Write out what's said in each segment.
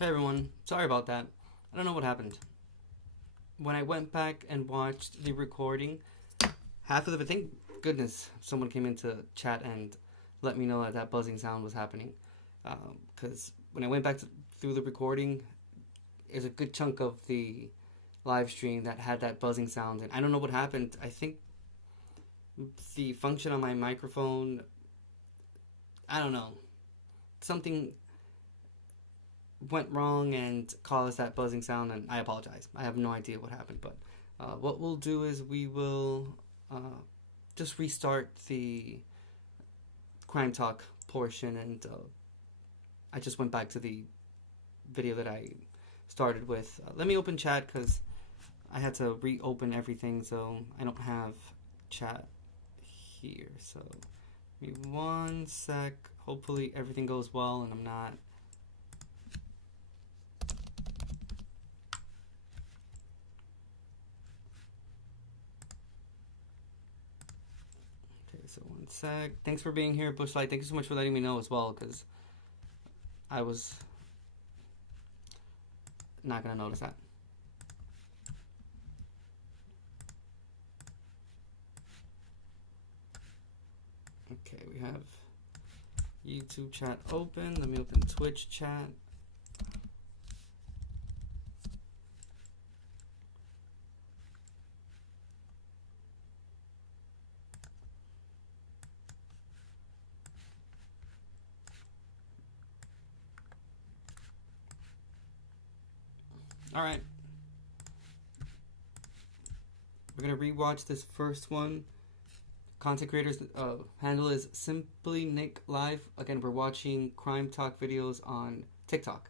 Hey everyone, sorry about that. I don't know what happened. When I went back and watched the recording, half of it, thank goodness, someone came into chat and let me know that that buzzing sound was happening. Because when I went back through the recording, there's a good chunk of the live stream that had that buzzing sound, and I don't know what happened. I think the function on my microphone, I don't know, something went wrong and caused that buzzing sound, and I apologize. I have no idea what happened, but what we'll do is we will just restart the Crime-tok portion, and I just went back to the video that I started with. Let me open chat because I had to reopen everything, so I don't have chat here. So give me one sec. Hopefully everything goes well and I'm not. Okay, so one sec. Thanks for being here, Bushlight. Thank you so much for letting me know as well, because I was not gonna notice that. Okay, we have YouTube chat open. Let me open Twitch chat. All right. We're gonna rewatch this first one. Content creators handle is Simply Nick Live. Again, we're watching Crime-tok videos on TikTok.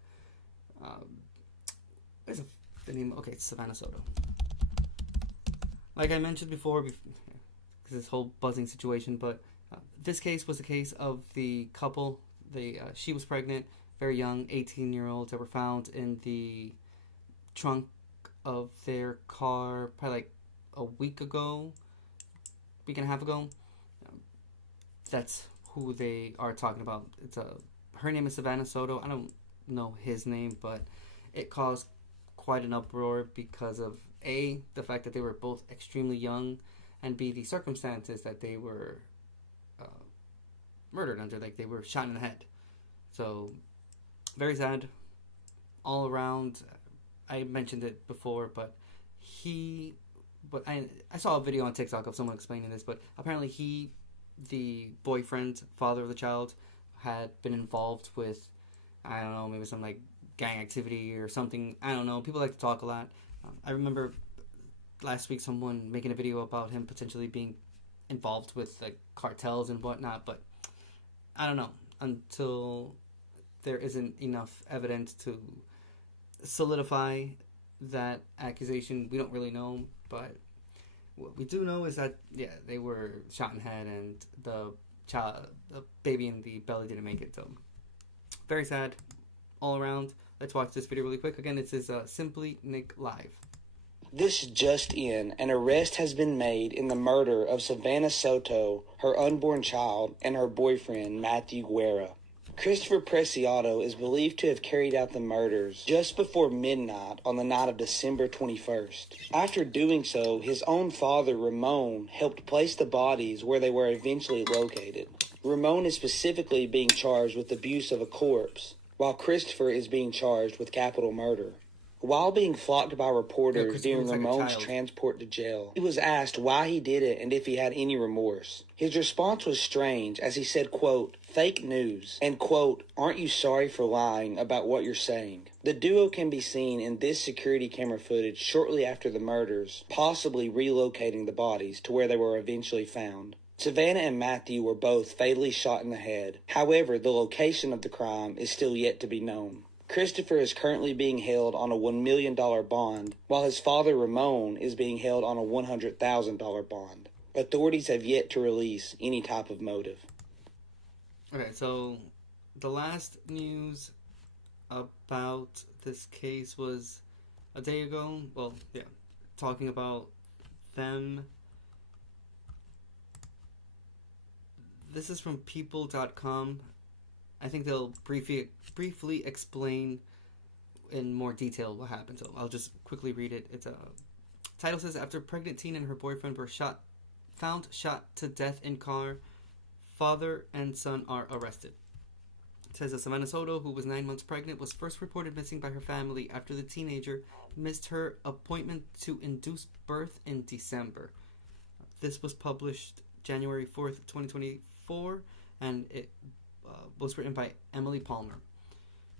There's the name. Okay, it's Savannah Soto. Like I mentioned before, this whole buzzing situation, but this case was the case of the couple. She was pregnant, very young, 18-year-olds that were found in the trunk of their car probably like a week and a half ago. That's who they are talking about. Her name is Savannah Soto. I don't know his name, but it caused quite an uproar because of A, the fact that they were both extremely young, and B, the circumstances that they were murdered under, like they were shot in the head. So very sad all around. I mentioned it before, but I saw a video on TikTok of someone explaining this, but apparently the boyfriend, father of the child, had been involved with, I don't know, maybe some like gang activity or something. I don't know. People like to talk a lot. I remember last week someone making a video about him potentially being involved with like cartels and whatnot, but I don't know. Until there isn't enough evidence to solidify that accusation, we don't really know. But what we do know is that they were shot in the head, and the baby in the belly didn't make it. So very sad all around. Let's watch this video really quick. Again, this is Simply Nick Live. This just in, an arrest has been made in the murder of Savannah Soto, her unborn child, and her boyfriend, Matthew Guerra. Christopher Preciado is believed to have carried out the murders just before midnight on the night of December 21st. After doing so, his own father, Ramon, helped place the bodies where they were eventually located. Ramon is specifically being charged with abuse of a corpse, while Christopher is being charged with capital murder. While being flocked by reporters during Ramon's transport to jail, he was asked why he did it and if he had any remorse. His response was strange, as he said, quote, "Fake news," and, quote, "Aren't you sorry for lying about what you're saying?" The duo can be seen in this security camera footage shortly after the murders, possibly relocating the bodies to where they were eventually found. Savannah and Matthew were both fatally shot in the head. However, the location of the crime is still yet to be known. Christopher is currently being held on a $1 million bond, while his father, Ramon, is being held on a $100,000 bond. Authorities have yet to release any type of motive. Okay, so the last news about this case was a day ago. Well, yeah, talking about them. This is from people.com. I think they'll briefly explain in more detail what happened. So I'll just quickly read it. It's a title says, after pregnant teen and her boyfriend were found shot to death in car, father and son are arrested. It says that Savannah Soto, who was 9 months pregnant, was first reported missing by her family after the teenager missed her appointment to induce birth in December. This was published January 4th, 2024, and it was written by Emily Palmer.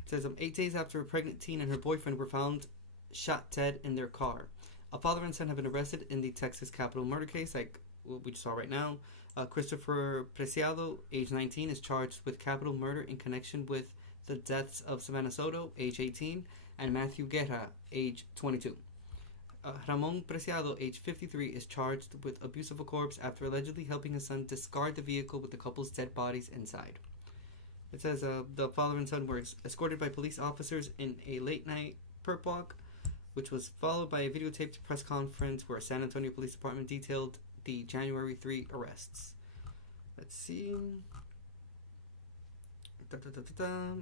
It says 8 days after a pregnant teen and her boyfriend were found shot dead in their car. A father and son have been arrested in the Texas capital murder case, like we just saw right now. Christopher Preciado, age 19, is charged with capital murder in connection with the deaths of Savannah Soto, age 18, and Matthew Guerra, age 22. Ramon Preciado, age 53, is charged with abuse of a corpse after allegedly helping his son discard the vehicle with the couple's dead bodies inside. It says the father and son were escorted by police officers in a late-night perp walk, which was followed by a videotaped press conference where San Antonio Police Department detailed the January 3 arrests. Let's see.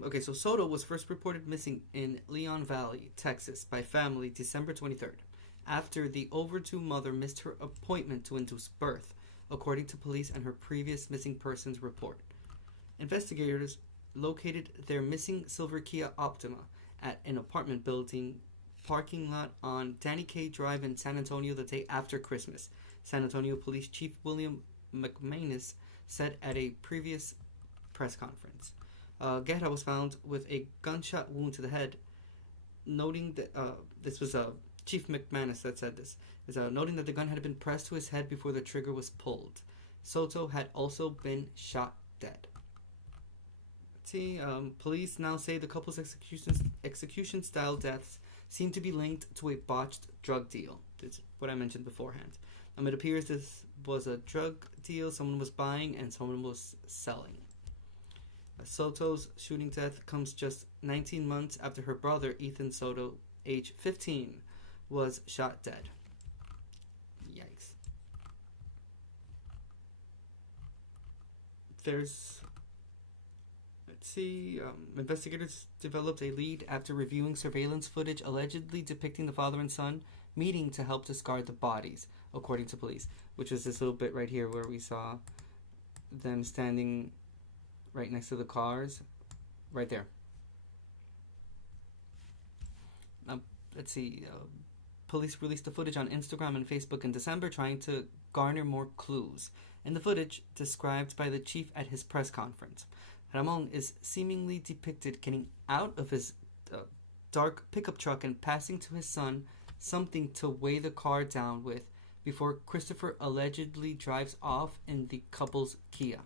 Okay, so Soto was first reported missing in Leon Valley, Texas, by family December 23rd, after the overdue mother missed her appointment to induce birth, according to police and her previous missing persons report. Investigators located their missing silver Kia Optima at an apartment building parking lot on Danny K Drive in San Antonio the day after Christmas, San Antonio Police Chief William McManus said at a previous press conference. Guerra was found with a gunshot wound to the head, noting that this was Chief McManus that said this, noting that the gun had been pressed to his head before the trigger was pulled. Soto had also been shot dead. Let's see, police now say the couple's execution-style deaths seem to be linked to a botched drug deal. That's what I mentioned beforehand. It appears this was a drug deal someone was buying and someone was selling. Soto's shooting death comes just 19 months after her brother, Ethan Soto, age 15, was shot dead. Yikes. Investigators developed a lead after reviewing surveillance footage allegedly depicting the father and son meeting to help discard the bodies, according to police, which was this little bit right here where we saw them standing right next to the cars, right there. Let's see. Police released the footage on Instagram and Facebook in December, trying to garner more clues. In the footage, described by the chief at his press conference, Ramon is seemingly depicted getting out of his dark pickup truck and passing to his son something to weigh the car down with before Christopher allegedly drives off in the couple's Kia.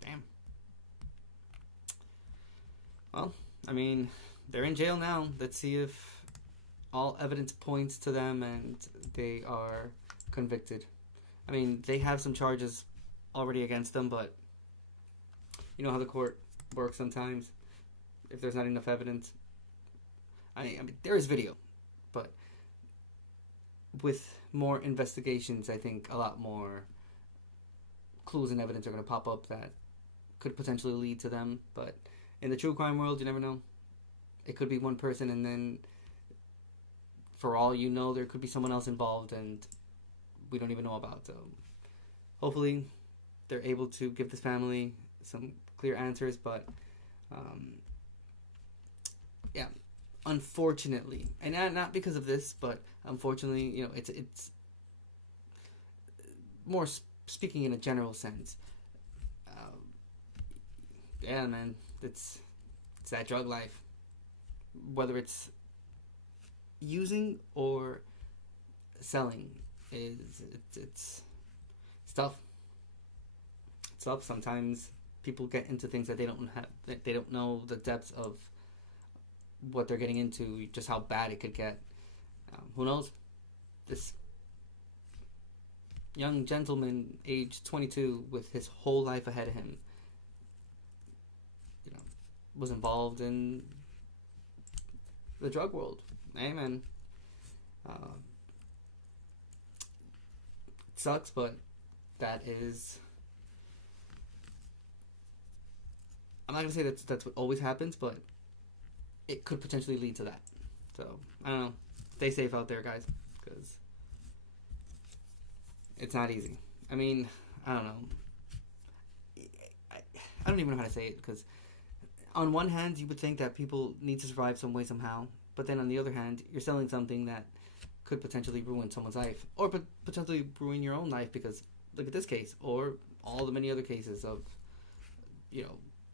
Damn. Well, I mean, they're in jail now. Let's see if all evidence points to them and they are convicted. I mean, they have some charges already against them, but you know how the court works sometimes. If there's not enough evidence, I mean, there is video, but with more investigations, I think a lot more clues and evidence are going to pop up that could potentially lead to them. But in the true crime world, you never know. It could be one person, and then for all you know, there could be someone else involved, and we don't even know about. So hopefully they're able to give this family some clear answers, but yeah, unfortunately, and not because of this, but unfortunately, you know, it's more speaking in a general sense. Yeah, man, it's that drug life, whether it's using or selling, it's tough. It's tough. Sometimes people get into things that they don't know the depths of what they're getting into, just how bad it could get. Who knows? This young gentleman, age 22, with his whole life ahead of him, you know, was involved in the drug world. Hey, man. It sucks, but that is I'm not gonna say that's what always happens, but it could potentially lead to that. So I don't know. Stay safe out there, guys, because it's not easy. I mean, I don't know. I don't even know how to say it, because on one hand, you would think that people need to survive some way, somehow. But then on the other hand, you're selling something that could potentially ruin someone's life. Or potentially ruin your own life, because look at this case. Or all the many other cases of,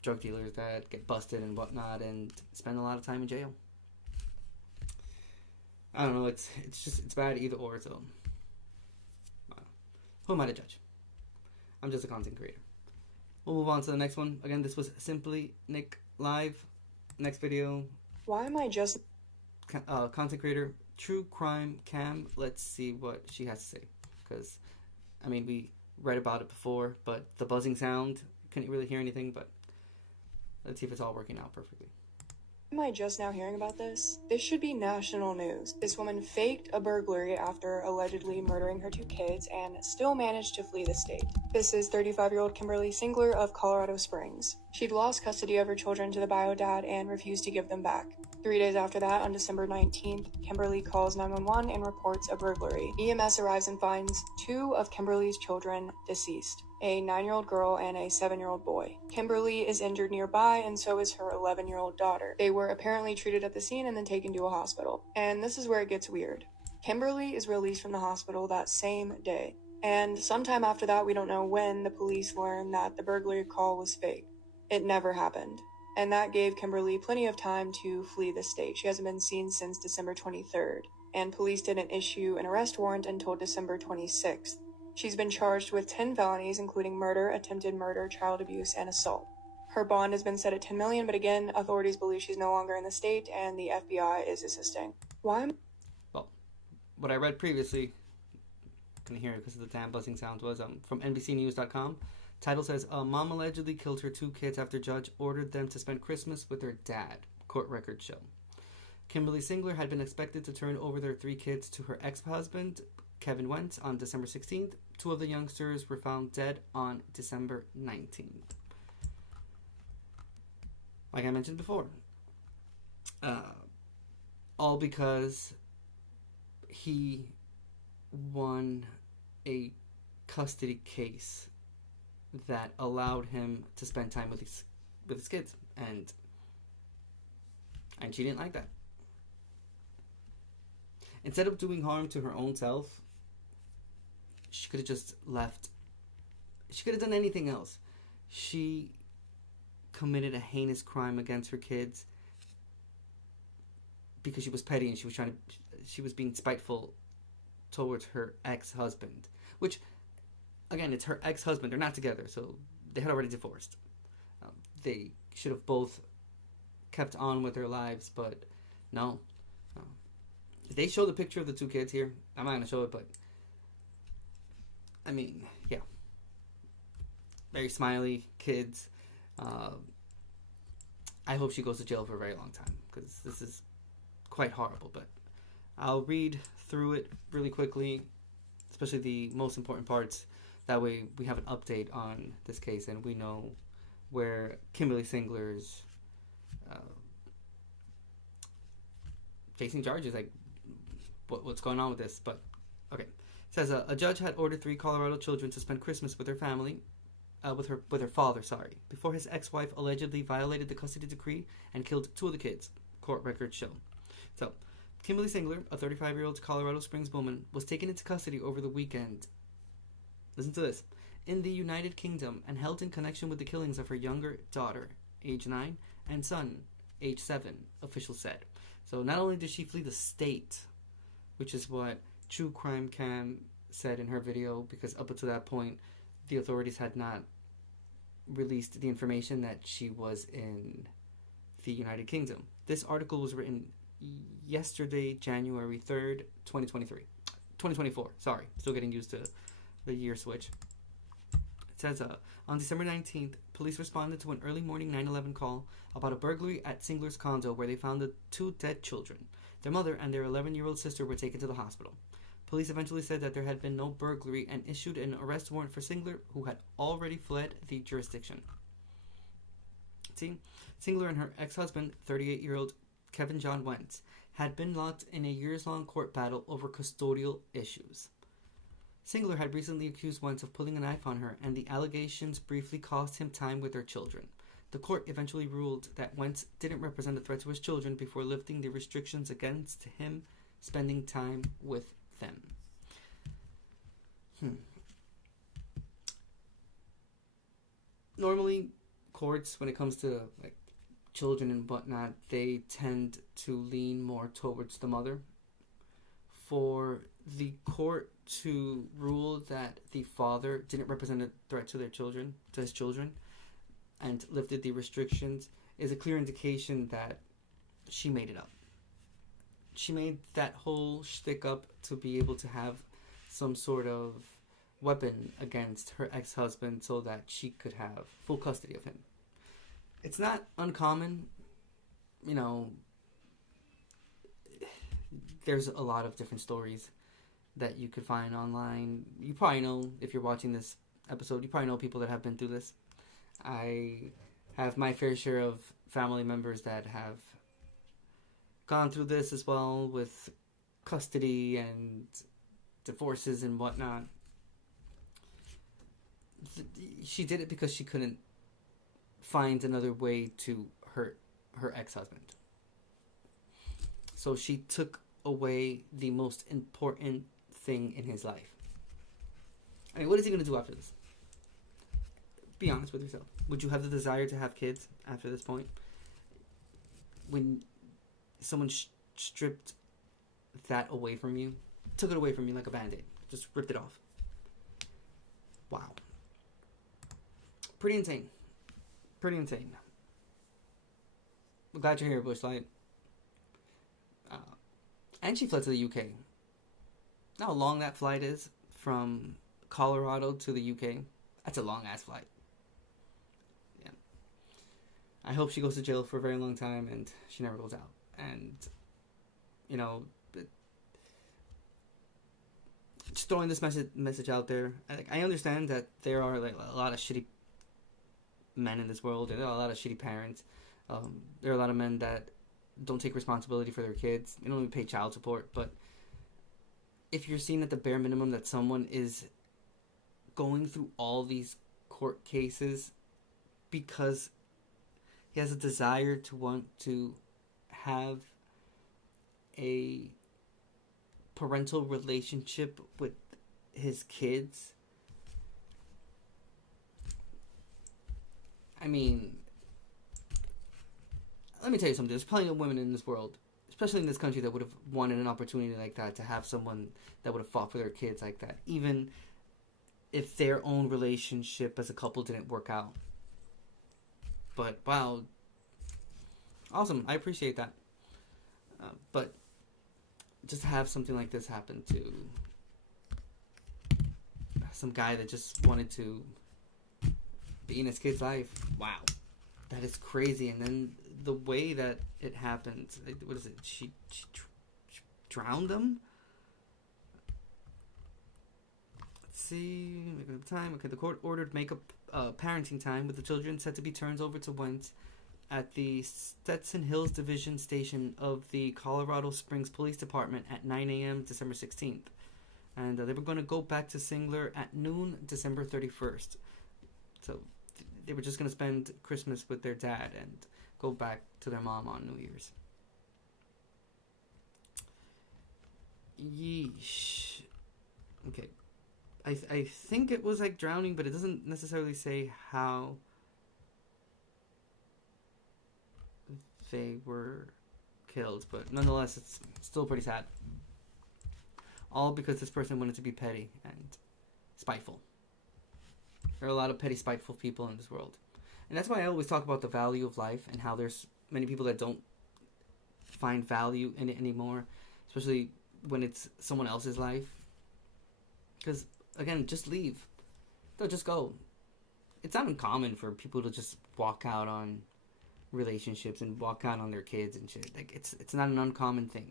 drug dealers that get busted and whatnot and spend a lot of time in jail. I don't know. It's bad either or, so who am I to judge? I'm just a content creator. We'll move on to the next one. Again, this was Simply Nick Live. Next video. Why am I just... Content creator, True Crime Cam. Let's see what she has to say. Because, I mean, we read about it before, but the buzzing sound, couldn't really hear anything, but let's see if it's all working out perfectly. Am I just now hearing about this? This should be national news. This woman faked a burglary after allegedly murdering her 2 kids and still managed to flee the state. This is 35-year-old Kimberly Singler of Colorado Springs. She'd lost custody of her children to the bio dad and refused to give them back. 3 days after that, on December 19th, Kimberly calls 911 and reports a burglary. EMS arrives and finds 2 of Kimberly's children deceased, a 9-year-old girl and a 7-year-old boy. Kimberly is injured nearby, and so is her 11-year-old daughter. They were apparently treated at the scene and then taken to a hospital. And this is where it gets weird. Kimberly is released from the hospital that same day. And sometime after that, we don't know when, the police learned that the burglary call was fake. It never happened. And that gave Kimberly plenty of time to flee the state. She hasn't been seen since December 23rd, and police didn't issue an arrest warrant until December 26th. She's been charged with 10 felonies, including murder, attempted murder, child abuse, and assault. Her bond has been set at $10 million, but again, authorities believe she's no longer in the state, and the FBI is assisting. Why? Well, what I read previously, couldn't hear it because of the damn buzzing sound, was from NBCnews.com. Title says, a mom allegedly killed her 2 kids after judge ordered them to spend Christmas with their dad. Court records show. Kimberly Singler had been expected to turn over their 3 kids to her ex-husband, Kevin Wentz, on December 16th. 2 of the youngsters were found dead on December 19th. Like I mentioned before. All because he won a custody case that allowed him to spend time with his kids, and she didn't like that. Instead of doing harm to her own self, she could have just left. She could have done anything else. She committed a heinous crime against her kids because she was petty and she was being spiteful towards her ex-husband, which, again, it's her ex-husband. They're not together, so they had already divorced. They should have both kept on with their lives, but no. They show the picture of the 2 kids here. I'm not going to show it, but I mean, yeah. Very smiley kids. I hope she goes to jail for a very long time, because this is quite horrible, but I'll read through it really quickly, especially the most important parts. That way we have an update on this case and we know where Kimberly Singler's facing charges, like what's going on with this. But okay, it says a judge had ordered 3 Colorado children to spend Christmas with their family, with her father, before his ex-wife allegedly violated the custody decree and killed 2 of the kids. Court records show. So, Kimberly Singler, a 35-year-old Colorado Springs woman, was taken into custody over the weekend. Listen to this. In the United Kingdom, and held in connection with the killings of her younger daughter, age 9, and son, age 7, officials said. So not only did she flee the state, which is what True Crime Cam said in her video, because up until that point, the authorities had not released the information that she was in the United Kingdom. This article was written yesterday, January 3rd, 2024. Sorry, still getting used to the year switch. It says, on December 19th, police responded to an early morning 911 call about a burglary at Singler's condo where they found the 2 dead children. Their mother and their 11-year-old sister were taken to the hospital. Police eventually said that there had been no burglary and issued an arrest warrant for Singler, who had already fled the jurisdiction. See, Singler and her ex-husband, 38-year-old Kevin John Wentz, had been locked in a years-long court battle over custodial issues. Singler had recently accused Wentz of pulling a knife on her, and the allegations briefly cost him time with their children. The court eventually ruled that Wentz didn't represent a threat to his children before lifting the restrictions against him spending time with them. Normally, courts, when it comes to like children and whatnot, they tend to lean more towards the mother. For the court to rule that the father didn't represent a threat to his children, and lifted the restrictions, is a clear indication that she made it up. She made that whole shtick up to be able to have some sort of weapon against her ex-husband so that she could have full custody of him. It's not uncommon, you know, there's a lot of different stories that you could find online. You probably know, if you're watching this episode, you probably know people that have been through this. I have my fair share of family members that have gone through this as well, with custody and divorces and whatnot. She did it because she couldn't find another way to hurt her ex-husband. So she took away the most important thing in his life. I mean, what is he going to do after this? Be honest with yourself. Would you have the desire to have kids after this point? When someone stripped that away from you, took it away from you like a band-aid, just ripped it off. Wow. Pretty insane. Pretty insane. I'm glad you're here, Bushlight. And she fled to the UK. Know how long that flight is from Colorado to the UK? That's a long-ass flight. Yeah. I hope she goes to jail for a very long time and she never goes out. And, you know, just throwing this message out there. I understand that there are like a lot of shitty men in this world, and there are a lot of shitty parents. There are a lot of men that don't take responsibility for their kids. They don't even pay child support. But if you're seeing at the bare minimum that someone is going through all these court cases because he has a desire to want to have a parental relationship with his kids, I mean, let me tell you something. There's plenty of women in this world, especially in this country, that would have wanted an opportunity like that, to have someone that would have fought for their kids like that, even if their own relationship as a couple didn't work out. But, wow. Awesome. I appreciate that. But just to have something like this happen to some guy that just wanted to be in his kid's life. Wow. That is crazy. And then the way that it happened, what is it? She drowned him? Let's see. Making up time. Okay, the court ordered makeup parenting time with the children set to be turned over to Wentz at the Stetson Hills Division Station of the Colorado Springs Police Department at 9 a.m. December 16th. And they were going to go back to Singler at noon December 31st. So they were just going to spend Christmas with their dad and go back to their mom on New Year's. Yeesh. Okay. I think it was like drowning, but it doesn't necessarily say how they were killed. But nonetheless, it's still pretty sad. All because this person wanted to be petty and spiteful. There are a lot of petty, spiteful people in this world. And that's why I always talk about the value of life and how there's many people that don't find value in it anymore, especially when it's someone else's life. Because, again, just leave. Don't just go. It's not uncommon for people to just walk out on relationships and walk out on their kids and shit. Like, it's not an uncommon thing.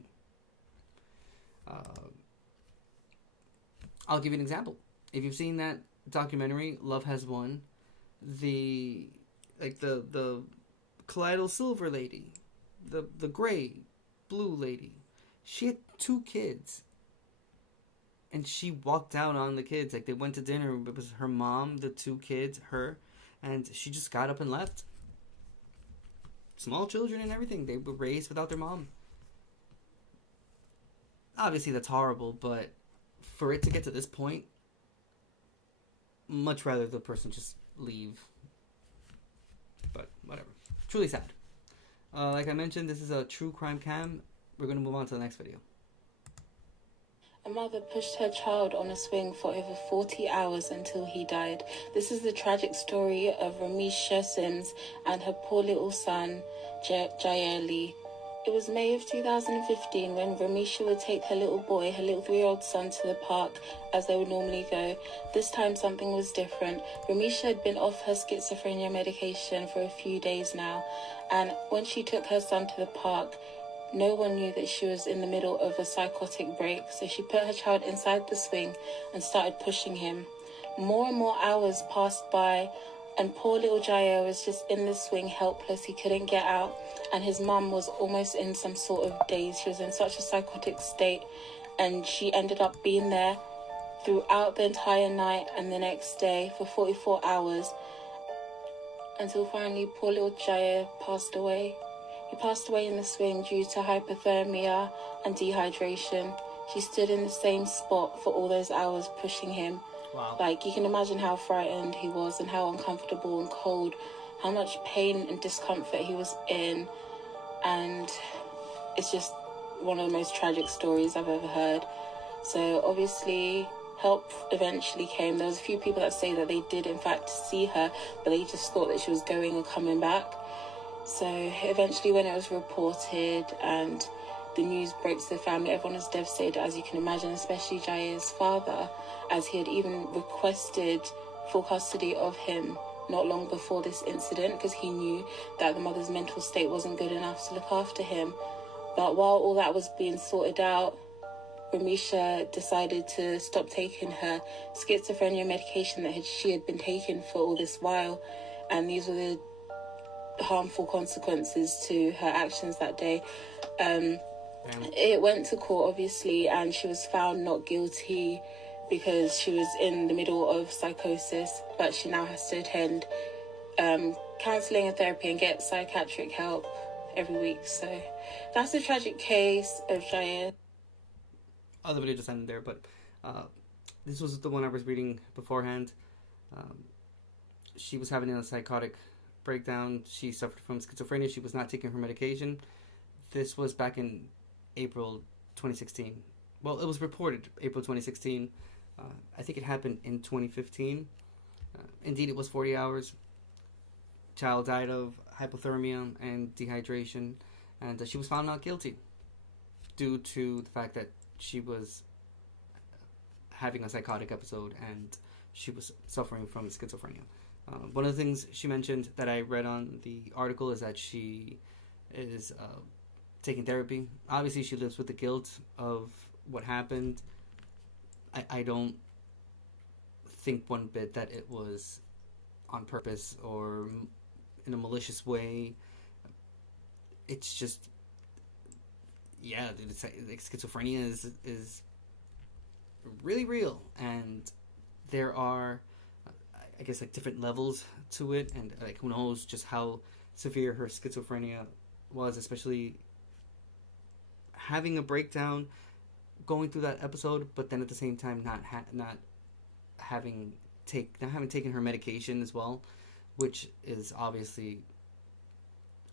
I'll give you an example. If you've seen that documentary, Love Has Won, the Colloidal Silver lady, the gray, blue lady. She had 2 kids. And she walked out on the kids. Like, they went to dinner. It was her mom, the 2 kids, her. And she just got up and left. Small children and everything. They were raised without their mom. Obviously, that's horrible. But for it to get to this point, much rather the person just leave. But whatever. Truly sad. Like I mentioned, this is a true crime cam. We're going to move on to the next video. A mother pushed her child on a swing for over 40 hours until he died. This is the tragic story of Ramisha Sims and her poor little son, Jayeli. It was May of 2015 when Ramisha would take her little boy, her little 3-year-old son, to the park as they would normally go. This time something was different. Ramisha had been off her schizophrenia medication for a few days now, and when she took her son to the park, no one knew that she was in the middle of a psychotic break, so she put her child inside the swing and started pushing him. More and more hours passed by, and poor little Jair was just in the swing, helpless. He couldn't get out, and his mum was almost in some sort of daze. She was in such a psychotic state, and she ended up being there throughout the entire night and the next day for 44 hours, until finally poor little Jair passed away. He passed away in the swing due to hypothermia and dehydration. She stood in the same spot for all those hours pushing him. Wow. Like, you can imagine how frightened he was and how uncomfortable and cold, how much pain and discomfort he was in. And it's just one of the most tragic stories I've ever heard. So obviously help eventually came. There was a few people that say that they did in fact see her, but they just thought that she was going and coming back. So eventually, when it was reported and the news broke to the family, everyone was devastated, as you can imagine, especially Jair's father, as he had even requested full custody of him not long before this incident, because he knew that the mother's mental state wasn't good enough to look after him. But while all that was being sorted out, Ramisha decided to stop taking her schizophrenia medication that she had been taking for all this while, and these were the harmful consequences to her actions that day. It went to court, obviously, and she was found not guilty because she was in the middle of psychosis, but she now has to attend counselling and therapy and get psychiatric help every week. So that's the tragic case of Jair. Other video just ended there, but this was the one I was reading beforehand. She was having a psychotic breakdown. She suffered from schizophrenia. She was not taking her medication. This was back in April 2016. Well, it was reported April 2016. I think it happened in 2015. Indeed, it was 40 hours. Child died of hypothermia and dehydration, and she was found not guilty due to the fact that she was having a psychotic episode and she was suffering from schizophrenia. One of the things she mentioned that I read on the article is that she is taking therapy. Obviously, she lives with the guilt of what happened. I don't think one bit that it was on purpose or in a malicious way. It's just, yeah, it's like schizophrenia is really real, and there are, I guess, like different levels to it, and like who knows just how severe her schizophrenia was, especially having a breakdown, going through that episode, but then at the same time not having taken her medication as well, which is obviously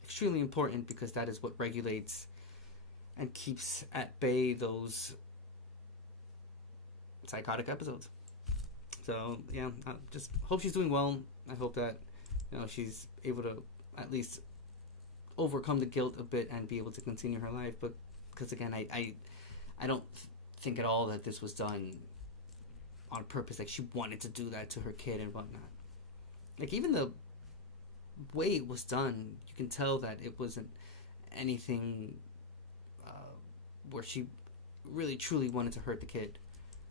extremely important because that is what regulates and keeps at bay those psychotic episodes. So yeah, I just hope she's doing well. I hope that, you know, she's able to at least overcome the guilt a bit and be able to continue her life. But because again, I don't think at all that this was done on purpose. Like, she wanted to do that to her kid and whatnot. Like, even the way it was done, you can tell that it wasn't anything where she really truly wanted to hurt the kid.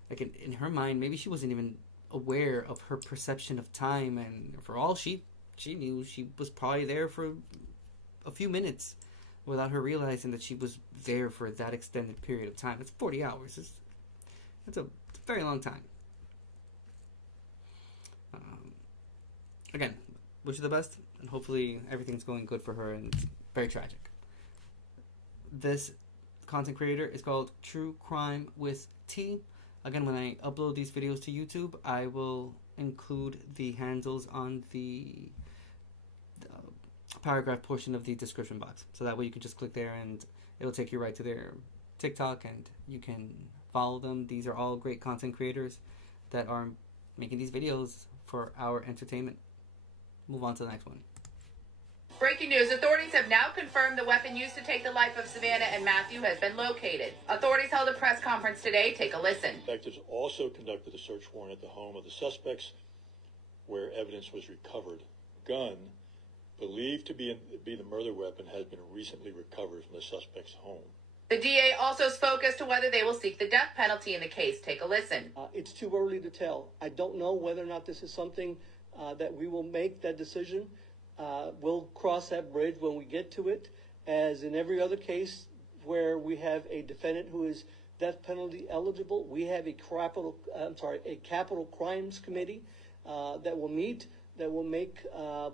Like, in her mind, maybe she wasn't even aware of her perception of time, and for all she knew, she was probably there for a few minutes without her realizing that she was there for that extended period of time. It's 40 hours. It's a very long time. Again, wish her the best, and hopefully everything's going good for her, and it's very tragic. This content creator is called True Crime with T. Again, when I upload these videos to YouTube, I will include the handles on the paragraph portion of the description box. So that way you can just click there and it'll take you right to their TikTok and you can follow them. These are all great content creators that are making these videos for our entertainment. Move on to the next one. Breaking news, authorities have now confirmed the weapon used to take the life of Savannah and Matthew has been located. Authorities held a press conference today. Take a listen. Detectives also conducted a search warrant at the home of the suspects where evidence was recovered. Gun, believed to be the murder weapon, has been recently recovered from the suspect's home. The DA also spoke as to whether they will seek the death penalty in the case. Take a listen. It's too early to tell. I don't know whether or not this is something that we will make that decision. We'll cross that bridge when we get to it. As in every other case where we have a defendant who is death penalty eligible, we have a capital crimes committee that will meet, that will make,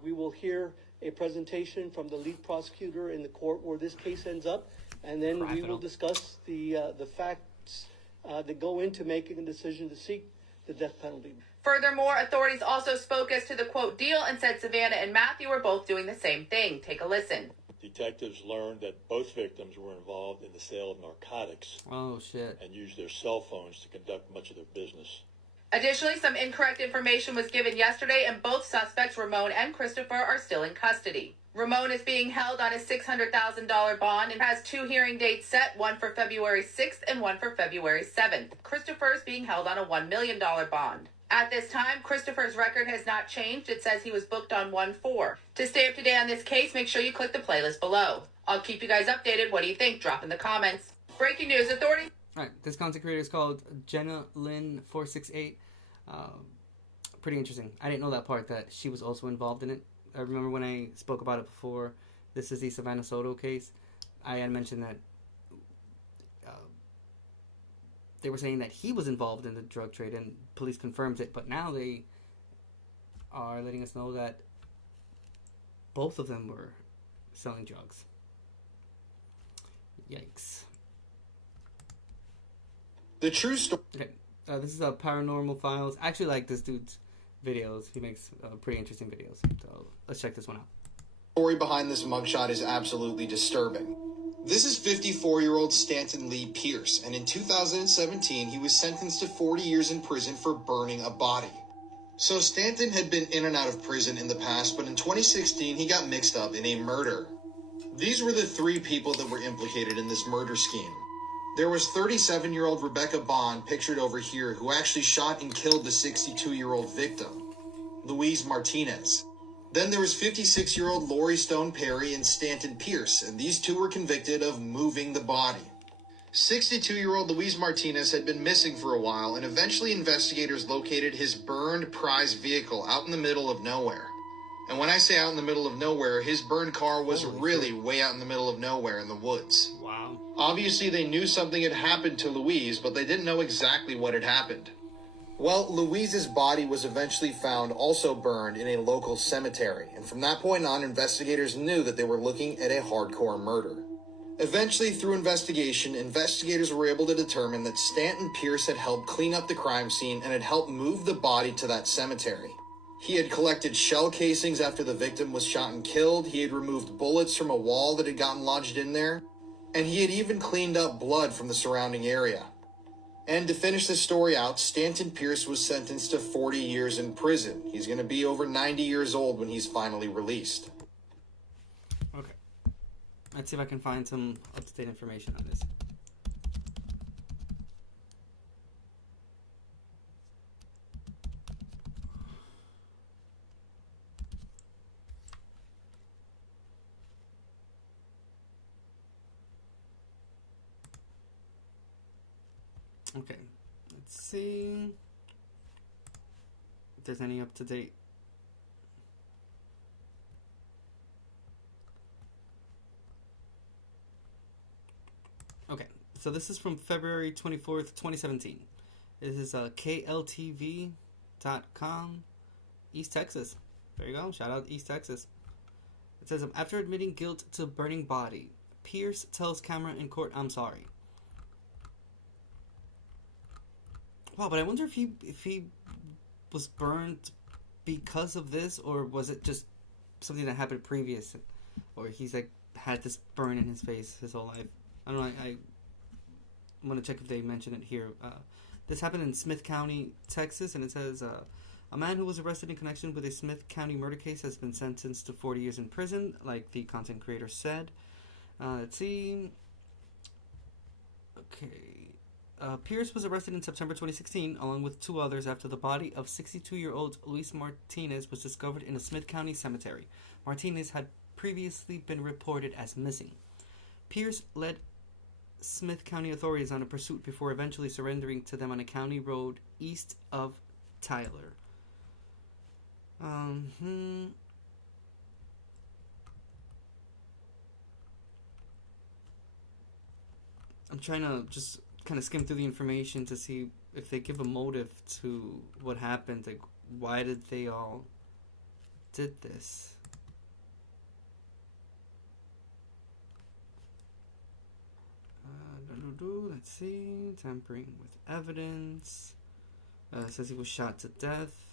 we will hear a presentation from the lead prosecutor in the court where this case ends up, and then we will discuss the facts that go into making a decision to seek the death penalty. Furthermore, authorities also spoke as to the quote deal and said Savannah and Matthew were both doing the same thing. Take a listen. Detectives learned that both victims were involved in the sale of narcotics. Oh, shit. And used their cell phones to conduct much of their business. Additionally, some incorrect information was given yesterday, and both suspects, Ramon and Christopher, are still in custody. Ramon is being held on a $600,000 bond and has 2 hearing dates set, one for February 6th and one for February 7th. Christopher is being held on a $1 million bond. At this time, Christopher's record has not changed. It says he was booked on 1/4. To stay up to date on this case, make sure you click the playlist below. I'll keep you guys updated. What do you think? Drop in the comments. Breaking news, authorities... Alright, this content creator is called Jenna Lynn 468. Pretty interesting. I didn't know that part, that she was also involved in it. I remember when I spoke about it before. This is the Savannah Soto case. I had mentioned that they were saying that he was involved in the drug trade, and police confirmed it. But now they are letting us know that both of them were selling drugs. Yikes. The true story. Okay, this is Paranormal Files. I actually like this dude's videos. He makes pretty interesting videos. So let's check this one out. Story behind this mugshot is absolutely disturbing. This is 54-year-old Stanton Lee Pierce, and in 2017, he was sentenced to 40 years in prison for burning a body. So Stanton had been in and out of prison in the past, but in 2016, he got mixed up in a murder. These were the 3 people that were implicated in this murder scheme. There was 37-year-old Rebecca Bond, pictured over here, who actually shot and killed the 62-year-old victim, Louise Martinez. Then there was 56-year-old Lori Stone Perry and Stanton Pierce, and these 2 were convicted of moving the body. 62-year-old Louise Martinez had been missing for a while, and eventually investigators located his burned prize vehicle out in the middle of nowhere. And when I say out in the middle of nowhere, his burned car was really way out in the middle of nowhere in the woods. Wow. Obviously, they knew something had happened to Louise, but they didn't know exactly what had happened. Well, Louise's body was eventually found also burned in a local cemetery, and from that point on, investigators knew that they were looking at a hardcore murder. Eventually, through investigation, investigators were able to determine that Stanton Pierce had helped clean up the crime scene and had helped move the body to that cemetery. He had collected shell casings after the victim was shot and killed, he had removed bullets from a wall that had gotten lodged in there, and he had even cleaned up blood from the surrounding area. And to finish the story out, Stanton Pierce was sentenced to 40 years in prison. He's going to be over 90 years old when he's finally released. Okay. Let's see if I can find some up-to-date information on this. Okay, let's see if there's any up-to-date. So this is from February 24th, 2017. This is KLTV.com, East Texas. There you go. Shout out East Texas. It says, after admitting guilt to burning body, Pierce tells camera in court, "I'm sorry." Wow, but I wonder if he was burned because of this, or was it just something that happened previous, or he's like had this burn in his face his whole life. I don't know. I want to check if they mention it here. This happened in Smith County, Texas, and it says a man who was arrested in connection with a Smith County murder case has been sentenced to 40 years in prison, like the content creator said. Let's see. Okay. Pierce was arrested in September 2016, along with two others, after the body of 62-year-old Luis Martinez was discovered in a Smith County cemetery. Martinez had previously been reported as missing. Pierce led Smith County authorities on a pursuit before eventually surrendering to them on a county road east of Tyler. I'm trying to just kind of skim through the information to see if they give a motive to what happened. Like, why did they all did this? Let's see. Tampering with evidence. Says he was shot to death.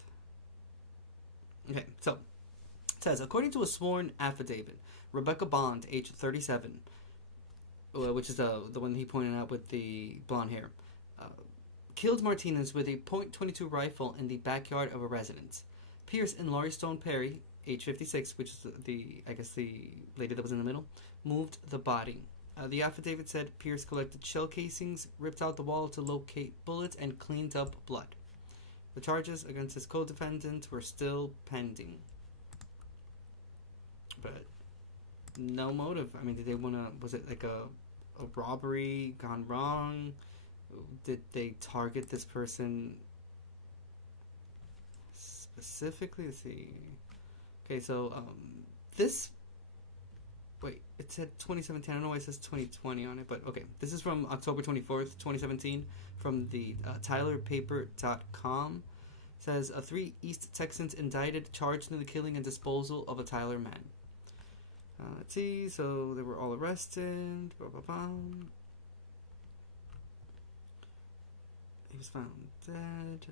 Okay, so it says, according to a sworn affidavit, Rebecca Bond, age 37, which is the one he pointed out with the blonde hair, killed Martinez with a .22 rifle in the backyard of a residence. Pierce and Laurie Stone Perry, age 56, which is the lady that was in the middle, moved the body. The affidavit said Pierce collected shell casings, ripped out the wall to locate bullets, and cleaned up blood. The charges against his co-defendant were still pending. But no motive. I mean, did they want to... Was it like a robbery gone wrong? Did they target this person specifically? Let's see. Okay, so this... Wait, it said 2017. I don't know why it says 2020 on it, but okay. This is from October 24th, 2017, from the TylerPaper.com. It says, 3 East Texans indicted, charged in the killing and disposal of a Tyler man. Let's see. So they were all arrested. He was found dead.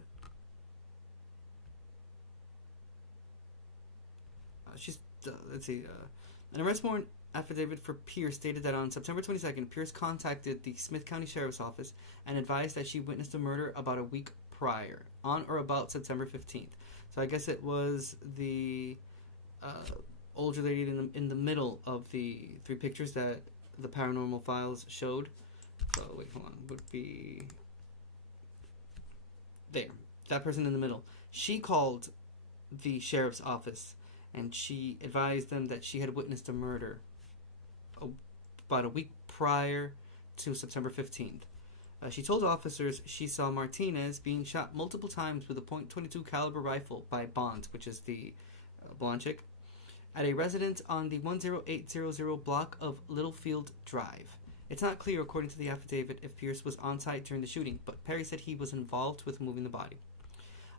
Let's see. An arrest warrant affidavit for Pierce stated that on September 22nd, Pierce contacted the Smith County Sheriff's Office and advised that she witnessed a murder about a week prior, on or about September 15th. So I guess it was the older lady in the middle of the 3 pictures that the paranormal files showed. So wait, hold on. Would be there. That person in the middle. She called the sheriff's office and she advised them that she had witnessed a murder about a week prior to September 15th. She told officers she saw Martinez being shot multiple times with a .22 caliber rifle by Bond, which is the blonde chick, at a residence on the 10800 block of Littlefield Drive. It's not clear, according to the affidavit, if Pierce was on site during the shooting, but Perry said he was involved with moving the body.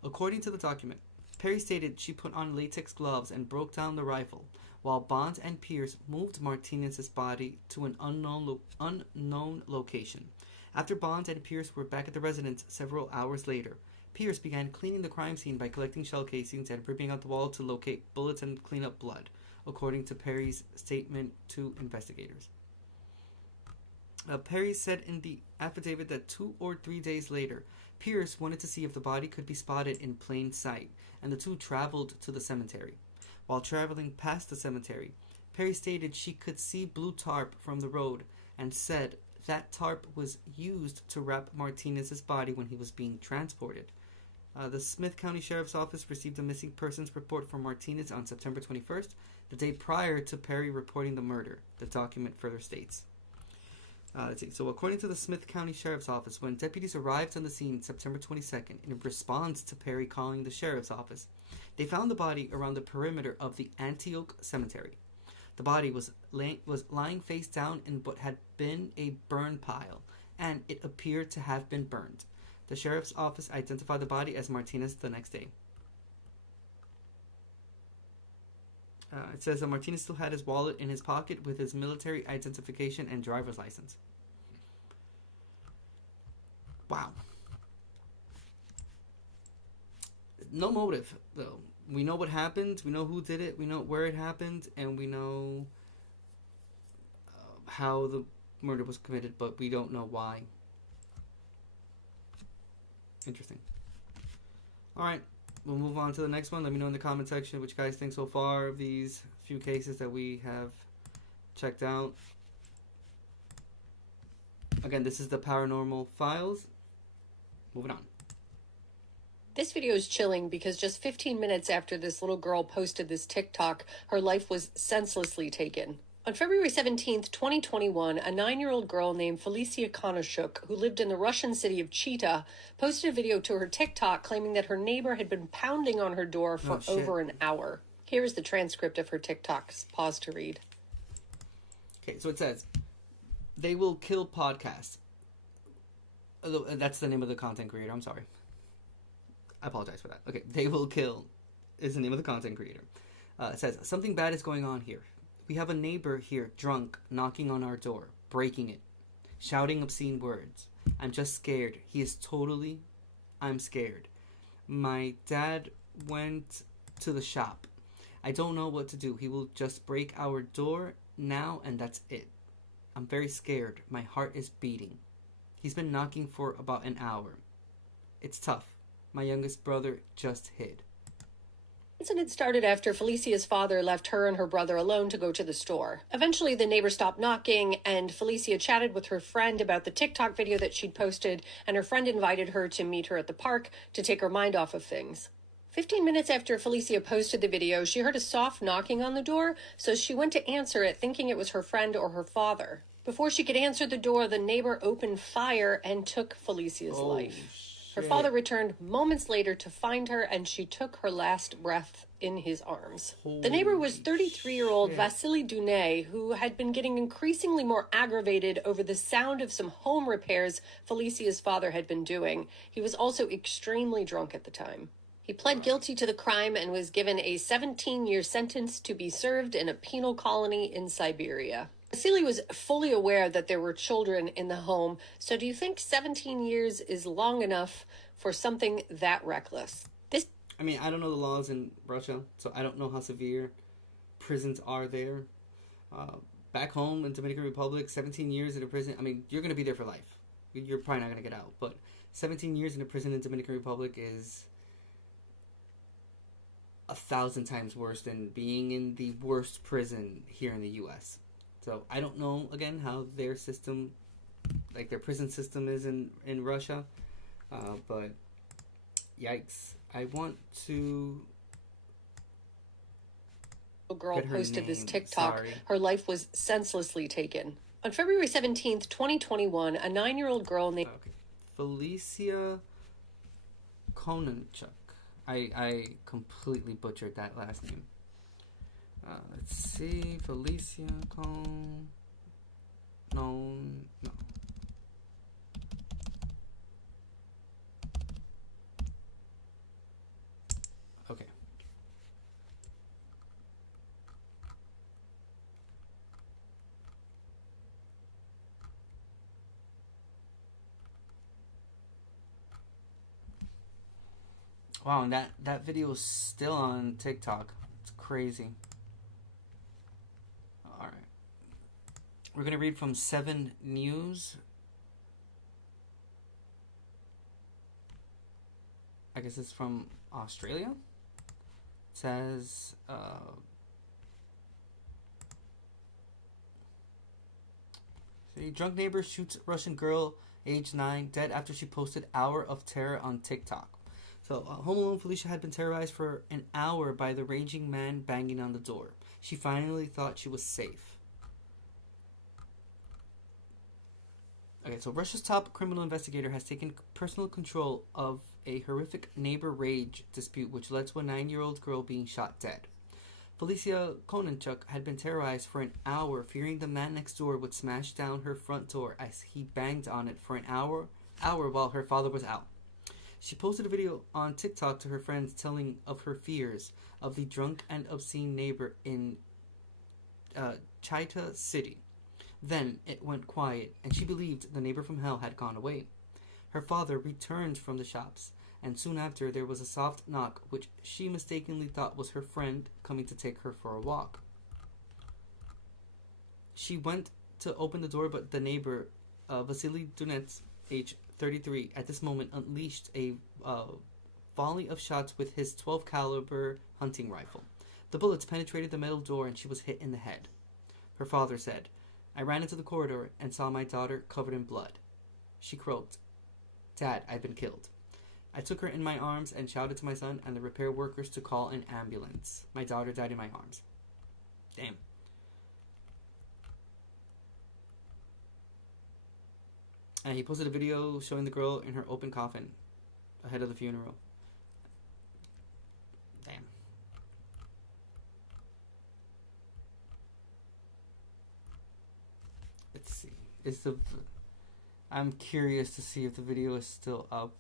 According to the document, Perry stated she put on latex gloves and broke down the rifle, while Bond and Pierce moved Martinez's body to an unknown location. After Bond and Pierce were back at the residence several hours later, Pierce began cleaning the crime scene by collecting shell casings and ripping out the wall to locate bullets and clean up blood, according to Perry's statement to investigators. Perry said in the affidavit that 2 or 3 days later, Pierce wanted to see if the body could be spotted in plain sight, and the two traveled to the cemetery. While traveling past the cemetery, Perry stated she could see blue tarp from the road and said that tarp was used to wrap Martinez's body when he was being transported. The Smith County Sheriff's Office received a missing persons report from Martinez on September 21st, the day prior to Perry reporting the murder, the document further states. Let's see. So according to the Smith County Sheriff's Office, when deputies arrived on the scene September 22nd in response to Perry calling the Sheriff's Office, they found the body around the perimeter of the Antioch Cemetery. The body was lying face down in what had been a burn pile, and it appeared to have been burned. The sheriff's office identified the body as Martinez the next day. It says that Martinez still had his wallet in his pocket with his military identification and driver's license. Wow. No motive, though. We know what happened, we know who did it, we know where it happened, and we know how the murder was committed, but we don't know why. Interesting. Alright, we'll move on to the next one. Let me know in the comment section what you guys think so far of these few cases that we have checked out. Again, this is the Paranormal Files. Moving on. This video is chilling because just 15 minutes after this little girl posted this TikTok, her life was senselessly taken. On February 17th, 2021, a 9-year-old girl named Felicia Konoshuk, who lived in the Russian city of Chita, posted a video to her TikTok claiming that her neighbor had been pounding on her door for over an hour. Here is the transcript of her TikToks. Pause to read. Okay, so it says, they will kill podcasts. That's the name of the content creator. I'm sorry. I apologize for that. Okay, they will kill is the name of the content creator. It says, something bad is going on here. We have a neighbor here, drunk, knocking on our door, breaking it, shouting obscene words. I'm just scared. I'm scared. My dad went to the shop. I don't know what to do. He will just break our door now and that's it. I'm very scared. My heart is beating. He's been knocking for about an hour. It's tough. My youngest brother just hid. The incident started after Felicia's father left her and her brother alone to go to the store. Eventually, the neighbor stopped knocking, and Felicia chatted with her friend about the TikTok video that she'd posted, and her friend invited her to meet her at the park to take her mind off of things. 15 minutes after Felicia posted the video, she heard a soft knocking on the door, so she went to answer it, thinking it was her friend or her father. Before she could answer the door, the neighbor opened fire and took Felicia's life. Her father returned moments later to find her, and she took her last breath in his arms. The neighbor was 33-year-old Vasily Dunay, who had been getting increasingly more aggravated over the sound of some home repairs Felicia's father had been doing. He was also extremely drunk at the time. He pled guilty to the crime and was given a 17-year sentence to be served in a penal colony in Siberia. Vasily was fully aware that there were children in the home, so do you think 17 years is long enough for something that reckless? I mean, I don't know the laws in Russia, so I don't know how severe prisons are there. Back home in Dominican Republic, 17 years in a prison, I mean, you're going to be there for life. You're probably not going to get out, but 17 years in a prison in Dominican Republic is 1,000 times worse than being in the worst prison here in the U.S. So I don't know, again, how their system, like their prison system is in Russia. But yikes. I want to... A girl posted this TikTok. Sorry. Her life was senselessly taken. On February 17th, 2021, a 9-year-old girl named... Okay. Felicia Konoshuk. I completely butchered that last name. Let's see, Felicia no. Okay. Wow, and that video is still on TikTok. It's crazy. Alright. We're going to read from 7 News. I guess it's from Australia. It says, a drunk neighbor shoots Russian girl, age 9, dead after she posted hour of terror on TikTok. So, home alone, Felicia had been terrorized for an hour by the raging man banging on the door. She finally thought she was safe. Okay, so Russia's top criminal investigator has taken personal control of a horrific neighbor rage dispute which led to a 9-year-old girl being shot dead. Felicia Kononchuk had been terrorized for an hour, fearing the man next door would smash down her front door as he banged on it for an hour while her father was out. She posted a video on TikTok to her friends telling of her fears of the drunk and obscene neighbor in Chaita City. Then it went quiet, and she believed the neighbor from hell had gone away. Her father returned from the shops, and soon after there was a soft knock, which she mistakenly thought was her friend coming to take her for a walk. She went to open the door, but the neighbor, Vasily Dunets, age 33, at this moment unleashed a volley of shots with his 12 caliber hunting rifle. The bullets penetrated the metal door, and she was hit in the head. Her father said, "I ran into the corridor and saw my daughter covered in blood." She croaked, "Dad, I've been killed." I took her in my arms and shouted to my son and the repair workers to call an ambulance. My daughter died in my arms. Damn. And he posted a video showing the girl in her open coffin ahead of the funeral. Damn. Let's see. I'm curious to see if the video is still up.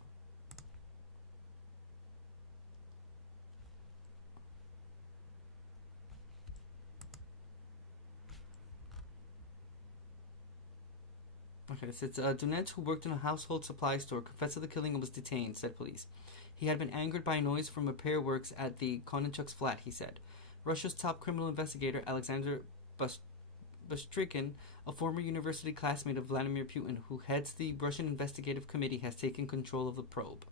Okay, it says, Dunet, who worked in a household supply store, confessed to the killing and was detained, said police. He had been angered by noise from repair works at the Kononchuk's flat, he said. Russia's top criminal investigator, Alexander Bastrykin, a former university classmate of Vladimir Putin, who heads the Russian Investigative Committee, has taken control of the probe.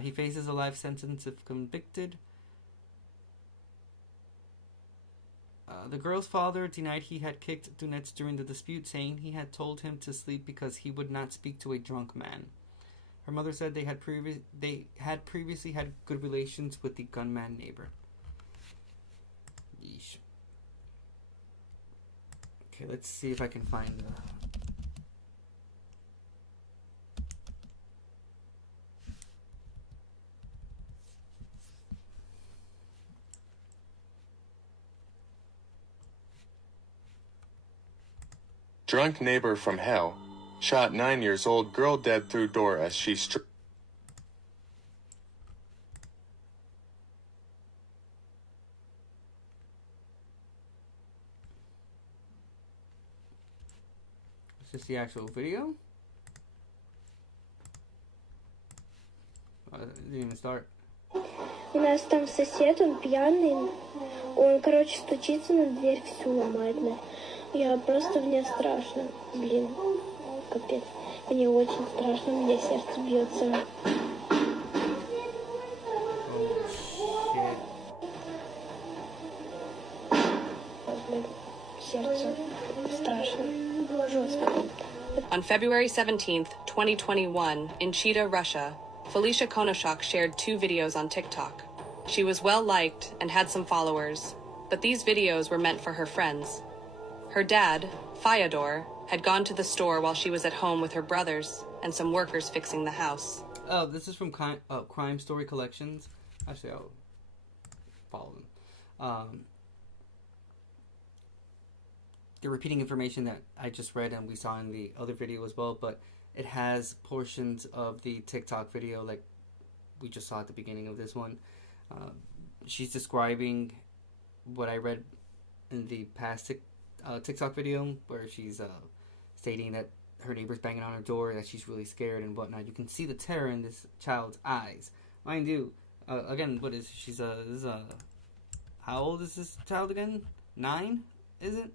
He faces a life sentence if convicted. The girl's father denied he had kicked Dunets during the dispute, saying he had told him to sleep because he would not speak to a drunk man. Her mother said they had previously had good relations with the gunman neighbor. Yeesh. Okay, let's see if I can find the... Drunk neighbor from hell shot 9-year-old girl dead through door as she Let's just the actual video. It didn't even start. У нас там сосед, он пьяный, он, короче, стучится на дверь, всю ломает. Я просто, мне страшно, блин, капец. Мне очень страшно, у меня сердце бьется. Сердце страшно, жестко. On February 17th, 2021, in Chita, Russia, Felicia Kononchuk shared 2 videos on TikTok. She was well liked and had some followers, but these videos were meant for her friends. Her dad, Fyodor, had gone to the store while she was at home with her brothers and some workers fixing the house. Oh, this is from Crime Story Collections. Actually, I'll follow them. They're repeating information that I just read and we saw in the other video as well, but it has portions of the TikTok video like we just saw at the beginning of this one. She's describing what I read in the past TikTok video where she's stating that her neighbor's banging on her door, that she's really scared and whatnot. You can see the terror in this child's eyes. Mind you, again, what is she's how old is this child again? 9, is it?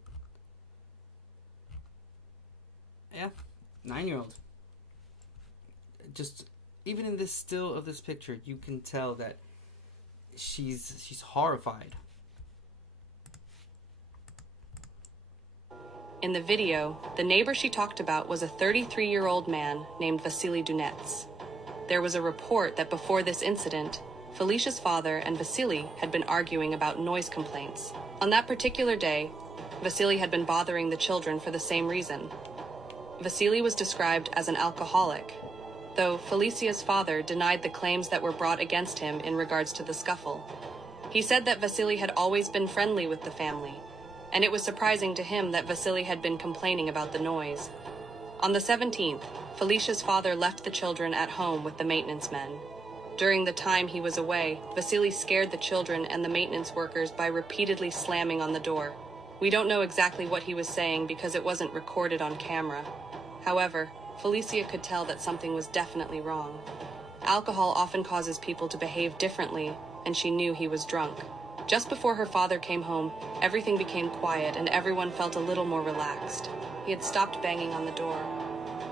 Yeah, 9-year-old. Just even in this still of this picture, you can tell that she's horrified. In the video, the neighbor she talked about was a 33-year-old man named Vasily Dunets. There was a report that before this incident, Felicia's father and Vasily had been arguing about noise complaints. On that particular day, Vasily had been bothering the children for the same reason. Vasily was described as an alcoholic, though Felicia's father denied the claims that were brought against him in regards to the scuffle. He said that Vasily had always been friendly with the family, and it was surprising to him that Vasily had been complaining about the noise. On the 17th, Felicia's father left the children at home with the maintenance men. During the time he was away, Vasily scared the children and the maintenance workers by repeatedly slamming on the door. We don't know exactly what he was saying because it wasn't recorded on camera. However, Felicia could tell that something was definitely wrong. Alcohol often causes people to behave differently, and she knew he was drunk. Just before her father came home, everything became quiet and everyone felt a little more relaxed. He had stopped banging on the door.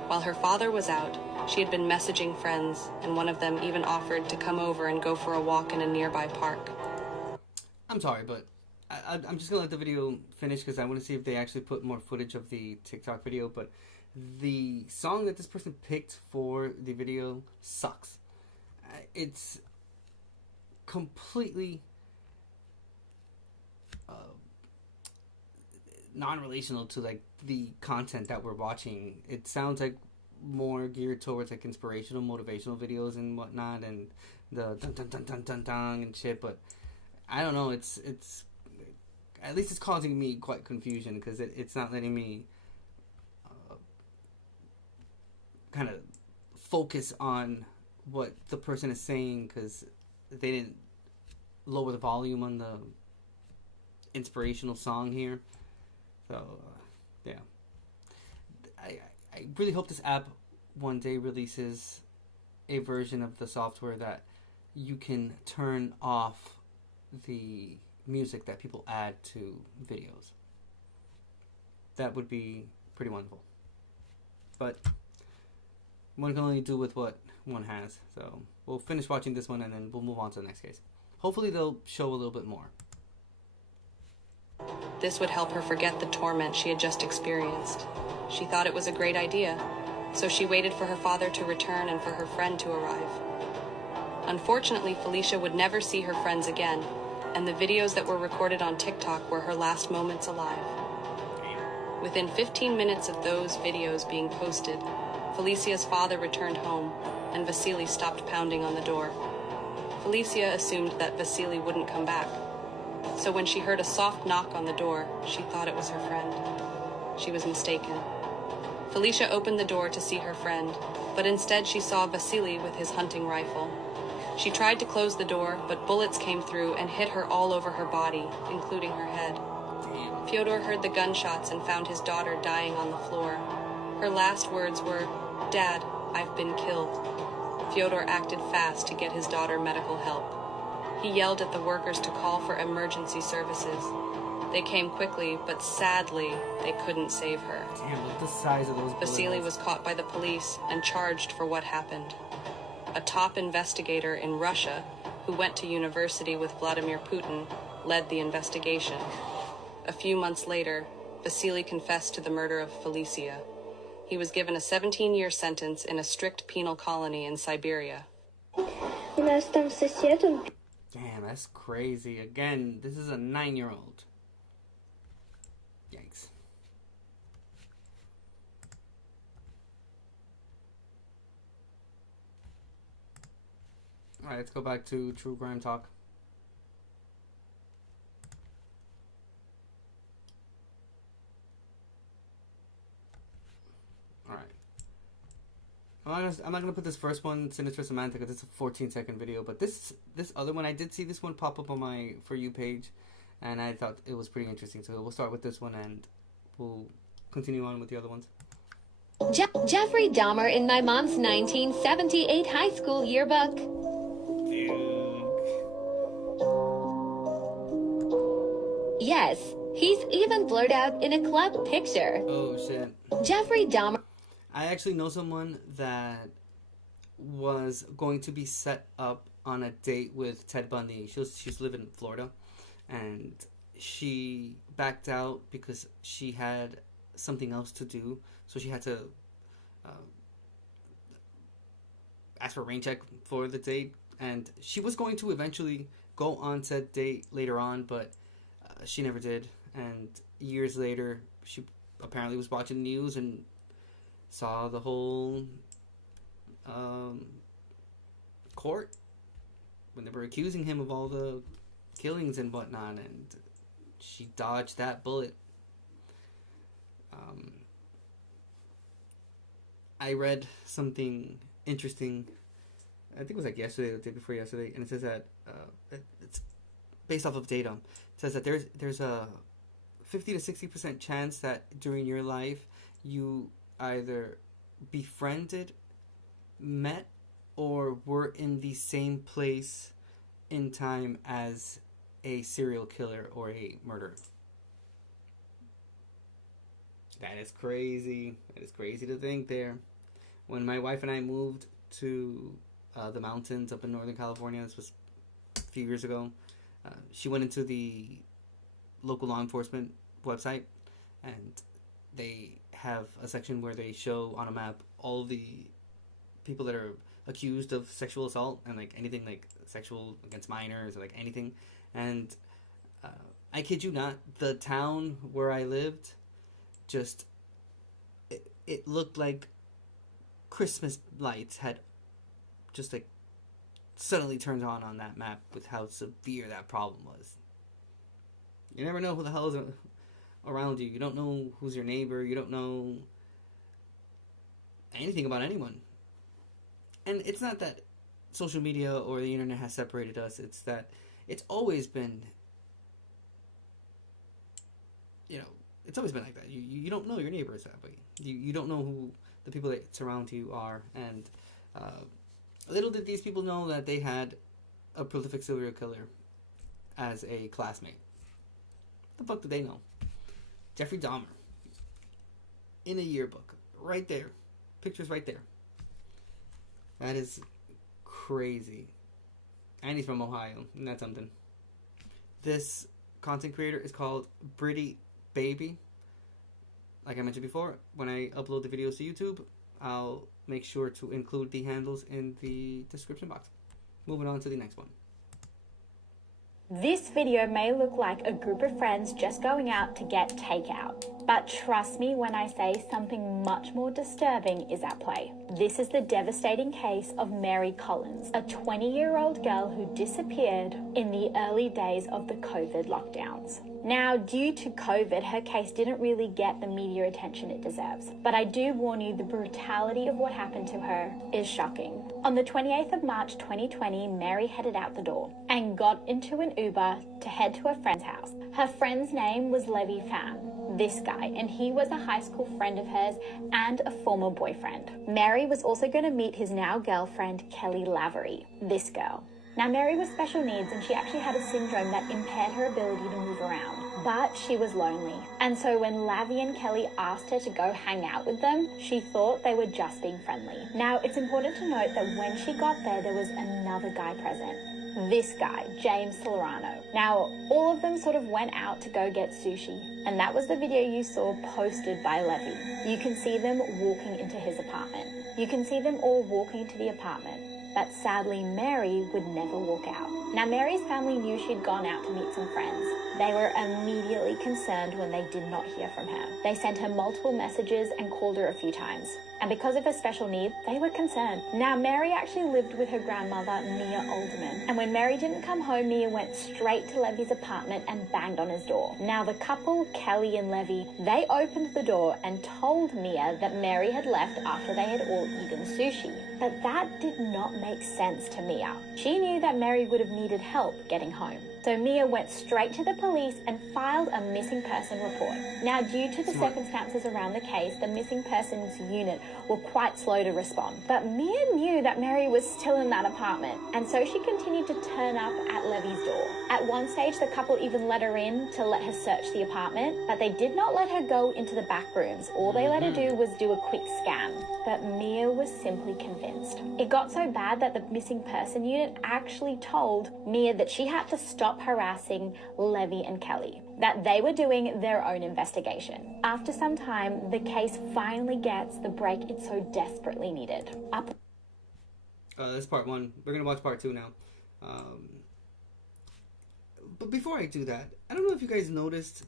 While her father was out, she had been messaging friends, and one of them even offered to come over and go for a walk in a nearby park. I'm sorry, but I'm just going to let the video finish because I want to see if they actually put more footage of the TikTok video, but the song that this person picked for the video sucks. It's completely non-relational to like the content that we're watching. It sounds like more geared towards like inspirational, motivational videos and whatnot, and the dun dun dun dun dun dun and shit. But I don't know. It's at least it's causing me quite confusion because it's not letting me kind of focus on what the person is saying because they didn't lower the volume on the inspirational song here. So yeah, I really hope this app one day releases a version of the software that you can turn off the music that people add to videos. That would be pretty wonderful. But one can only do with what one has. So we'll finish watching this one and then we'll move on to the next case. Hopefully they'll show a little bit more. This would help her forget the torment she had just experienced. She thought it was a great idea, so she waited for her father to return and for her friend to arrive. Unfortunately, Felicia would never see her friends again, and the videos that were recorded on TikTok were her last moments alive. Within 15 minutes of those videos being posted, Felicia's father returned home, and Vasily stopped pounding on the door. Felicia assumed that Vasily wouldn't come back. So when she heard a soft knock on the door, she thought it was her friend. She was mistaken. Felicia opened the door to see her friend, but instead she saw Vasily with his hunting rifle. She tried to close the door, but bullets came through and hit her all over her body, including her head. Fyodor heard the gunshots and found his daughter dying on the floor. Her last words were, "Dad, I've been killed." Fyodor acted fast to get his daughter medical help. He yelled at the workers to call for emergency services. They came quickly, but sadly, they couldn't save her. Damn, look at the size of those bullets. Vasily was caught by the police and charged for what happened. A top investigator in Russia, who went to university with Vladimir Putin, led the investigation. A few months later, Vasily confessed to the murder of Felicia. He was given a 17-year sentence in a strict penal colony in Siberia. У нас там сосед, он Damn, that's crazy. Again, this is a 9-year-old. Yikes. Alright, let's go back to True Crime Talk. Alright. I'm not gonna put this first one, Sinister Samantha, because it's a 14-second video. But this other one, I did see this one pop up on my For You page, and I thought it was pretty interesting. So we'll start with this one, and we'll continue on with the other ones. Jeffrey Dahmer in my mom's 1978 high school yearbook. Yes, he's even blurred out in a club picture. Oh shit. Jeffrey Dahmer. I actually know someone that was going to be set up on a date with Ted Bundy. She's living in Florida, and she backed out because she had something else to do. So she had to ask for a rain check for the date, and she was going to eventually go on said date later on, but she never did. And years later, she apparently was watching the news and saw the whole court when they were accusing him of all the killings and whatnot, and she dodged that bullet. I read something interesting, I think it was like yesterday or the day before yesterday, and it says that it's based off of data. It says that there's a 50 to 60% chance that during your life you either befriended, met, or were in the same place in time as a serial killer or a murderer. That is crazy. That is crazy to think there. When my wife and I moved to the mountains up in Northern California, this was a few years ago, she went into the local law enforcement website, and they have a section where they show on a map all the people that are accused of sexual assault and like anything like sexual against minors or like anything. And I kid you not, the town where I lived, just it looked like Christmas lights had just like suddenly turned on that map with how severe that problem was. You never know who the hell is around you. You don't know who's your neighbor. You don't know anything about anyone. And it's not that social media or the internet has separated us. It's that it's always been, it's always been like that. You don't know your neighbors that way. You don't know who the people that surround you are. And little did these people know that they had a prolific serial killer as a classmate. What the fuck did they know? Jeffrey Dahmer. In a yearbook. Right there. Pictures right there. That is crazy. And he's from Ohio. And that's something. This content creator is called Britty Baby. Like I mentioned before, when I upload the videos to YouTube, I'll make sure to include the handles in the description box. Moving on to the next one. This video may look like a group of friends just going out to get takeout, but trust me when I say something much more disturbing is at play. This is the devastating case of Mary Collins, a 20-year-old girl who disappeared in the early days of the COVID lockdowns. Now, due to COVID, her case didn't really get the media attention it deserves, but I do warn you, the brutality of what happened to her is shocking. On the 28th of March 2020, Mary headed out the door and got into an Uber to head to a friend's house. Her friend's name was Levi Pham, this guy, and he was a high school friend of hers and a former boyfriend. Mary was also going to meet his now girlfriend, Kelly Lavery, this girl. Now, Mary was special needs, and she actually had a syndrome that impaired her ability to move around, but she was lonely. And so when Lavi and Kelly asked her to go hang out with them, she thought they were just being friendly. Now, it's important to note that when she got there was another guy present. This guy, James Solano. Now, all of them sort of went out to go get sushi, and that was the video you saw posted by Levy. You can see them walking into his apartment. You can see them all walking to the apartment. But sadly, Mary would never walk out. Now, Mary's family knew she'd gone out to meet some friends. They were immediately concerned when they did not hear from her. They sent her multiple messages and called her a few times. And because of her special needs, they were concerned. Now, Mary actually lived with her grandmother, Mia Alderman. And when Mary didn't come home, Mia went straight to Levy's apartment and banged on his door. Now, the couple, Kelly and Levy, they opened the door and told Mia that Mary had left after they had all eaten sushi. But that did not make sense to Mia. She knew that Mary would have needed help getting home. So Mia went straight to the police and filed a missing person report. Now, due to the circumstances around the case, the missing persons unit were quite slow to respond. But Mia knew that Mary was still in that apartment, and so she continued to turn up at Levy's door. At one stage, the couple even let her in to let her search the apartment, but they did not let her go into the back rooms. All they let her do was do a quick scan. But Mia was simply convinced. It got so bad that the missing person unit actually told Mia that she had to stop harassing Levy and Kelly, that they were doing their own investigation. After some time, the case finally gets the break it so desperately needed. That's part one. We're going to watch part two now. But before I do that, I don't know if you guys noticed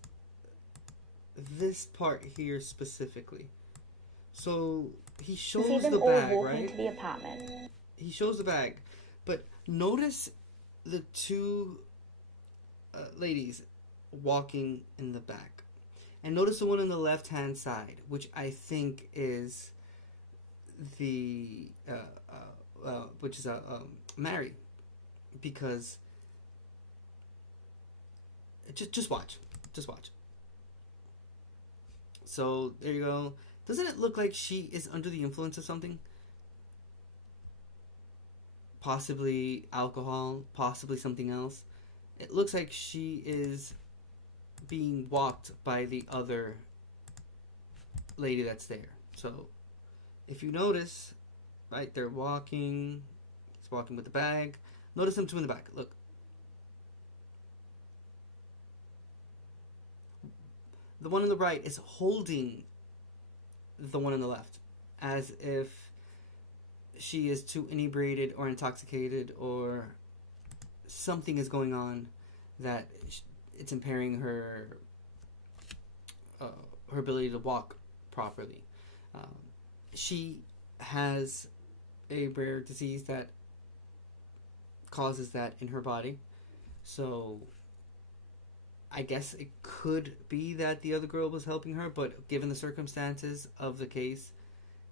this part here specifically. So he shows the bag, right? Into the apartment. He shows the bag, but notice the two ladies walking in the back. And notice the one on the left-hand side, which I think is the Mary, because just watch. So there you go. Doesn't it look like she is under the influence of something? Possibly alcohol, possibly something else. It looks like she is being walked by the other lady that's there. So if you notice, right, they're walking. He's walking with the bag. Notice them two in the back. Look. The one on the right is holding the one on the left, as if she is too inebriated or intoxicated, or something is going on that it's impairing her her ability to walk properly. She has a rare disease that causes that in her body, so I guess it could be that the other girl was helping her, but given the circumstances of the case,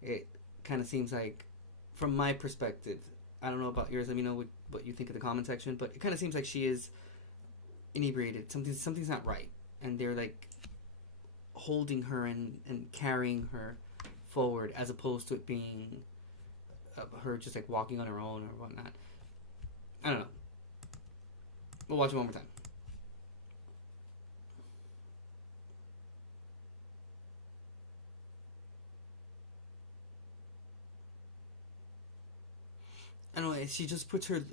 it kind of seems like, from my perspective, I don't know about yours, let me know what you think in the comment section, but it kind of seems like she is inebriated. Something's not right. And they're like holding her and carrying her forward, as opposed to it being her just like walking on her own or whatnot. I don't know. We'll watch it one more time. Anyway, she just puts her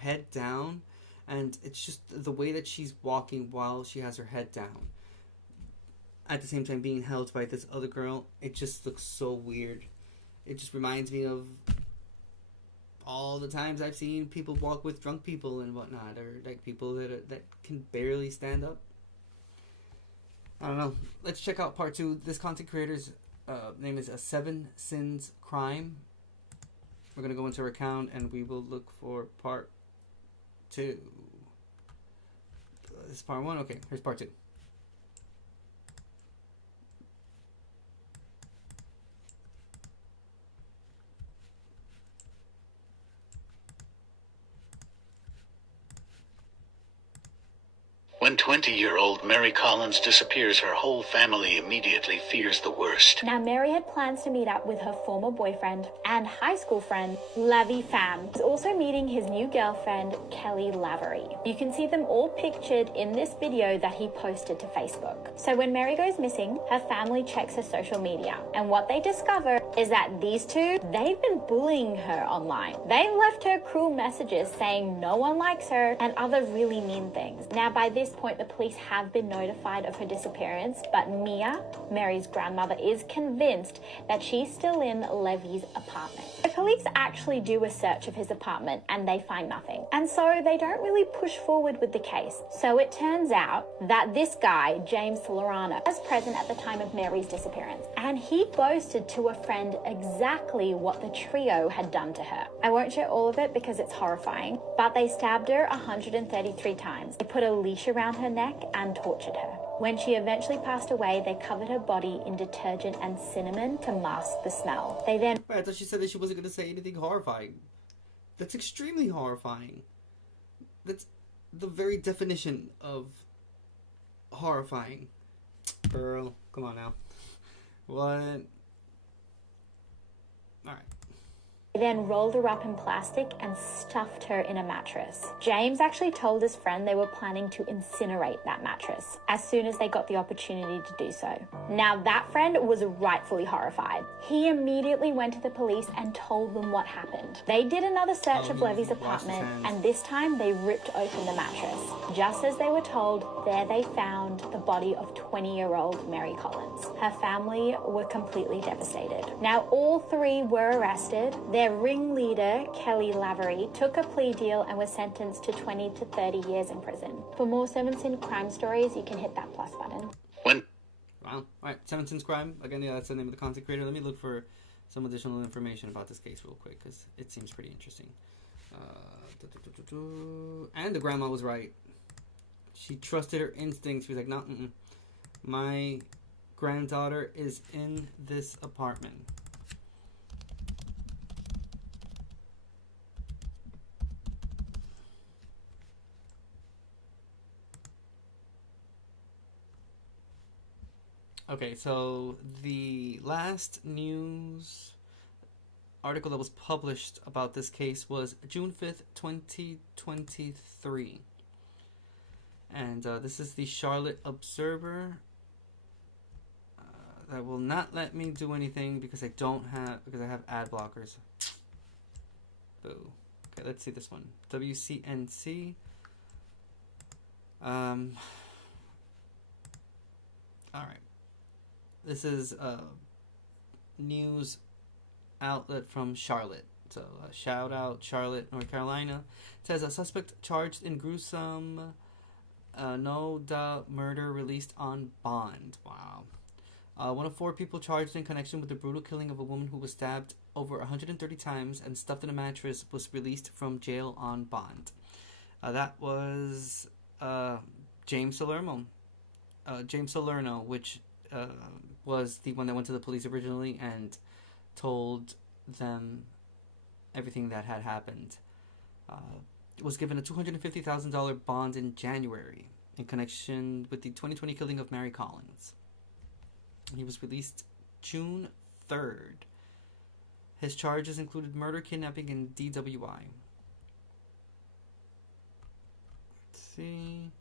head down, and it's just the way that she's walking while she has her head down, at the same time being held by this other girl. It just looks so weird. It just reminds me of all the times I've seen people walk with drunk people and whatnot, or like people that can barely stand up. I don't know. Let's check out part 2. This content creator's name is 7 Sins Crime. We're going to go into her account and we will look for part 2. This is part 1? Okay, here's part 2. When 20-year-old Mary Collins disappears, her whole family immediately fears the worst. Now, Mary had plans to meet up with her former boyfriend and high school friend, Lavi Pham. He's also meeting his new girlfriend, Kelly Lavery. You can see them all pictured in this video that he posted to Facebook. So when Mary goes missing, her family checks her social media. And what they discover is that these two, they've been bullying her online. They left her cruel messages saying no one likes her and other really mean things. Now, by this point, the police have been notified of her disappearance, but Mia, Mary's grandmother, is convinced that she's still in Levy's apartment. The police actually do a search of his apartment and they find nothing. And so they don't really push forward with the case. So it turns out that this guy, James Lorano, was present at the time of Mary's disappearance. And he boasted to a friend exactly what the trio had done to her. I won't share all of it because it's horrifying, but they stabbed her 133 times. They put a leash around her neck and tortured her. When she eventually passed away, they covered her body in detergent and cinnamon to mask the smell. They then... Wait, I thought she said that she wasn't going to say anything horrifying. That's extremely horrifying. That's the very definition of horrifying. Girl, come on now. What? Alright. They then rolled her up in plastic and stuffed her in a mattress. James actually told his friend they were planning to incinerate that mattress as soon as they got the opportunity to do so. Now, that friend was rightfully horrified. He immediately went to the police and told them what happened. They did another search of Levy's apartment, and this time they ripped open the mattress. Just as they were told, there they found the body of 20-year-old Mary Collins. Her family were completely devastated. Now, all three were arrested. Their ringleader, Kelly Lavery, took a plea deal and was sentenced to 20 to 30 years in prison. For more 7 Sin crime stories, you can hit that plus button. Wow. Alright, 7 Sins Crime. Again, yeah, that's the name of the content creator. Let me look for some additional information about this case real quick, because it seems pretty interesting. And the grandma was right. She trusted her instincts. She was like, no, my granddaughter is in this apartment. Okay, so the last news article that was published about this case was June 5th, 2023. And this is the Charlotte Observer. That will not let me do anything because I have ad blockers. Boo. Okay, let's see this one. WCNC. Alright. This is a news outlet from Charlotte. So shout out Charlotte, North Carolina. It says a suspect charged in gruesome murder released on bond. Wow. One of 4 people charged in connection with the brutal killing of a woman who was stabbed over 130 times and stuffed in a mattress was released from jail on bond. That was James Salerno. James Salerno, which was the one that went to the police originally and told them everything that had happened. Was given a $250,000 bond in January in connection with the 2020 killing of Mary Collins. He was released June 3rd. His charges included murder, kidnapping, and DWI. Let's see.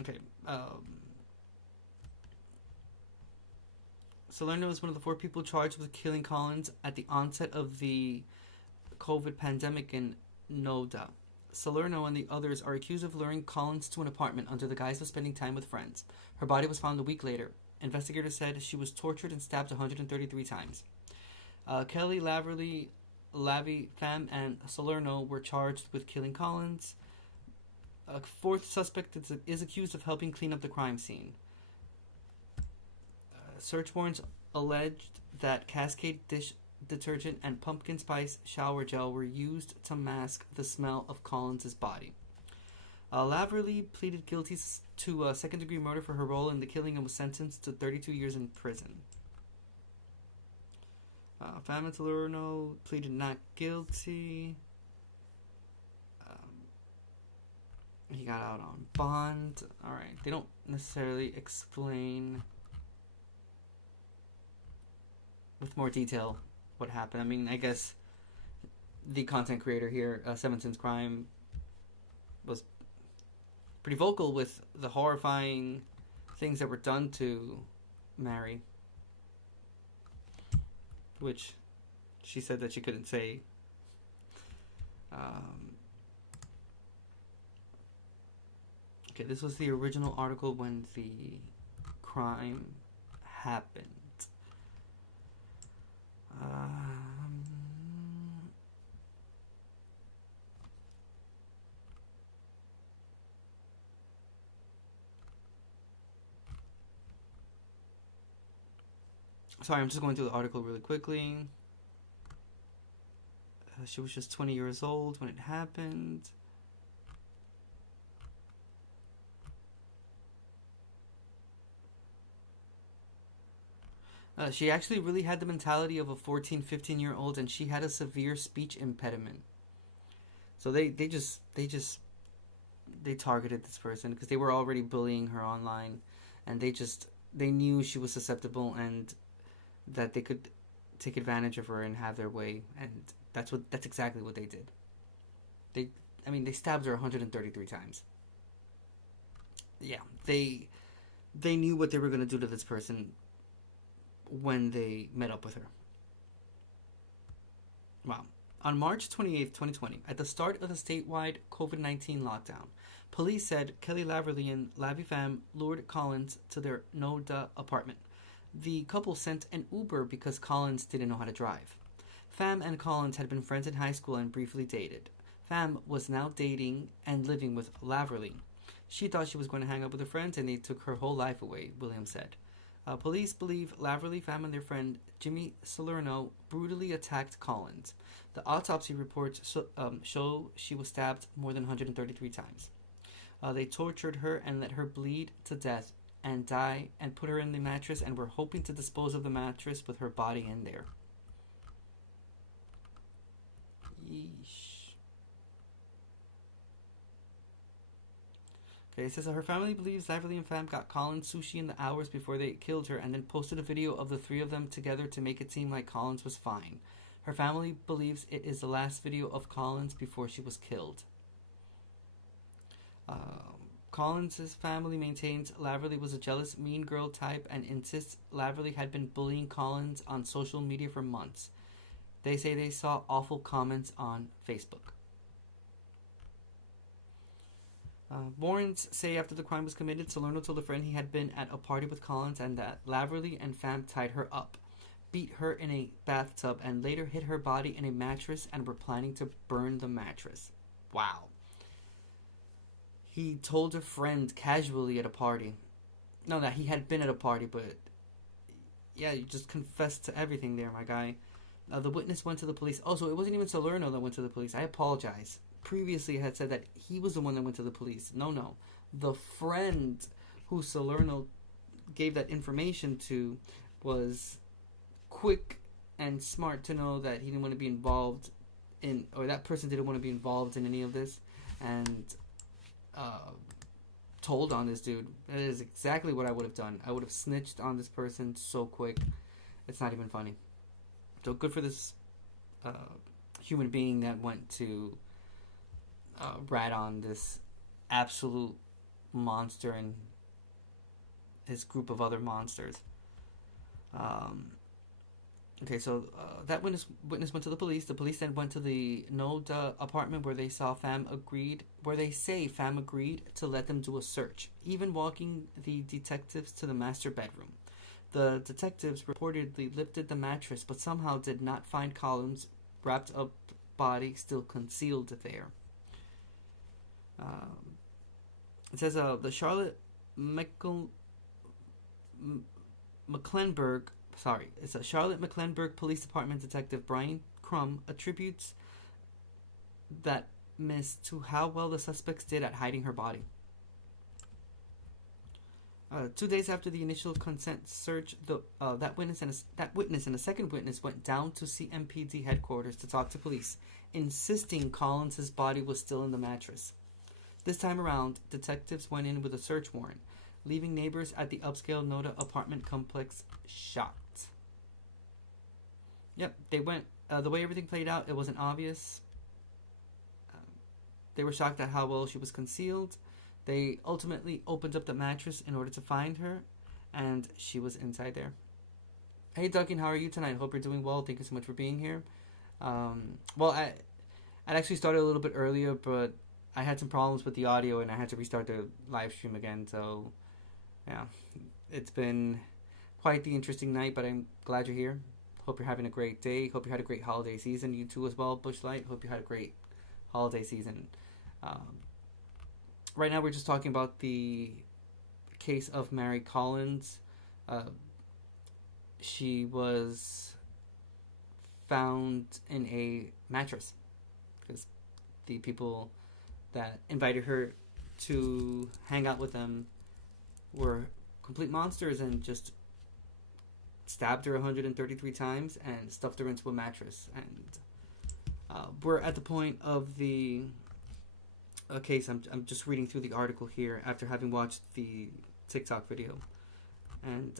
Okay. Salerno is one of the 4 people charged with killing Collins at the onset of the COVID pandemic in Noda. Salerno and the others are accused of luring Collins to an apartment under the guise of spending time with friends. Her body was found a week later. Investigators said she was tortured and stabbed 133 times. Kelly, Lavi, Pham, and Salerno were charged with killing Collins. A 4th suspect is accused of helping clean up the crime scene. Search warrants alleged that Cascade dish detergent and pumpkin spice shower gel were used to mask the smell of Collins' body. Laverly pleaded guilty to second-degree murder for her role in the killing and was sentenced to 32 years in prison. Pham and Salerno pleaded not guilty. He got out on bond. Alright, they don't necessarily explain with more detail what happened. I mean, I guess the content creator here, Seven Sins Crime, was pretty vocal with the horrifying things that were done to Mary, which she said that she couldn't say. Okay, this was the original article when the crime happened. Sorry, I'm just going through the article really quickly. She was just 20 years old when it happened. She actually really had the mentality of a 14, 15-year-old, and she had a severe speech impediment. So they targeted this person because they were already bullying her online, and they knew she was susceptible and that they could take advantage of her and have their way, and that's exactly what they did. They stabbed her 133 times. Yeah, they knew what they were going to do to this person when they met up with her. Wow. On March 28th, 2020, at the start of the statewide COVID-19 lockdown, police said Kelly Laverly and Lavi Pham lured Collins to their Noda apartment. The couple sent an Uber because Collins didn't know how to drive. Pham and Collins had been friends in high school and briefly dated. Pham was now dating and living with Laverly. She thought she was going to hang out with her friends and they took her whole life away, Williams said. Police believe Laverly fam and their friend Jimmy Salerno brutally attacked Collins. The autopsy reports show she was stabbed more than 133 times. They tortured her and let her bleed to death and die and put her in the mattress and were hoping to dispose of the mattress with her body in there. Yeesh. Okay, it says her family believes Laverly and fam got Collins sushi in the hours before they killed her and then posted a video of the three of them together to make it seem like Collins was fine. Her family believes it is the last video of Collins before she was killed. Collins' family maintains Laverly was a jealous, mean girl type and insists Laverly had been bullying Collins on social media for months. They say they saw awful comments on Facebook. Warrens say after the crime was committed, Salerno told a friend he had been at a party with Collins and that Laverly and fam tied her up, beat her in a bathtub, and later hid her body in a mattress and were planning to burn the mattress. Wow. He told a friend casually at a party. No, that he had been at a party, but yeah, you just confessed to everything there, my guy. The witness went to the police. Also, it wasn't even Salerno that went to the police. I apologize. Previously, I had said that he was the one that went to the police. No. The friend who Salerno gave that information to was quick and smart to know that he didn't want to be involved in, or that person didn't want to be involved in any of this, and told on this dude. That is exactly what I would have done. I would have snitched on this person so quick. It's not even funny. So good for this human being that went to rat on this absolute monster and his group of other monsters. Okay, so that witness went to the police. The police then went to the Noda apartment where they say fam agreed to let them do a search, even walking the detectives to the master bedroom. The detectives reportedly lifted the mattress, but somehow did not find Collins' wrapped up body still concealed there. It says the Charlotte Mecklenburg Police Department Detective Brian Crum attributes that miss to how well the suspects did at hiding her body. 2 days after the initial consent search, that witness and a second witness went down to CMPD headquarters to talk to police, insisting Collins' body was still in the mattress. This time around, detectives went in with a search warrant, leaving neighbors at the upscale Noda apartment complex shocked. Yep, they went. The way everything played out, it wasn't obvious. They were shocked at how well she was concealed. They ultimately opened up the mattress in order to find her, and she was inside there. Hey, Duncan, how are you tonight? Hope you're doing well. Thank you so much for being here. Well, I'd actually started a little bit earlier, but I had some problems with the audio, and I had to restart the live stream again. So, yeah, it's been quite the interesting night, but I'm glad you're here. Hope you're having a great day. Hope you had a great holiday season. You too as well, Bushlight. Hope you had a great holiday season. Right now, we're just talking about the case of Mary Collins. She was found in a mattress because the people that invited her to hang out with them were complete monsters and just stabbed her 133 times and stuffed her into a mattress. And we're at the point of the case. I'm just reading through the article here after having watched the TikTok video. And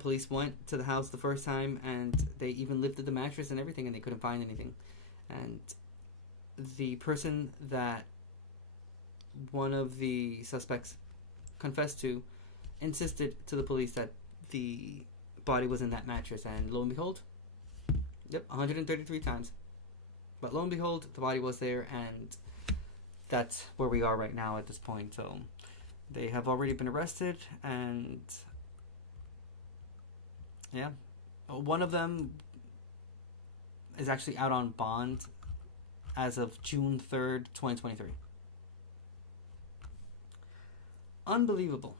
police went to the house the first time and they even lifted the mattress and everything and they couldn't find anything. And the person that one of the suspects confessed to insisted to the police that the body was in that mattress, and lo and behold, 133 times. But lo and behold, the body was there, and that's where we are right now at this point. So they have already been arrested, and one of them is actually out on bond as of June 3rd, 2023. Unbelievable.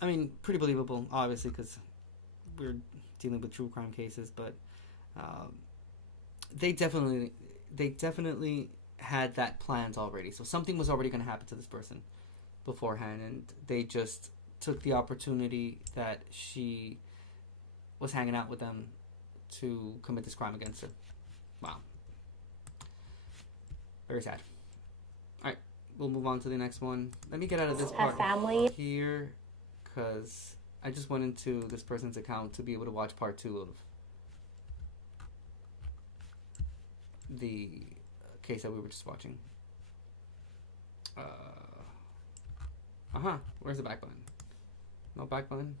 I mean, pretty believable, obviously, because we're dealing with true crime cases, but they definitely had that planned already. So something was already going to happen to this person beforehand, and they just took the opportunity that she was hanging out with them to commit this crime against her. Wow. Very sad. Alright, we'll move on to the next one. Let me get out of this part here, because I just went into this person's account to be able to watch part 2 of the case that we were just watching. Where's the back button? No back button?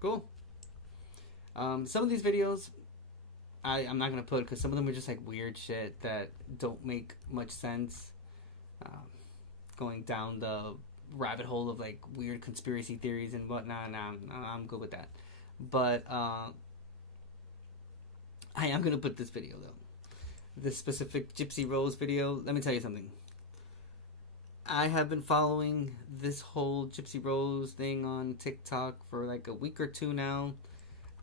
Cool. Some of these videos I'm not gonna put, because some of them are just like weird shit that don't make much sense. Going down the rabbit hole of like weird conspiracy theories and whatnot. I'm good with that. But I am gonna put this video though. This specific Gypsy Rose video. Let me tell you something. I have been following this whole Gypsy Rose thing on TikTok for like a week or two now.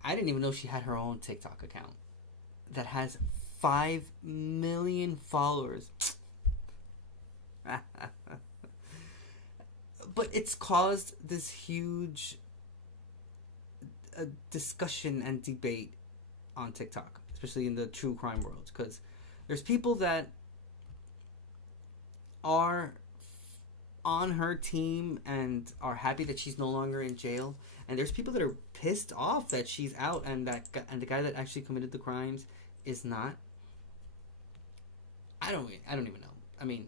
I didn't even know she had her own TikTok account that has 5 million followers. But it's caused this huge discussion and debate on TikTok, especially in the true crime world, because there's people that are on her team and are happy that she's no longer in jail, and there's people that are pissed off that she's out and the guy that actually committed the crimes is not. I don't even know. I mean,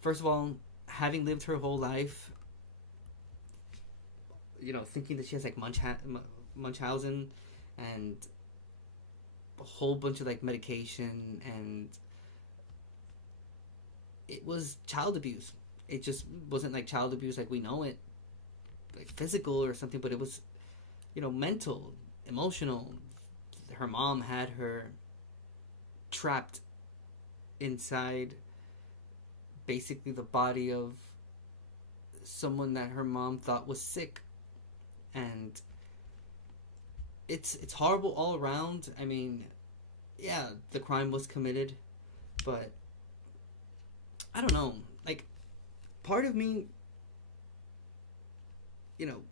first of all, having lived her whole life, you know, thinking that she has like Munchausen and a whole bunch of like medication, and it was child abuse. It just wasn't like child abuse like we know it, like physical or something, but it was, you know, mental, emotional. Her mom had her trapped inside basically the body of someone that her mom thought was sick, and it's horrible all around. I mean, yeah, the crime was committed, but I don't know, like, part of me, you know,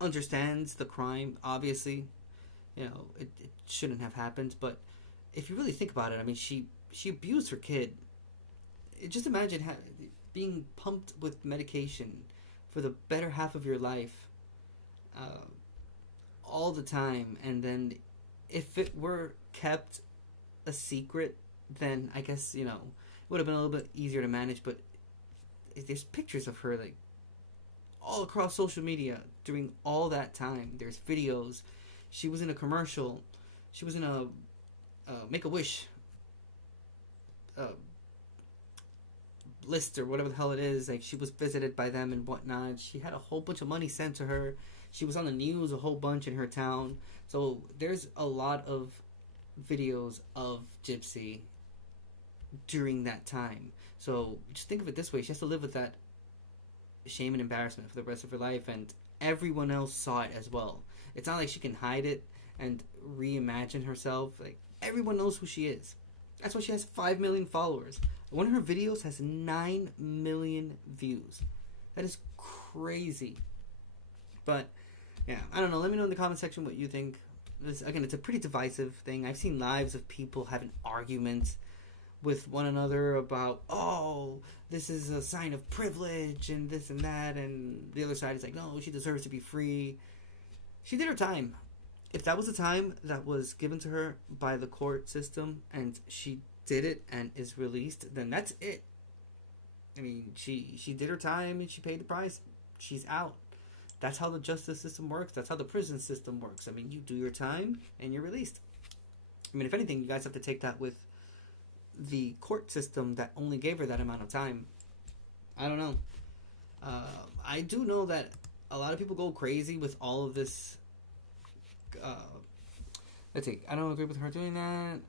understands the crime, obviously. You know, it shouldn't have happened, but if you really think about it, I mean, she abused her kid. Just imagine being pumped with medication for the better half of your life, all the time, and then if it were kept a secret, then I guess, you know, it would have been a little bit easier to manage. But there's pictures of her like all across social media during all that time. There's videos. She was in a commercial. She was in a Make-A-Wish list or whatever the hell it is. Like, she was visited by them and whatnot. She had a whole bunch of money sent to her. She was on the news a whole bunch in her town. So there's a lot of videos of Gypsy during that time. So just think of it this way. She has to live with that shame and embarrassment for the rest of her life, and everyone else saw it as well. It's not like she can hide it and reimagine herself. Like, everyone knows who she is. That's why she has 5 million followers. One of her videos has 9 million views. That is crazy. But yeah, I don't know. Let me know in the comment section what you think. This, again, it's a pretty divisive thing. I've seen lives of people having arguments with one another about, oh, this is a sign of privilege and this and that, and the other side is like, no, she deserves to be free. She did her time. If that was the time that was given to her by the court system and she did it and is released, then that's it. I mean, she did her time and she paid the price. She's out. That's how the justice system works. That's how the prison system works. I mean, you do your time and you're released. I mean, if anything, you guys have to take that with the court system that only gave her that amount of time. I don't know. I do know that a lot of people go crazy with all of this let's see. I don't agree with her doing that.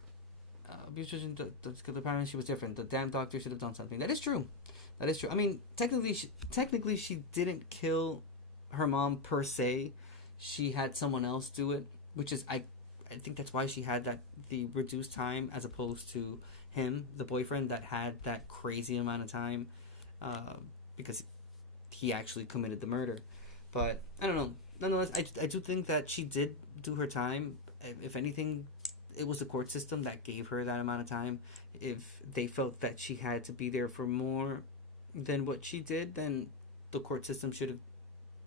Abuse children, the parents, she was different. The damn doctor should have done something. That is true. That is true. I mean, technically, she didn't kill her mom per se. She had someone else do it, which is I think that's why she had the reduced time as opposed to him, the boyfriend that had that crazy amount of time, because he actually committed the murder. But I don't know. Nonetheless, I do think that she did do her time. If anything, it was the court system that gave her that amount of time. If they felt that she had to be there for more than what she did, then the court system should have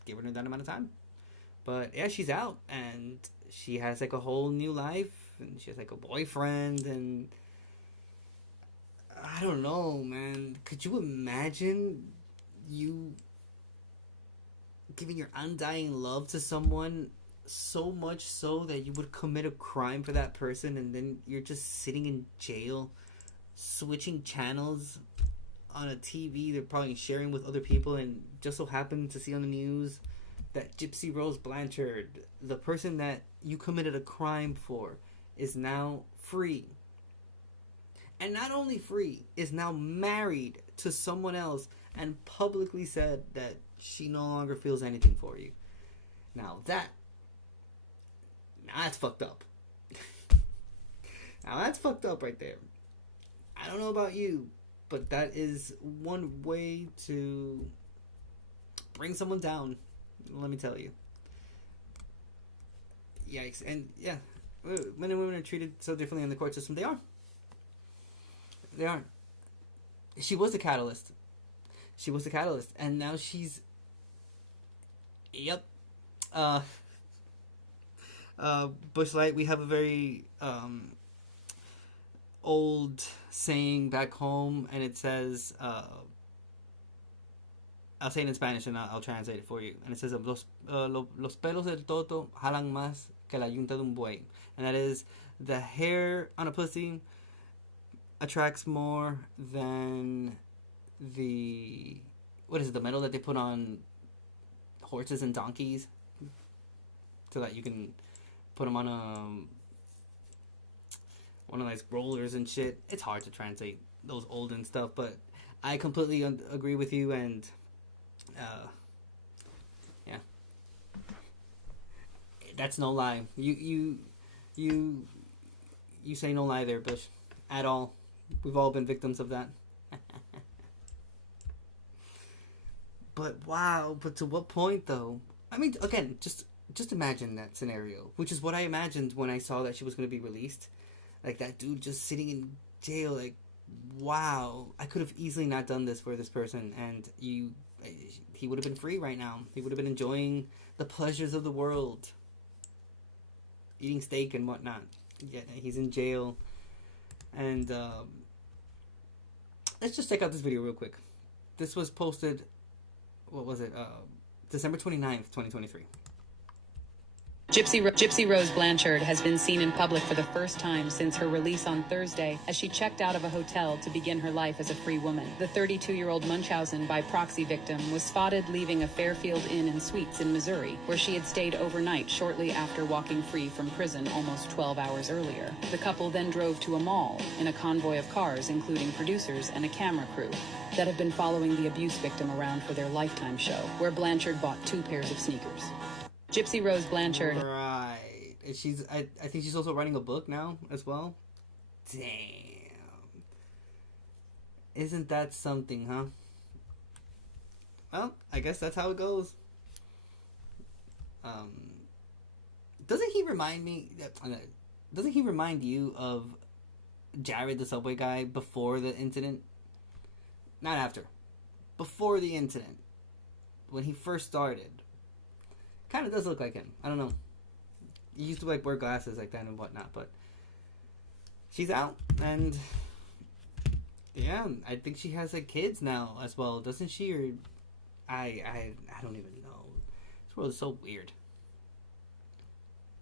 given her that amount of time. But yeah, she's out and she has like a whole new life and she has like a boyfriend and I don't know, man. Could you imagine you giving your undying love to someone so much so that you would commit a crime for that person and then you're just sitting in jail switching channels on a TV they're probably sharing with other people and just so happen to see on the news that Gypsy Rose Blanchard, the person that you committed a crime for, is now free. And not only free, is now married to someone else and publicly said that she no longer feels anything for you. Now that's fucked up. Now that's fucked up right there. I don't know about you, but that is one way to bring someone down. Let me tell you. Yikes. And yeah, men and women are treated so differently in the court system. They are. They are. She was the catalyst. She was the catalyst. And now she's... Yep. Bushlight, we have a very old saying back home, and it says, I'll say it in Spanish and I'll translate it for you. And it says, los pelos del toto jalan más que la yunta de un buey. And that is, the hair on a pussy attracts more than the... What is it, the metal that they put on horses and donkeys? So that you can put them on one of those rollers and shit. It's hard to translate those olden stuff, but I completely agree with you, and yeah, that's no lie. You say no lie there, Bush, at all. We've all been victims of that. But wow, but to what point though? I mean, again, just imagine that scenario, which is what I imagined when I saw that she was going to be released. Like, that dude just sitting in jail, like, wow, I could have easily not done this for this person, and he would have been free right now. He would have been enjoying the pleasures of the world, eating steak and whatnot. Yeah, he's in jail. And let's just check out this video real quick. This was posted, what was it, December 29th, 2023. Gypsy Rose Blanchard has been seen in public for the first time since her release on Thursday as she checked out of a hotel to begin her life as a free woman. The 32-year-old Munchausen by proxy victim was spotted leaving a Fairfield Inn and Suites in Missouri, where she had stayed overnight shortly after walking free from prison almost 12 hours earlier. The couple then drove to a mall in a convoy of cars, including producers and a camera crew, that have been following the abuse victim around for their Lifetime show, where Blanchard bought 2 pairs of sneakers. Gypsy Rose Blanchard. Right. And I think she's also writing a book now as well. Damn. Isn't that something, huh? Well, I guess that's how it goes. Doesn't he remind you of Jared the Subway guy before the incident? Not after. Before the incident. When he first started. Kind of does look like him. I don't know. He used to like wear glasses like that and whatnot, but she's out, and yeah, I think she has like kids now as well, doesn't she? Or I don't even know. This world is so weird.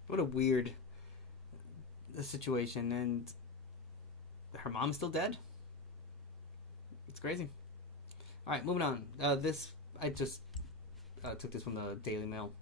What a weird situation, and her mom's still dead. It's crazy. All right, moving on. This I just took this from the Daily Mail.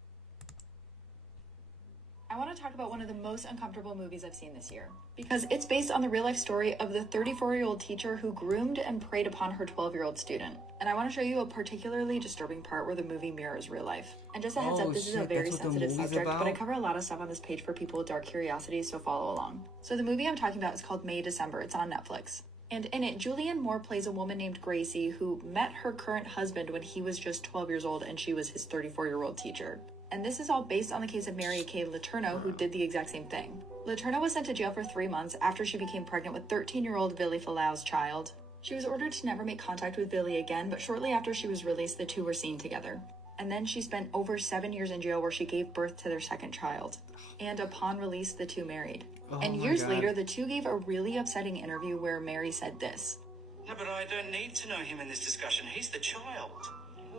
I want to talk about one of the most uncomfortable movies I've seen this year, because it's based on the real-life story of the 34-year-old teacher who groomed and preyed upon her 12-year-old student. And I want to show you a particularly disturbing part where the movie mirrors real life. And just a heads up, this is a very sensitive subject, but I cover a lot of stuff on this page for people with dark curiosities, so follow along. So the movie I'm talking about is called May December. It's on Netflix. And in it, Julianne Moore plays a woman named Gracie who met her current husband when he was just 12 years old and she was his 34-year-old teacher. And this is all based on the case of Mary Kay Letourneau, who did the exact same thing. Letourneau was sent to jail for 3 months after she became pregnant with 13-year-old Billy Falau's child. She was ordered to never make contact with Billy again, but shortly after she was released, the two were seen together. And then she spent over 7 years in jail where she gave birth to their second child. And upon release, the two married. And years later, the two gave a really upsetting interview where Mary said this. No, but I don't need to know him in this discussion. He's the child.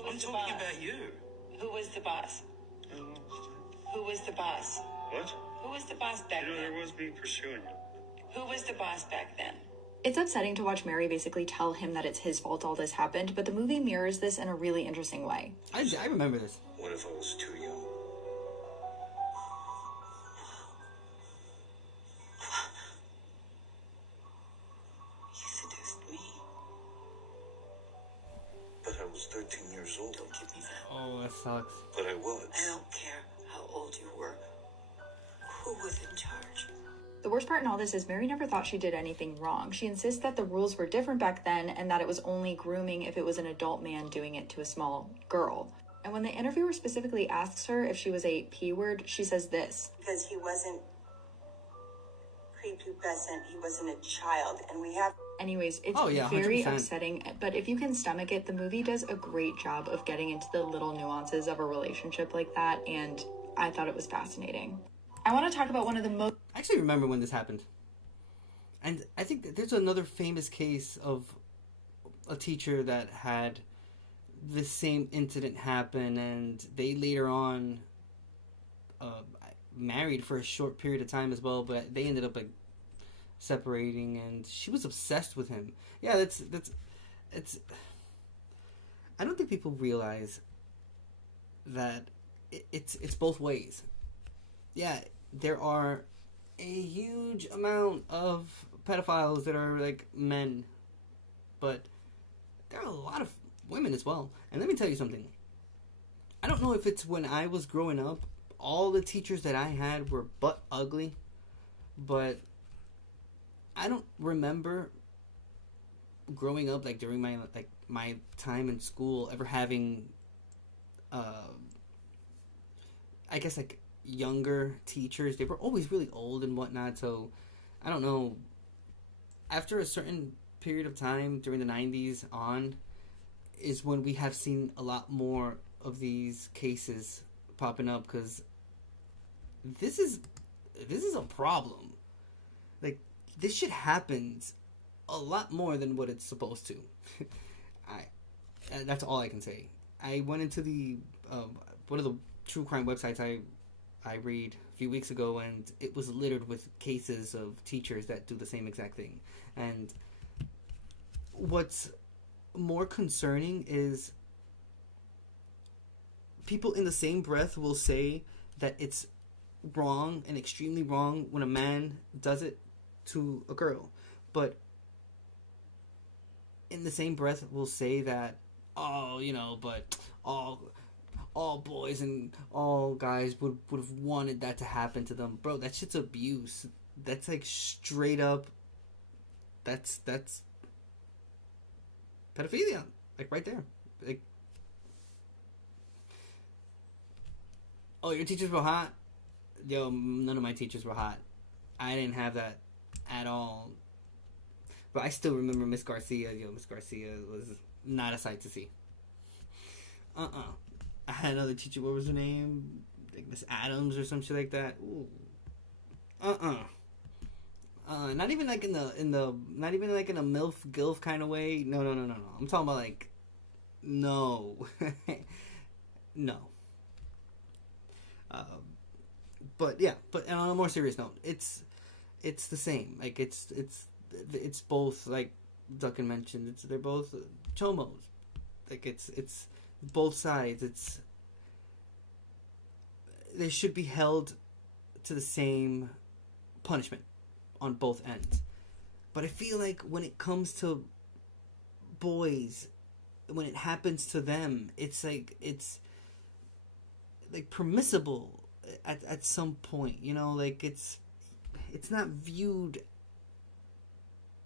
I'm talking about you. Who was the boss? Who was the boss? What? Who was the boss back then? There was me pursuing you. Who was the boss back then? It's upsetting to watch Mary basically tell him that it's his fault all this happened, but the movie mirrors this in a really interesting way. I remember this. What if I was too young? You seduced me. But I was 13 years old. Don't give me that. Oh, that sucks. But I was. I don't care how old you were. Who was in charge? The worst part in all this is Mary never thought she did anything wrong. She insists that the rules were different back then and that it was only grooming if it was an adult man doing it to a small girl. And when the interviewer specifically asks her if she was a P-word, she says this. Because he wasn't prepubescent, he wasn't a child, and we have... Anyways, it's yeah, very 100%. upsetting, but if you can stomach it, the movie does a great job of getting into the little nuances of a relationship like that, and I thought it was fascinating. I want to talk about one of the most... I actually remember when this happened. And I think that there's another famous case of a teacher that had the same incident happen, and they later on married for a short period of time as well, but they ended up like separating, and she was obsessed with him. Yeah, it's I don't think people realize that it's both ways. Yeah, there are a huge amount of pedophiles that are like men, but there are a lot of women as well. And let me tell you something. I don't know if it's when I was growing up, all the teachers that I had were butt ugly, but I don't remember growing up, like during my time in school, ever having I guess like younger teachers. They were always really old and whatnot, so I don't know, after a certain period of time during the 90s on is when we have seen a lot more of these cases popping up, because this is a problem. Like, this shit happens a lot more than what it's supposed to. That's all I can say. I went into the one of the true crime websites I read a few weeks ago, and it was littered with cases of teachers that do the same exact thing. And what's more concerning is people in the same breath will say that it's wrong and extremely wrong when a man does it to a girl, but in the same breath will say that, oh, you know, but all boys and all guys would have wanted that to happen to them. Bro, that shit's abuse. That's like straight up, that's pedophilia, like right there. Like, oh, your teachers were hot? Yo, none of my teachers were hot. I didn't have that at all. But I still remember Miss Garcia. Yo, Miss Garcia was not a sight to see. I had another teacher, what was her name? Like Miss Adams or some shit like that. Ooh. Not even like in the not even like in a MILF GILF kind of way. No. I'm talking about like, no. No. But yeah, but on a more serious note, it's the same. Like it's both, like Duncan mentioned, they're both chomos. Like it's both sides. They should be held to the same punishment on both ends. But I feel like when it comes to boys, when it happens to them, it's like permissible at some point, you know, like it's not viewed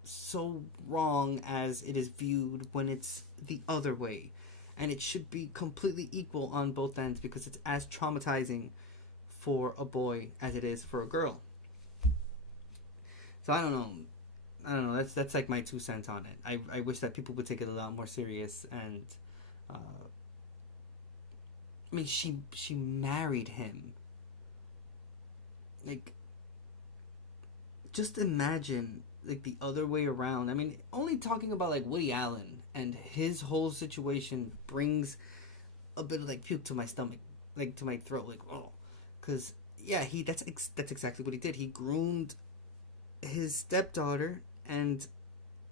so wrong as it is viewed when it's the other way. And it should be completely equal on both ends, because it's as traumatizing for a boy as it is for a girl. So I don't know. That's like my 2 cents on it. I wish that people would take it a lot more serious. And I mean, she married him. Like, just imagine like the other way around. I mean, only talking about like Woody Allen and his whole situation brings a bit of like puke to my stomach, like to my throat, like, oh, because yeah, that's exactly what he did. He groomed his stepdaughter and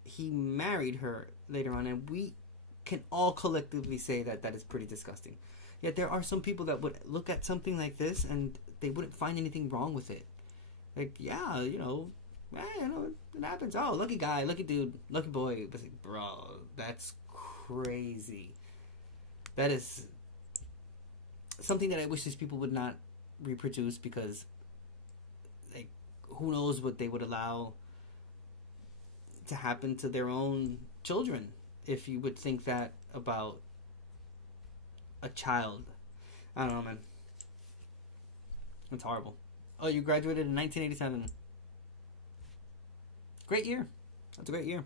he married her later on, and we can all collectively say that that is pretty disgusting. Yet there are some people that would look at something like this and they wouldn't find anything wrong with it. Like, yeah, you know, it happens. Oh, lucky guy, lucky dude, lucky boy. But like, bro, that's crazy. That is something that I wish these people would not reproduce, because like, who knows what they would allow to happen to their own children if you would think that about a child. I don't know, man. That's horrible. Oh, you graduated in 1987. Great year. That's a great year.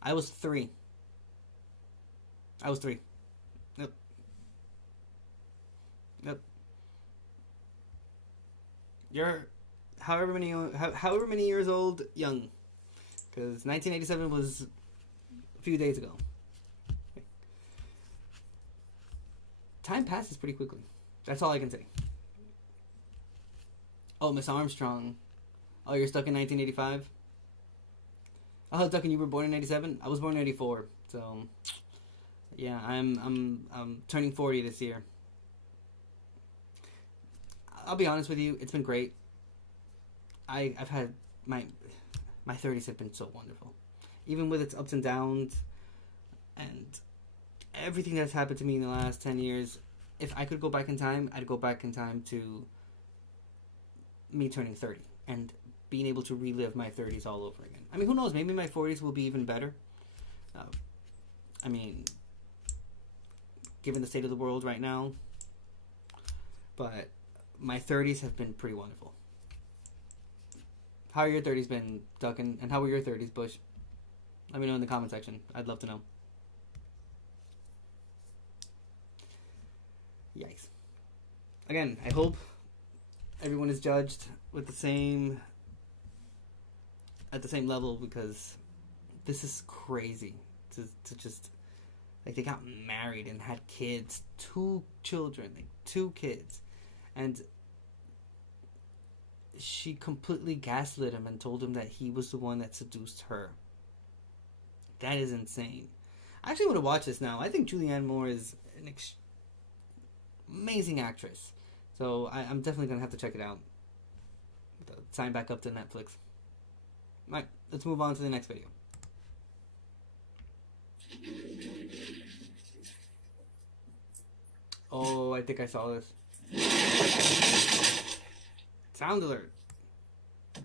I was 3. Yep. You're however many years old young, because 1987 was a few days ago. Okay. Time passes pretty quickly. That's all I can say. Oh, Miss Armstrong. Oh, you're stuck in 1985? Oh, Duncan, you were born in 87? I was born in 84. So, yeah, I'm turning 40 this year. I'll be honest with you, it's been great. I've had my 30s have been so wonderful. Even with its ups and downs and everything that's happened to me in the last 10 years, if I could go back in time, I'd go back in time to me turning 30 and being able to relive my 30s all over again. I mean, who knows? Maybe my 40s will be even better. I mean, given the state of the world right now. But my 30s have been pretty wonderful. How are your 30s been, Duncan? And how were your 30s, Bush? Let me know in the comment section. I'd love to know. Yikes. Again, I hope everyone is judged with the same level, because this is crazy to just, like, they got married and had kids, 2 children, like 2 kids, and she completely gaslit him and told him that he was the one that seduced her. That is insane. I actually want to watch this now. I think Julianne Moore is an amazing actress. So I'm definitely going to have to check it out. Sign back up to Netflix. Alright, let's move on to the next video. Oh, I think I saw this. Sound alert. I'll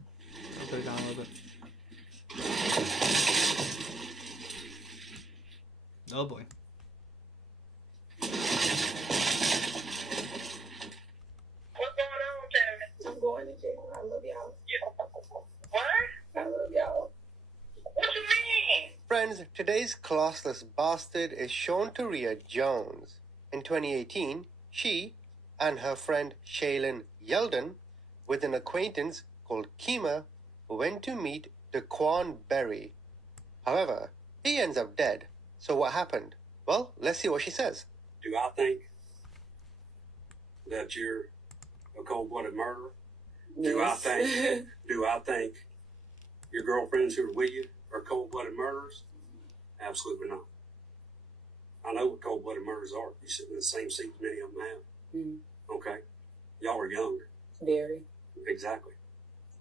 put it down a little bit. Oh boy. I'm going to jail. I love y'all. What? I love y'all. What you mean? Friends, today's classless bastard is Shawntaria Jones. In 2018, she and her friend Shaylin Yeldon, with an acquaintance called Kima, went to meet Daquan Berry. However, he ends up dead. So what happened? Well, let's see what she says. Do I think that you're a cold-blooded murderer? Yes. Do I think your girlfriends who are with you are cold-blooded murderers? Absolutely not. I know what cold-blooded murders are. You sit in the same seat as many of them have. Mm-hmm. Okay? Y'all are young. Very. Exactly.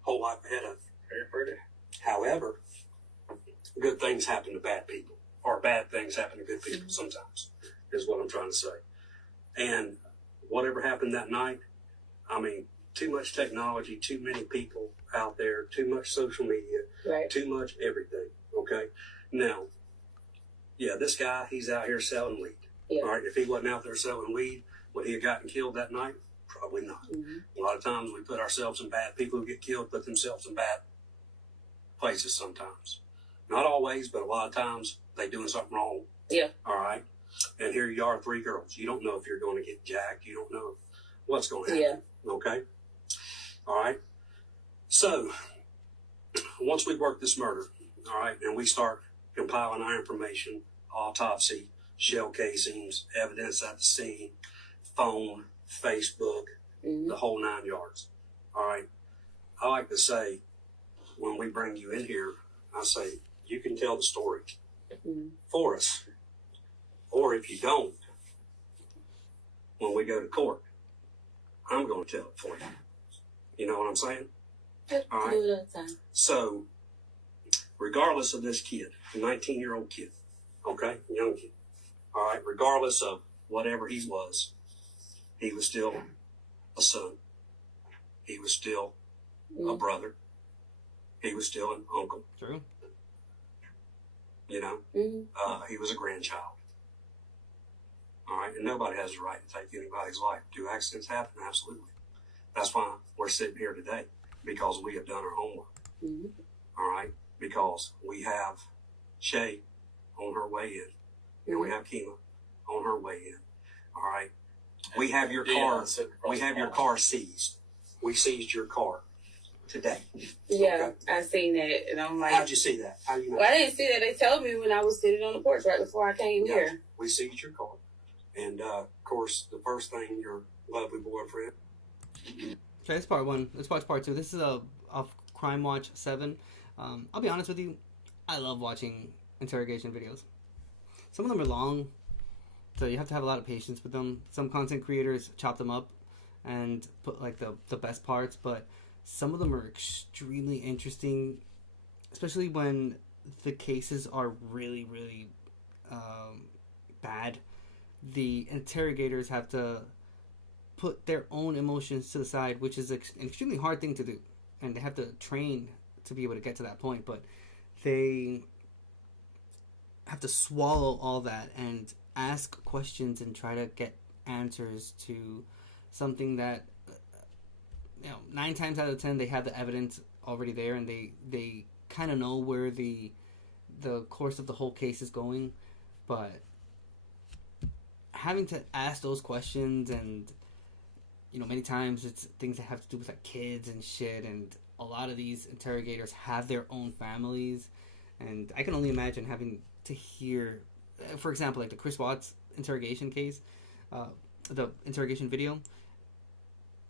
Whole life ahead of you. However, good things happen to bad people, or bad things happen to good people sometimes, is what I'm trying to say. And whatever happened that night, I mean, too much technology, too many people out there, too much social media, too much everything, okay? Now, yeah, this guy, he's out here selling weed. Yeah. All right, if he wasn't out there selling weed, would he have gotten killed that night? Probably not. A lot of times we put ourselves in bad, people who get killed put themselves in bad places sometimes. Not always, but a lot of times they doing something wrong. Yeah. All right. And here you are, 3 girls. You don't know if you're going to get jacked. You don't know what's going to happen. Yeah. Okay. All right. So once we work this murder, all right, and we start compiling our information, autopsy, shell casings, evidence at the scene, phone, Facebook, the whole 9 yards. All right. I like to say, when we bring you in here, I say, you can tell the story for us. Or if you don't, when we go to court, I'm going to tell it for you. You know what I'm saying? All right. So, regardless of this kid, a 19-year-old kid, okay, young kid, all right, regardless of whatever he was still a son. He was still a brother. He was still an uncle. True. You know, he was a grandchild. All right, and nobody has the right to take anybody's life. Do accidents happen? Absolutely. That's why we're sitting here today, because we have done our homework. All right, because we have Shay on her way in, and we have Kima on her way in. All right, we have your car. We have your car seized. We seized your car today. Yeah, okay. I seen that, and I'm like, how'd you see that? How do you know? Well, I didn't see that. They told me when I was sitting on the porch right before I came here. We seized your car, and of course, the first thing, your lovely boyfriend. Okay, that's part 1. Let's watch part 2. This is a Crime Watch 7. I'll be honest with you, I love watching interrogation videos. Some of them are long, so you have to have a lot of patience with them. Some content creators chop them up and put like the best parts, but some of them are extremely interesting, especially when the cases are really, really bad. The interrogators have to put their own emotions to the side, which is an extremely hard thing to do, and they have to train to be able to get to that point, but they have to swallow all that and ask questions and try to get answers to something that, 9 times out of 10 they have the evidence already there, and they kind of know where the course of the whole case is going, but having to ask those questions, and many times it's things that have to do with like kids and shit, and a lot of these interrogators have their own families, and I can only imagine having to hear, for example, like the Chris Watts interrogation case, the interrogation video.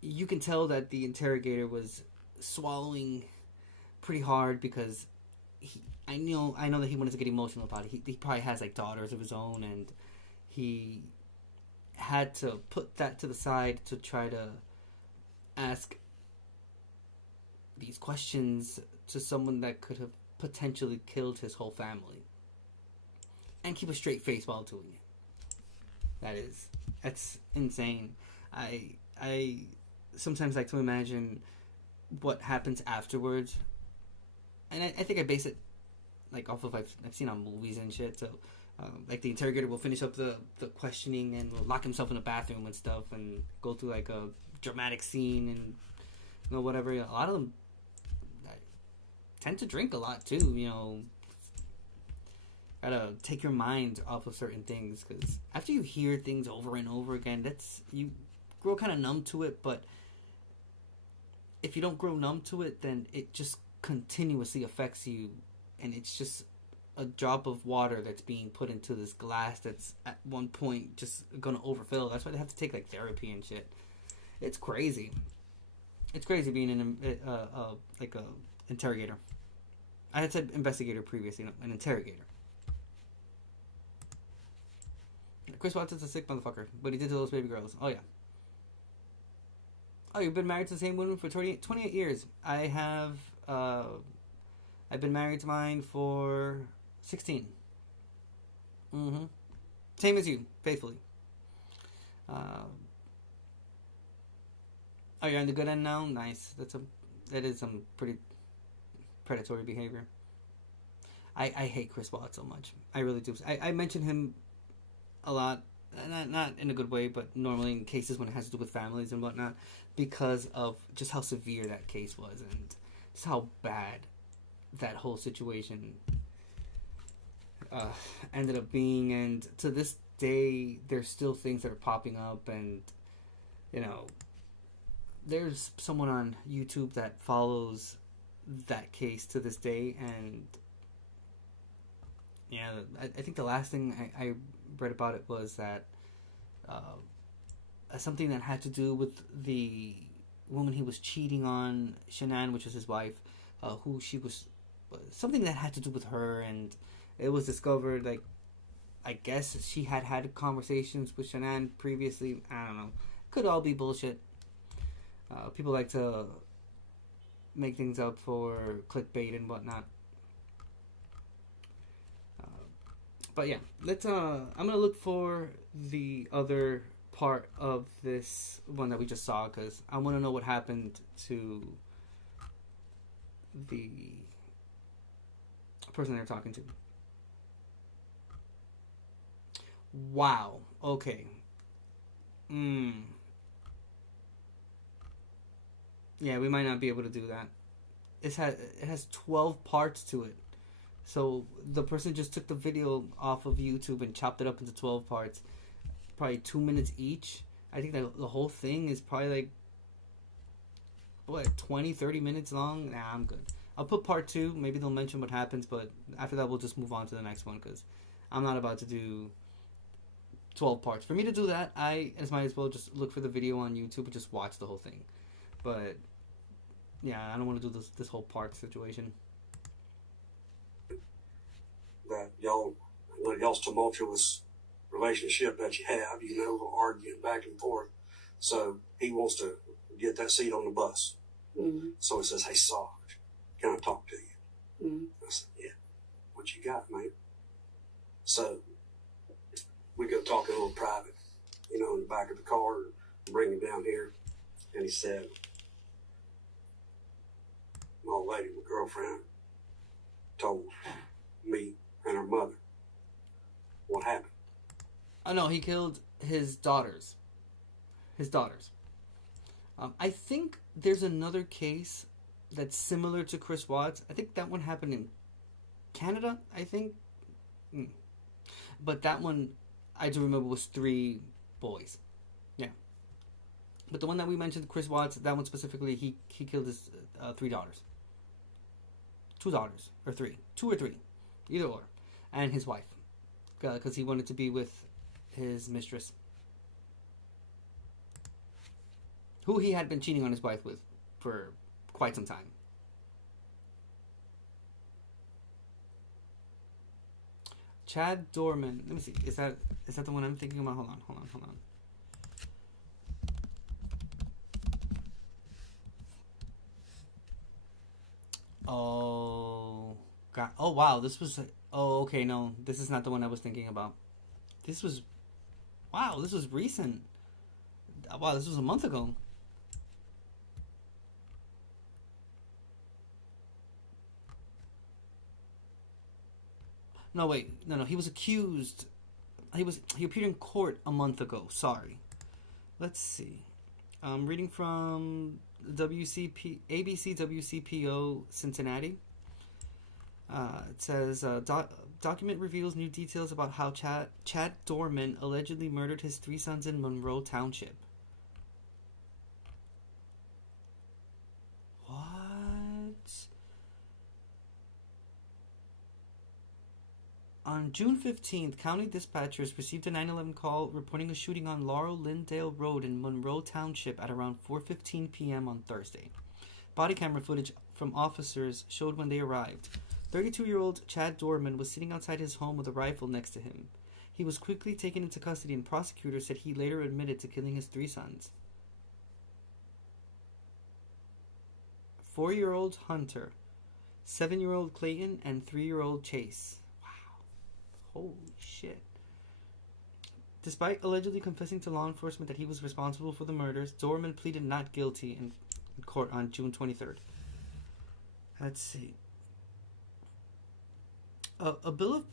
You can tell that the interrogator was swallowing pretty hard, because I know that he wanted to get emotional about it. He probably has like daughters of his own, and he had to put that to the side to try to ask these questions to someone that could have potentially killed his whole family, and keep a straight face while doing it. That's insane. I sometimes like to imagine what happens afterwards, and I think I base it like off of I've seen on movies and shit. So like the interrogator will finish up the questioning and will lock himself in a bathroom and stuff, and go through like a dramatic scene and whatever. A lot of them tend to drink a lot too. Gotta take your mind off of certain things, because after you hear things over and over again, you grow kind of numb to it. But if you don't grow numb to it, then it just continuously affects you, and it's just a drop of water that's being put into this glass that's at one point just gonna overfill. That's why they have to take like therapy and shit. It's crazy. It's crazy being an interrogator. I had said investigator previously, an interrogator. Chris Watts is a sick motherfucker, but he did to those baby girls. Oh yeah. Oh, you've been married to the same woman for 28 years. I have. I've been married to mine for 16. Mm-hmm. Same as you, faithfully. Oh, you're on the good end now? Nice. That is some pretty predatory behavior. I hate Chris Watts so much. I really do. I mention him a lot, not in a good way, but normally in cases when it has to do with families and whatnot, because of just how severe that case was and just how bad that whole situation ended up being. And to this day, there's still things that are popping up, and there's someone on YouTube that follows that case to this day, and I think the last thing I read about it was that something that had to do with the woman he was cheating on, Shanann, which was his wife, who she was, something that had to do with her, and it was discovered, like, I guess she had conversations with Shanann previously. I don't know. Could all be bullshit. People like to make things up for clickbait and whatnot. But yeah, let's. I'm gonna look for the other part of this one that we just saw, because I want to know what happened to the person they're talking to. Wow. Okay. Yeah, we might not be able to do that. It has 12 parts to it. So the person just took the video off of YouTube and chopped it up into 12 parts. Probably 2 minutes each. I think that the whole thing is probably like, 20, 30 minutes long? Nah, I'm good. I'll put part 2. Maybe they'll mention what happens, but after that we'll just move on to the next one, because I'm not about to do 12 parts. For me to do that, I might as well just look for the video on YouTube and just watch the whole thing. But yeah, I don't want to do this whole part situation. That y'all's tumultuous relationship that you have, arguing back and forth. So he wants to get that seat on the bus. Mm-hmm. So he says, "Hey, Sarge, can I talk to you?" Mm-hmm. I said, "Yeah. What you got, man?" So we go talk a little private, in the back of the car, and bring him down here. And he said, "My old lady, my girlfriend, told me and her mother what happened." Oh no, he killed his daughters. I think there's another case that's similar to Chris Watts. I think that one happened in Canada, I think. But that one, I do remember, was 3 boys. Yeah. But the one that we mentioned, Chris Watts, that one specifically, he killed his 3 daughters. 2 daughters, or 3. 2 or 3. Either or. And his wife. Because he wanted to be with his mistress, who he had been cheating on his wife with for quite some time. Chad Dorman. Let me see. Is that the one I'm thinking about? Hold on. Oh God. Oh wow. This was. Oh okay. No, this is not the one I was thinking about. This was recent. Wow, this was a month ago. No, wait. No. He was accused. He appeared in court a month ago. Sorry. Let's see. I'm reading from ABC WCPO Cincinnati. It says, document reveals new details about how Chad Dorman allegedly murdered his 3 sons in Monroe Township. What? On June 15th, county dispatchers received a 911 call reporting a shooting on Laurel Lindale Road in Monroe Township at around 4:15 p.m. on Thursday. Body camera footage from officers showed when they arrived. 32-year-old Chad Dorman was sitting outside his home with a rifle next to him. He was quickly taken into custody, and prosecutors said he later admitted to killing his 3 sons. 4-year-old Hunter, 7-year-old Clayton, and 3-year-old Chase. Wow. Holy shit. Despite allegedly confessing to law enforcement that he was responsible for the murders, Dorman pleaded not guilty in court on June 23rd. Let's see. A bill of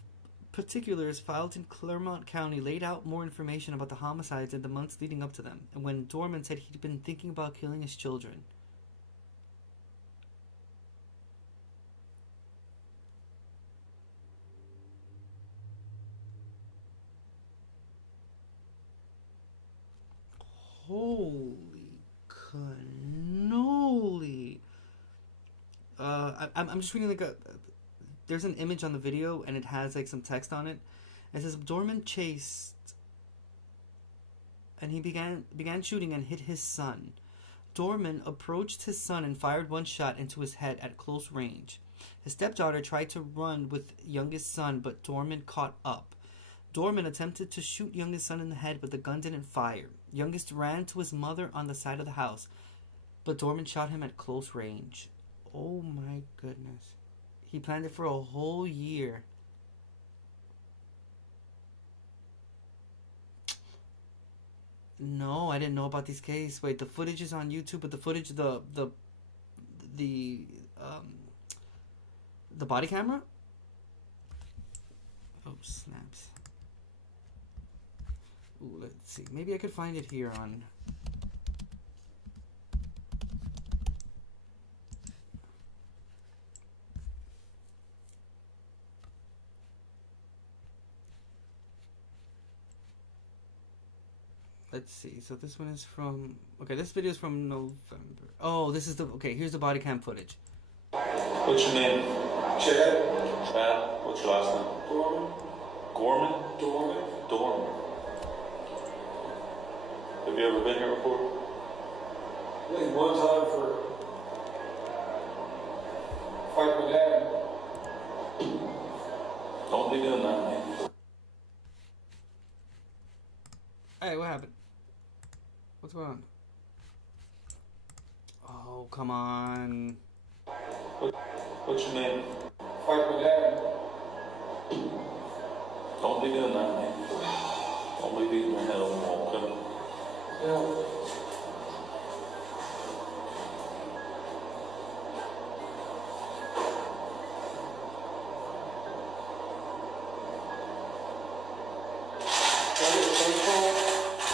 particulars filed in Clermont County laid out more information about the homicides in the months leading up to them, and when Dorman said he'd been thinking about killing his children. Holy cannoli. I'm just reading like there's an image on the video and it has like some text on it. It says Dorman chased and he began shooting and hit his son. Dorman approached his son and fired one shot into his head at close range. His stepdaughter tried to run with youngest son, but Dorman caught up. Dorman attempted to shoot youngest son in the head, but the gun didn't fire. Youngest ran to his mother on the side of the house, but Dorman shot him at close range. Oh my goodness. He planned it for a whole year. No, I didn't know about this case. Wait, the footage is on YouTube, but the footage, the body camera? Oh, snaps. Ooh, let's see. Maybe I could find it here on... Let's see. So this one is from... Okay, this video is from November. Oh, this is the... Okay, here's the body cam footage. What's your name? Chad. Chad. What's your last name? Dorman. Gorman? Dorman. Dorman. Have you ever been here before? I think one time for fight with Dad. Don't be doing that, man. Hey, what happened? What's going on? Oh, come on. What's your name? Fight with Dad. Don't be doing that, man. Don't be beating your head on the wall, okay? Yeah.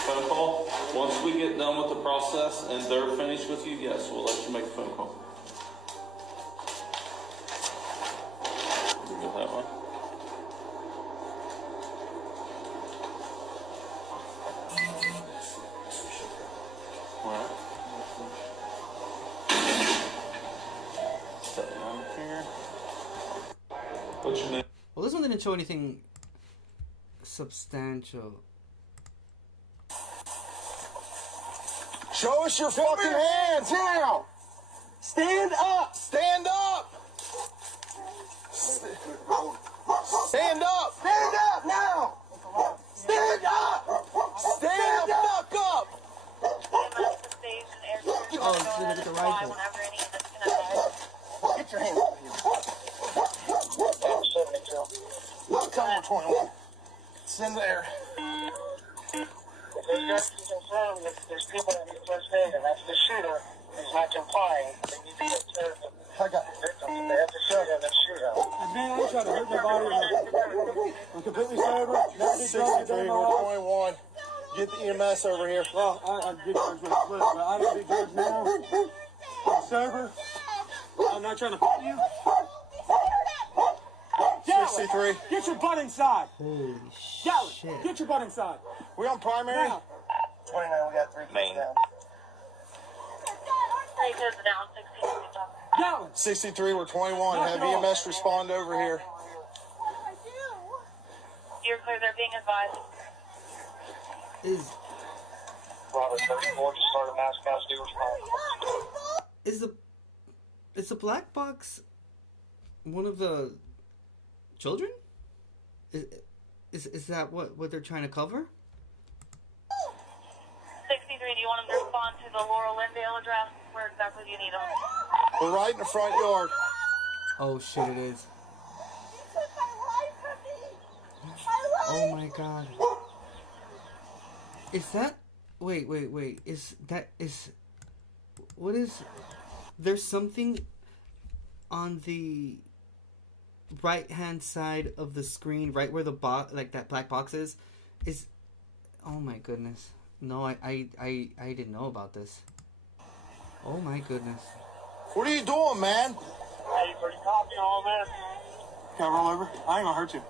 Phone call? Once we get done with the process and they're finished with you, yes, we'll let you make a phone call. You get that one? Alright. Step down here. What's your name? Well, this one didn't show anything substantial. Show us your fucking hands now! Stand up! Stand up! Stand up! Stand up now! Stand up! Stand the fuck up! Oh, it's gonna get the rifle. Get your hands up here. Tell me 21. Send there. There's got to be confirmed that there's people that need first aid, and that's the shooter who's not complying. They need to take care of the victims. They have to shoot him and shoot him. Man, I tried to hurt my body. I'm completely sober. Never did drugs. 63, 121. Get the EMS over here. Well, I did drugs when I quit, but I don't do drugs now. I'm sober. I'm not trying to fight you. 63. Get your butt inside. Holy shit. Get your butt inside. We on primary? Now. 29, we got 3 main. Down 16. 63, we're 21. Have EMS respond over here. You're clear, they're being advised. Robert 34, just started mass casualty response. Is the black box one of the children? Is that what they're trying to cover? 63, do you you want them to respond to the Laurel Lindale address? Where exactly do you need them? We're right in the front yard. Oh shit, it is. Oh my god. Is that... Wait. What is... There's something on the right-hand side of the screen, right where the box, like that black box is... Oh my goodness. No, I didn't know about this. Oh my goodness. What are you doing, man? Hey, pretty copy on this. Can I roll over? I ain't gonna hurt you.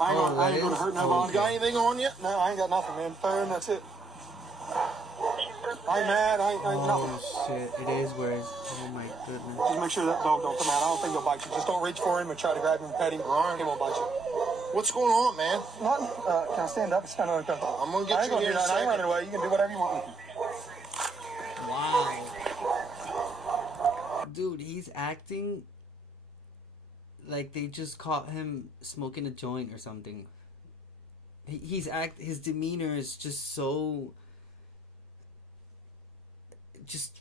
I ain't gonna hurt nobody. You got anything on you? No, I ain't got nothing, man. Phone, that's it. I ain't mad. I ain't nothing. Oh shit, it is where it's... Oh my goodness. Just make sure that dog don't come out. I don't think he'll bite you. Just don't reach for him and try to grab him and pet him. All right. He won't bite you. What's going on, man? Nothing. Can I stand up? It's kind of uncomfortable. I'm gonna get you here in a second. I ain't running away. You can do whatever you want. Wow. Dude, he's acting like they just caught him smoking a joint or something. His demeanor is just so... Just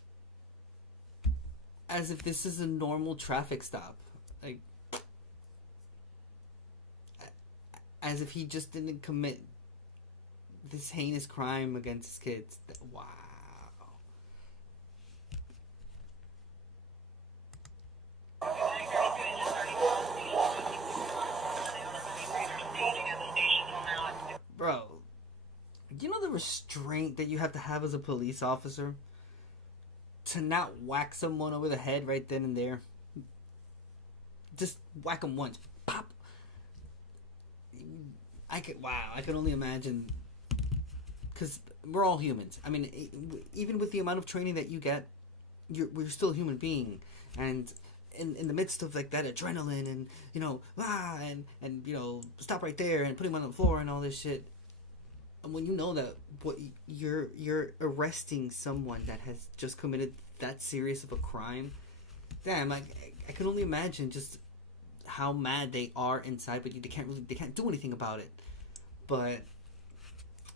as if this is a normal traffic stop. Like, as if he just didn't commit this heinous crime against his kids. Wow. Bro, you know the restraint that you have to have as a police officer? To not whack someone over the head right then and there. Just whack them once. Pop! I can only imagine. Because we're all humans. I mean, even with the amount of training that you get, we're still a human being. And in the midst of like that adrenaline and, you know, and you know, stop right there and put him on the floor and all this shit. And when you know that what you're arresting someone that has just committed that serious of a crime, damn, I can only imagine just how mad they are inside, but they can't do anything about it. But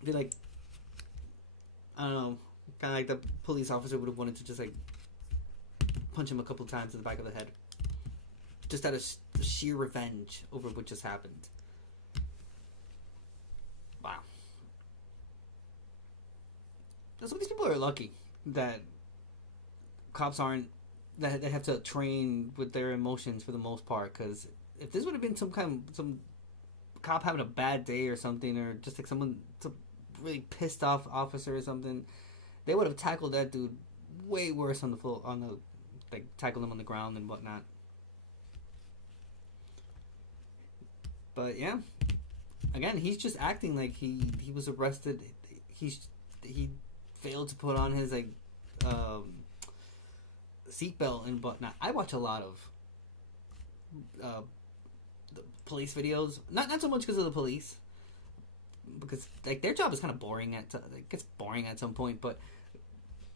they're like, I don't know, kind of like the police officer would have wanted to just like punch him a couple times in the back of the head, just out of sheer revenge over what just happened. Wow. Some of these people are lucky that cops aren't, that they have to train with their emotions for the most part. Because if this would have been some cop having a bad day or something, or just like some really pissed off officer or something, they would have tackled that dude way worse on the like tackled him on the ground and whatnot. But yeah, again, he's just acting like he was arrested. He failed to put on his like seatbelt and whatnot. I watch a lot of the police videos, not so much because of the police, because like their job is kind of boring it gets boring at some point. But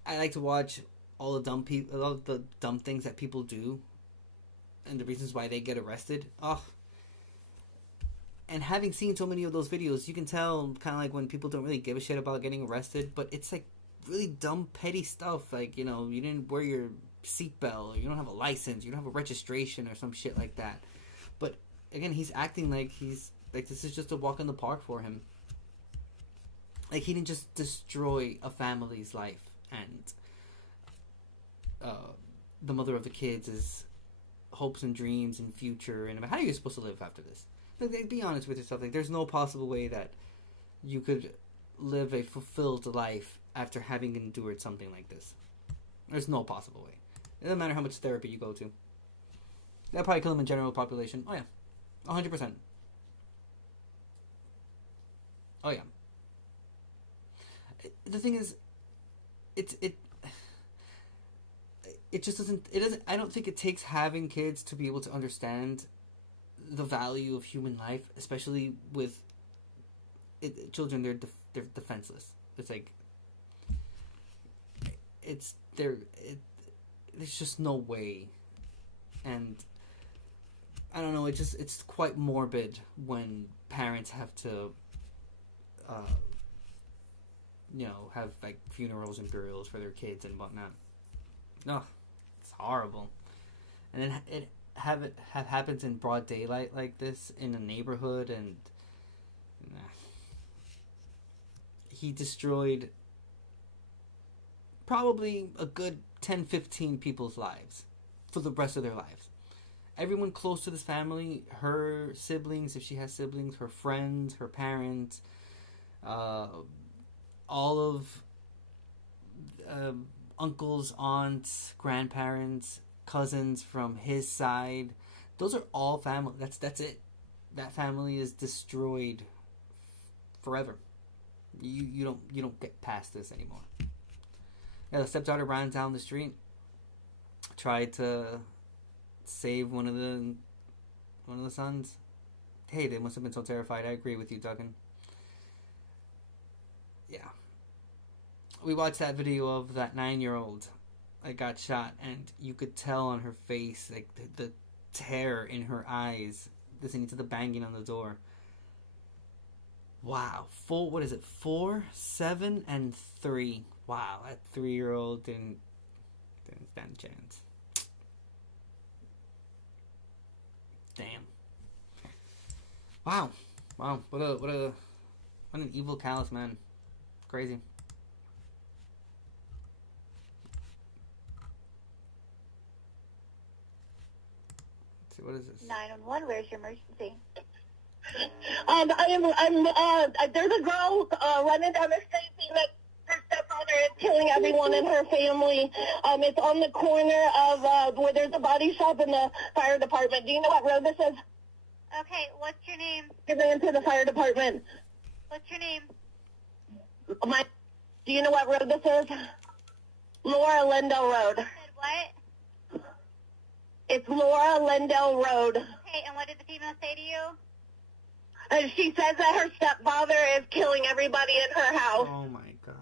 I like to watch all the dumb things that people do, and the reasons why they get arrested. And having seen so many of those videos, you can tell kind of like when people don't really give a shit about getting arrested, but it's like really dumb, petty stuff. Like, you know, you didn't wear your seatbelt, or you don't have a license, you don't have a registration, or some shit like that. But again, he's acting like this is just a walk in the park for him. Like, he didn't just destroy a family's life and the mother of the kids' hopes and dreams and future. And how are you supposed to live after this? Like, be honest with yourself. Like, there's no possible way that you could live a fulfilled life after having endured something like this. There's no possible way. It doesn't matter how much therapy you go to. That'll probably kill him in general population. Oh yeah, 100%. Oh yeah. The thing is, it just doesn't. It doesn't. I don't think it takes having kids to be able to understand the value of human life, especially with children. They're defenseless. It's like there's just no way. And I don't know, it's quite morbid when parents have to you know, have like funerals and burials for their kids and whatnot. No, it's horrible. And then it have happens in broad daylight like this in a neighborhood, and he destroyed probably a good 10-15 people's lives for the rest of their lives. Everyone close to this family, her siblings, if she has siblings, her friends, her parents, all of uncles, aunts, grandparents, cousins from his side, those are all family. That's it. That family is destroyed forever. You don't get past this anymore. Yeah, the stepdaughter ran down the street, tried to save one of the sons. Hey, they must have been so terrified. I agree with you, Duggan. Yeah. We watched that video of that 9-year-old that got shot, and you could tell on her face, like, the terror in her eyes, listening to the banging on the door. Wow. 4, 7, and 3. Wow, that 3-year-old didn't stand a chance. Damn. Wow. What an evil, callous man. Crazy. Let's see, what is this? 911, where's your emergency? There's a girl running down the street saying that her stepfather is killing everyone in her family. It's on the corner of where there's a body shop and the fire department. Do you know what road this is? Okay, what's your name? Get into the fire department. What's your name? Do you know what road this is? Laura Lindell Road. You said what? It's Laura Lindell Road. Okay, and what did the female say to you? She says that her stepfather is killing everybody in her house. Oh my God.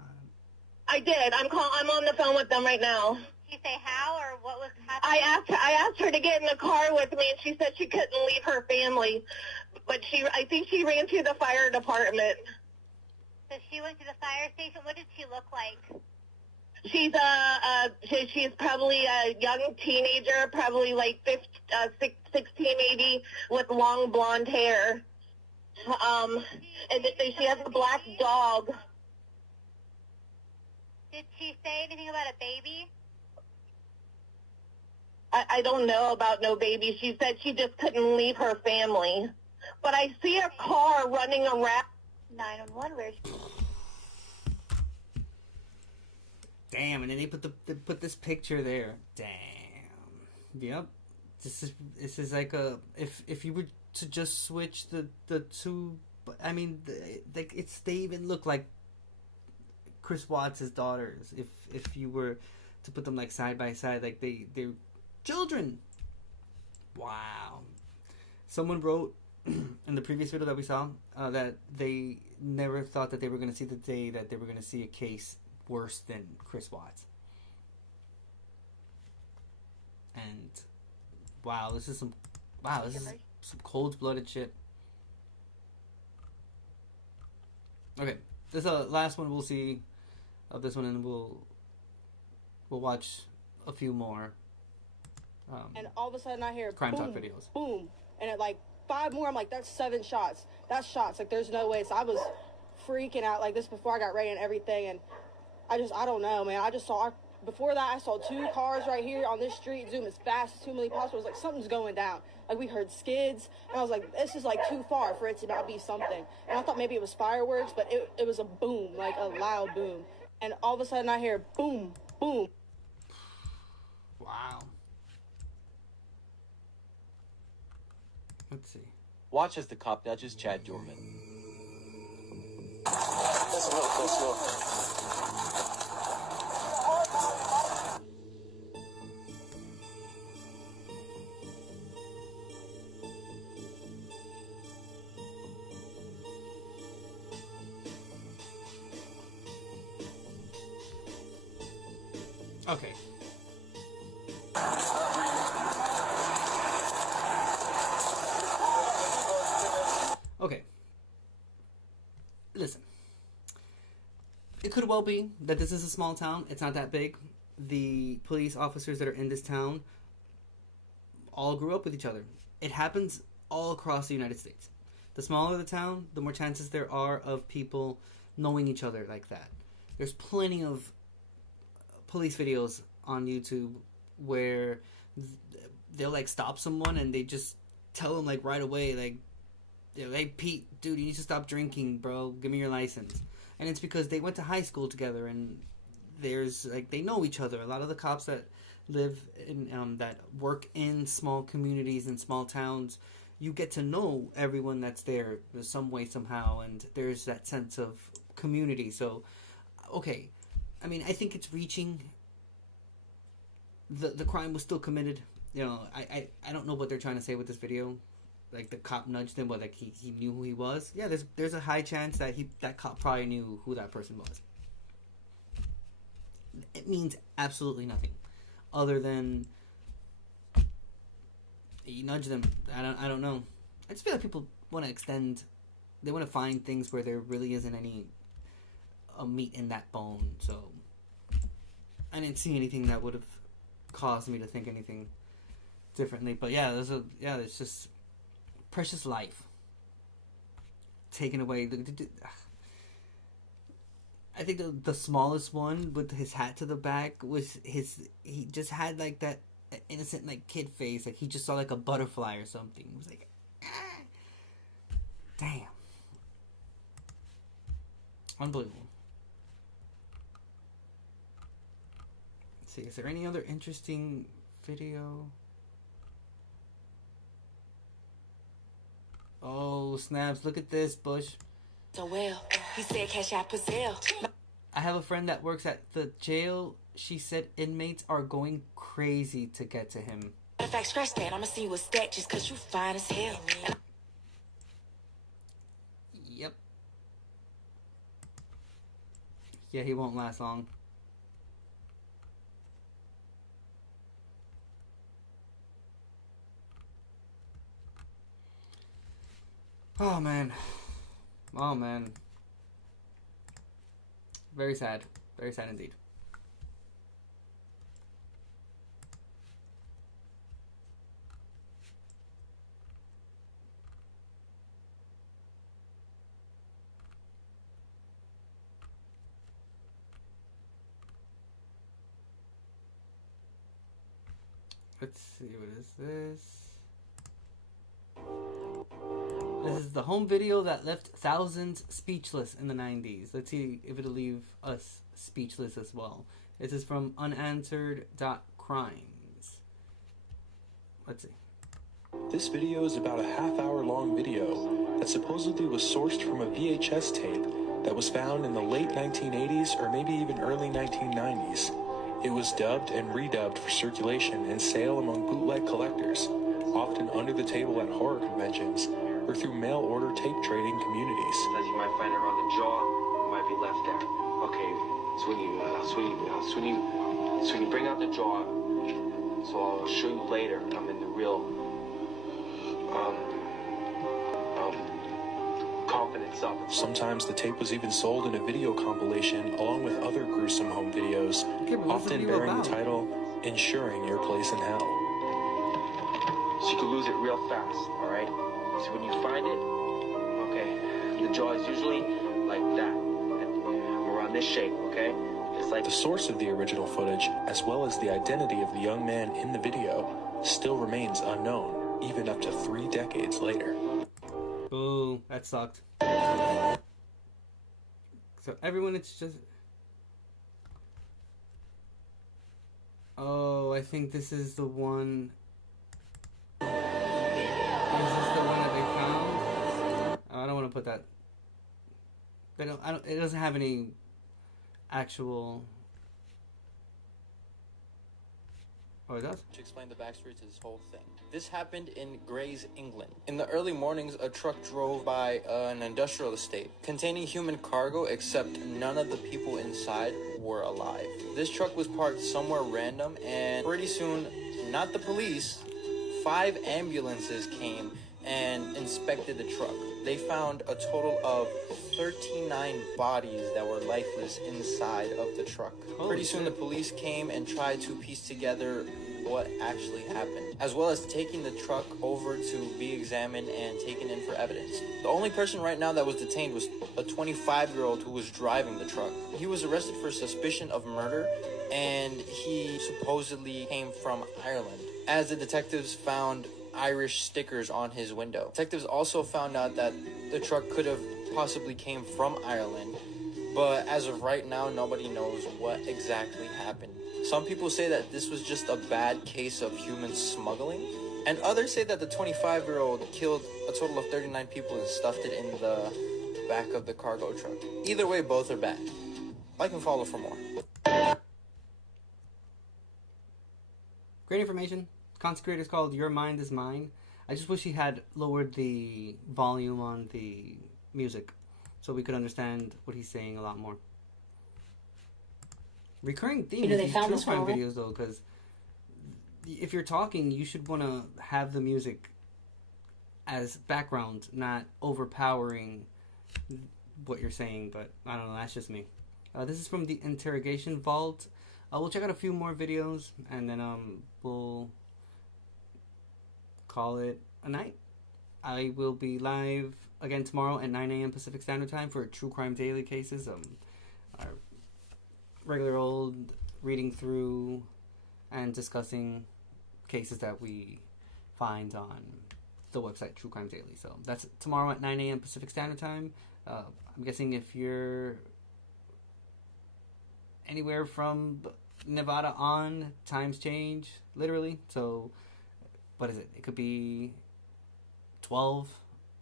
I did. I'm on the phone with them right now. Did she say how or what was happening? I asked her to get in the car with me, and she said she couldn't leave her family. But I think she ran to the fire department. So she went to the fire station. What did she look like? She's probably a young teenager, probably like 16 maybe, with long blonde hair. And she has a black dog. Did she say anything about a baby? I don't know about no baby. She said she just couldn't leave her family. But I see a car running around. 911, where's... Damn, and then they put this picture there. Damn. Yep. This is like a if you were to just switch the two, I mean, they even look like Chris Watts' daughters. If you were to put them like side by side, like they're children. Wow. Someone wrote in the previous video that we saw that they never thought that they were going to see the day that they were going to see a case worse than Chris Watts. And wow, this is some cold-blooded shit. Okay, this is the last one we'll see of this one, and we'll watch a few more. And all of a sudden I hear Crime-tok boom, videos. boom, and at like 5 more, I'm like, that's 7 shots. That's shots. Like, there's no way. So I was freaking out like this before I got ready and everything, and I don't know, man. I just saw, before that, I saw 2 cars right here on this street zoom as fast as humanly possible. It was like, something's going down. Like, we heard skids, and I was like, this is, like, too far for it to not be something. And I thought maybe it was fireworks, but it was a boom, like a loud boom. And all of a sudden, I hear boom, boom. Wow. Let's see. Watch as the cop dodges Chad Dorman. That's a real close look. Okay. Okay. Listen. It could well be that this is a small town. It's not that big. The police officers that are in this town all grew up with each other. It happens all across the United States. The smaller the town, the more chances there are of people knowing each other like that. There's plenty of police videos on YouTube where they'll like stop someone and they just tell them like right away, like, hey Pete, dude, you need to stop drinking, bro. Give me your license. And it's because they went to high school together, and there's like they know each other. A lot of the cops that live in that work in small communities and small towns, you get to know everyone that's there some way somehow, and there's that sense of community. So, okay, I mean, I think it's reaching. The crime was still committed. You know, I don't know what they're trying to say with this video. Like the cop nudged him, but like he knew who he was. Yeah, there's a high chance that that cop probably knew who that person was. It means absolutely nothing, other than he nudged them. I don't know. I just feel like people want to extend. They want to find things where there really isn't any meat in that bone. So I didn't see anything that would have caused me to think anything differently. But yeah, it's just precious life taken away. I think the smallest one with his hat to the back was he just had like that innocent like kid face, like he just saw like a butterfly or something. It was like, damn, unbelievable. Let's see, is there any other interesting video? Oh, snaps. Look at this, Bush. So well, he said cash out Brazil. I have a friend that works at the jail. She said inmates are going crazy to get to him. Matter of fact, scratch that. I'ma see you a stack just cause you fine as hell. Yep. Yeah, he won't last long. Oh man. Oh man. Very sad. Very sad indeed. Let's see, what is this? This is the home video that left thousands speechless in the 90s. Let's see if it'll leave us speechless as well. This is from unanswered.crimes. Let's see. This video is about a half-hour-long video that supposedly was sourced from a VHS tape that was found in the late 1980s or maybe even early 1990s. It was dubbed and redubbed for circulation and sale among bootleg collectors, often under the table at horror conventions or through mail-order tape trading communities. As you might find around the jaw, it might be left there. Okay, so when you bring out the jaw, so I'll show you later. I'm in the real confidence of it. Sometimes the tape was even sold in a video compilation along with other gruesome home videos, often bearing the title "Ensuring Your Place in Hell." So you can lose it real fast, all right? So when you find it, okay, the jaw is usually like that, around this shape, okay? It's like the source of the original footage, as well as the identity of the young man in the video, still remains unknown, even up to 3 decades later. Ooh, that sucked. So everyone, it's just... Oh, I think this is the one... Is this the one that they found? I don't want to put that... it doesn't have any actual... Oh, it does? To explain the backstory to this whole thing. This happened in Grays, England. In the early mornings, a truck drove by an industrial estate containing human cargo, except none of the people inside were alive. This truck was parked somewhere random, and pretty soon, not the police, 5 ambulances came and inspected the truck. they found a total of 39 bodies that were lifeless inside of the truck. Pretty soon the police came and tried to piece together what actually happened, as well as taking the truck over to be examined and taken in for evidence. The only person right now that was detained was a 25-year-old who was driving the truck. He was arrested for suspicion of murder, and he supposedly came from Ireland, as the detectives found Irish stickers on his window. Detectives also found out that the truck could have possibly came from Ireland, but as of right now, nobody knows what exactly happened. Some people say that this was just a bad case of human smuggling, and others say that the 25-year-old killed a total of 39 people and stuffed it in the back of the cargo truck. Either way, both are bad. Like and follow for more. Great information. Content creator is called Your Mind Is Mine. I just wish he had lowered the volume on the music so we could understand what he's saying a lot more. Recurring theme with these true crime videos, though, because if you're talking, you should want to have the music as background, not overpowering what you're saying. But I don't know, that's just me. This is from the Interrogation Vault. We'll check out a few more videos, and then we'll call it a night. I will be live again tomorrow at 9 a.m. Pacific Standard Time for True Crime Daily cases. Our regular old reading through and discussing cases that we find on the website True Crime Daily. So that's tomorrow at 9 a.m. Pacific Standard Time. I'm guessing if you're anywhere from Nevada on, times change, literally. So, what is it? It could be 12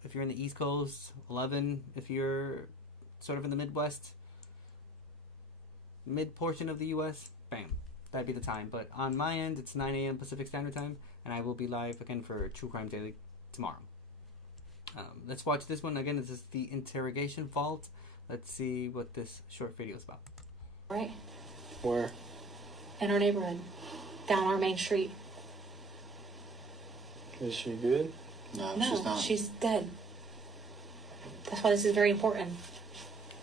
if you're in the East Coast, 11 if you're sort of in the Midwest, mid portion of the U.S. Bam. That'd be the time. But on my end, it's 9 a.m. Pacific Standard Time, and I will be live again for True Crime Daily tomorrow. Let's watch this one. Again, this is the Interrogation Vault. Let's see what this short video is about. Right? Where? In our neighborhood. Down our main street. Is she good? No, she's not. She's dead. That's why this is very important.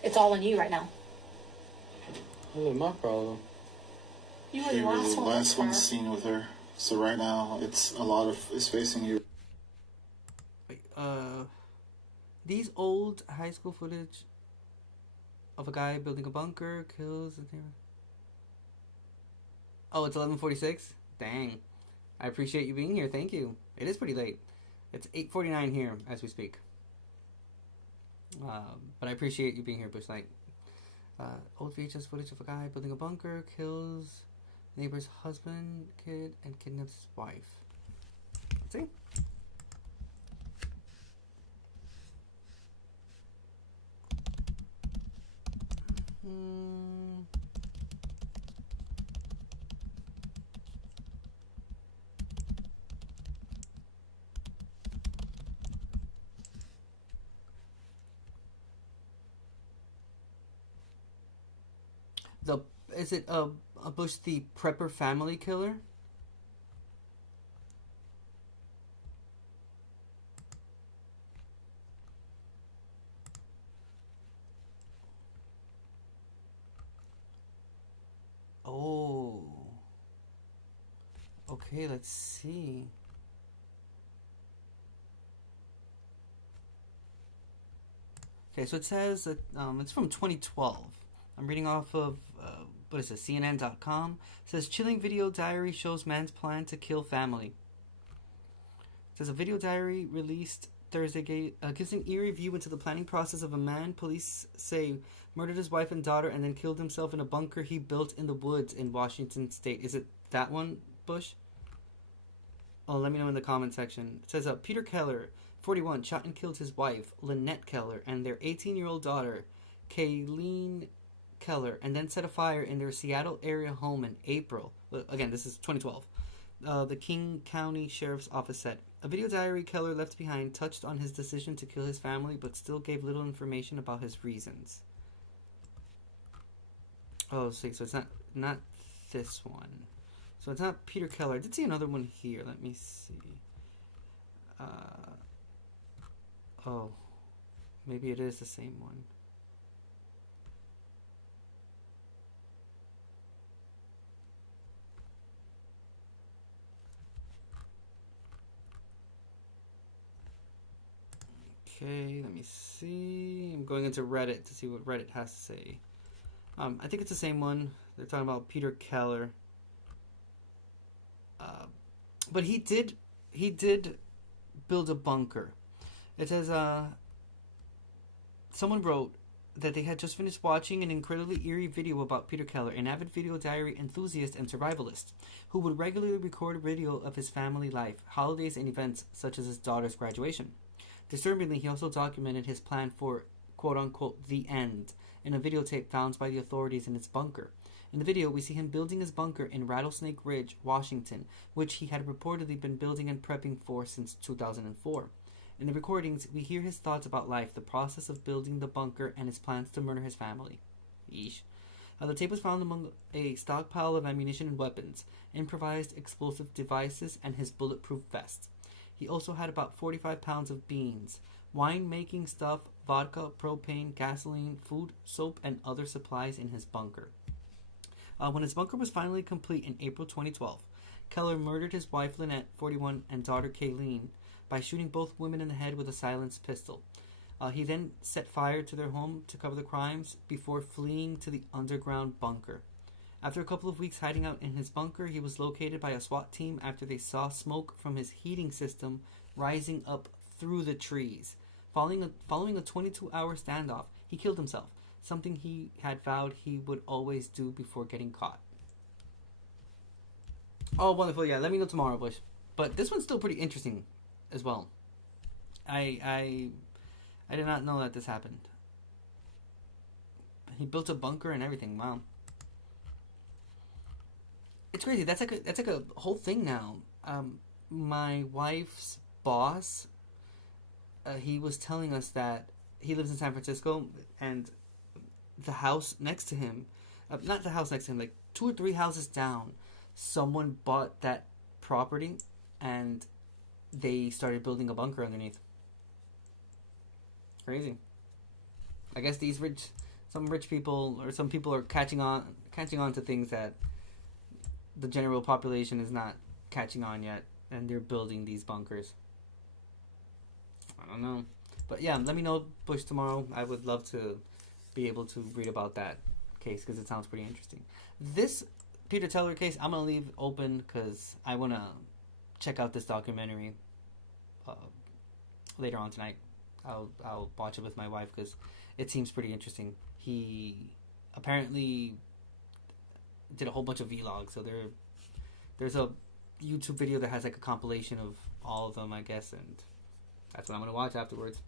It's all on you right now. What is my problem? You were the last one seen with her. So right now, it's facing you. Wait, these old high school footage of a guy building a bunker kills. Oh, it's 11:46. Dang, I appreciate you being here. Thank you. It is pretty late. It's 8:49 here as we speak. But I appreciate you being here, Bushlight. Old VHS footage of a guy building a bunker kills neighbor's husband, kid, and kidnaps his wife. Let's see. Is it a Bush the Prepper family killer? Oh. Okay, let's see. Okay, so it says that it's from 2012. I'm reading off of what is it, CNN.com. It says chilling video diary shows man's plan to kill family. It says a video diary released Thursday gives an eerie view into the planning process of a man police say murdered his wife and daughter and then killed himself in a bunker he built in the woods in Washington State. Is it that one, Bush? Oh, let me know in the comment section. It says Peter Keller, 41, shot and killed his wife, Lynette Keller, and their 18-year-old daughter, Kayleen Keller, and then set a fire in their Seattle area home in April. Again, this is 2012. The King County Sheriff's Office said, a video diary Keller left behind touched on his decision to kill his family, but still gave little information about his reasons. Oh, so it's not this one. So it's not Peter Keller. I did see another one here. Let me see. Oh. Maybe it is the same one. Okay, let me see. I'm going into Reddit to see what Reddit has to say. I think it's the same one. They're talking about Peter Keller. But he did build a bunker. It says someone wrote that they had just finished watching an incredibly eerie video about Peter Keller, an avid video diary enthusiast and survivalist, who would regularly record video of his family life, holidays, and events such as his daughter's graduation. Disturbingly, he also documented his plan for quote-unquote the end in a videotape found by the authorities in his bunker. In the video, we see him building his bunker in Rattlesnake Ridge, Washington, which he had reportedly been building and prepping for since 2004. In the recordings, we hear his thoughts about life, the process of building the bunker, and his plans to murder his family. Yeesh. The tape was found among a stockpile of ammunition and weapons, improvised explosive devices, and his bulletproof vest. He also had about 45 pounds of beans, wine-making stuff, vodka, propane, gasoline, food, soap, and other supplies in his bunker. When his bunker was finally complete in April 2012, Keller murdered his wife Lynette, 41, and daughter Kayleen by shooting both women in the head with a silenced pistol. He then set fire to their home to cover the crimes before fleeing to the underground bunker. After a couple of weeks hiding out in his bunker, he was located by a SWAT team after they saw smoke from his heating system rising up through the trees. Following a 22-hour standoff, he killed himself, something he had vowed he would always do before getting caught. Oh, wonderful. Yeah, let me know tomorrow, Bush. But this one's still pretty interesting as well. I did not know that this happened. He built a bunker and everything. Wow. It's crazy. That's like a whole thing now. My wife's boss, he was telling us that he lives in San Francisco, and the house next to him, not the house next to him, like 2 or 3 houses down, someone bought that property and they started building a bunker underneath. Crazy. I guess some rich people, or some people are catching on to things that the general population is not catching on yet, and they're building these bunkers. I don't know. But yeah, let me know, Bush, tomorrow. I would love to be able to read about that case because it sounds pretty interesting. This Peter Keller case, I'm going to leave open because I want to check out this documentary later on tonight. I'll watch it with my wife because it seems pretty interesting. He apparently did a whole bunch of vlogs, so there's a YouTube video that has like a compilation of all of them, I guess, and that's what I'm going to watch afterwards.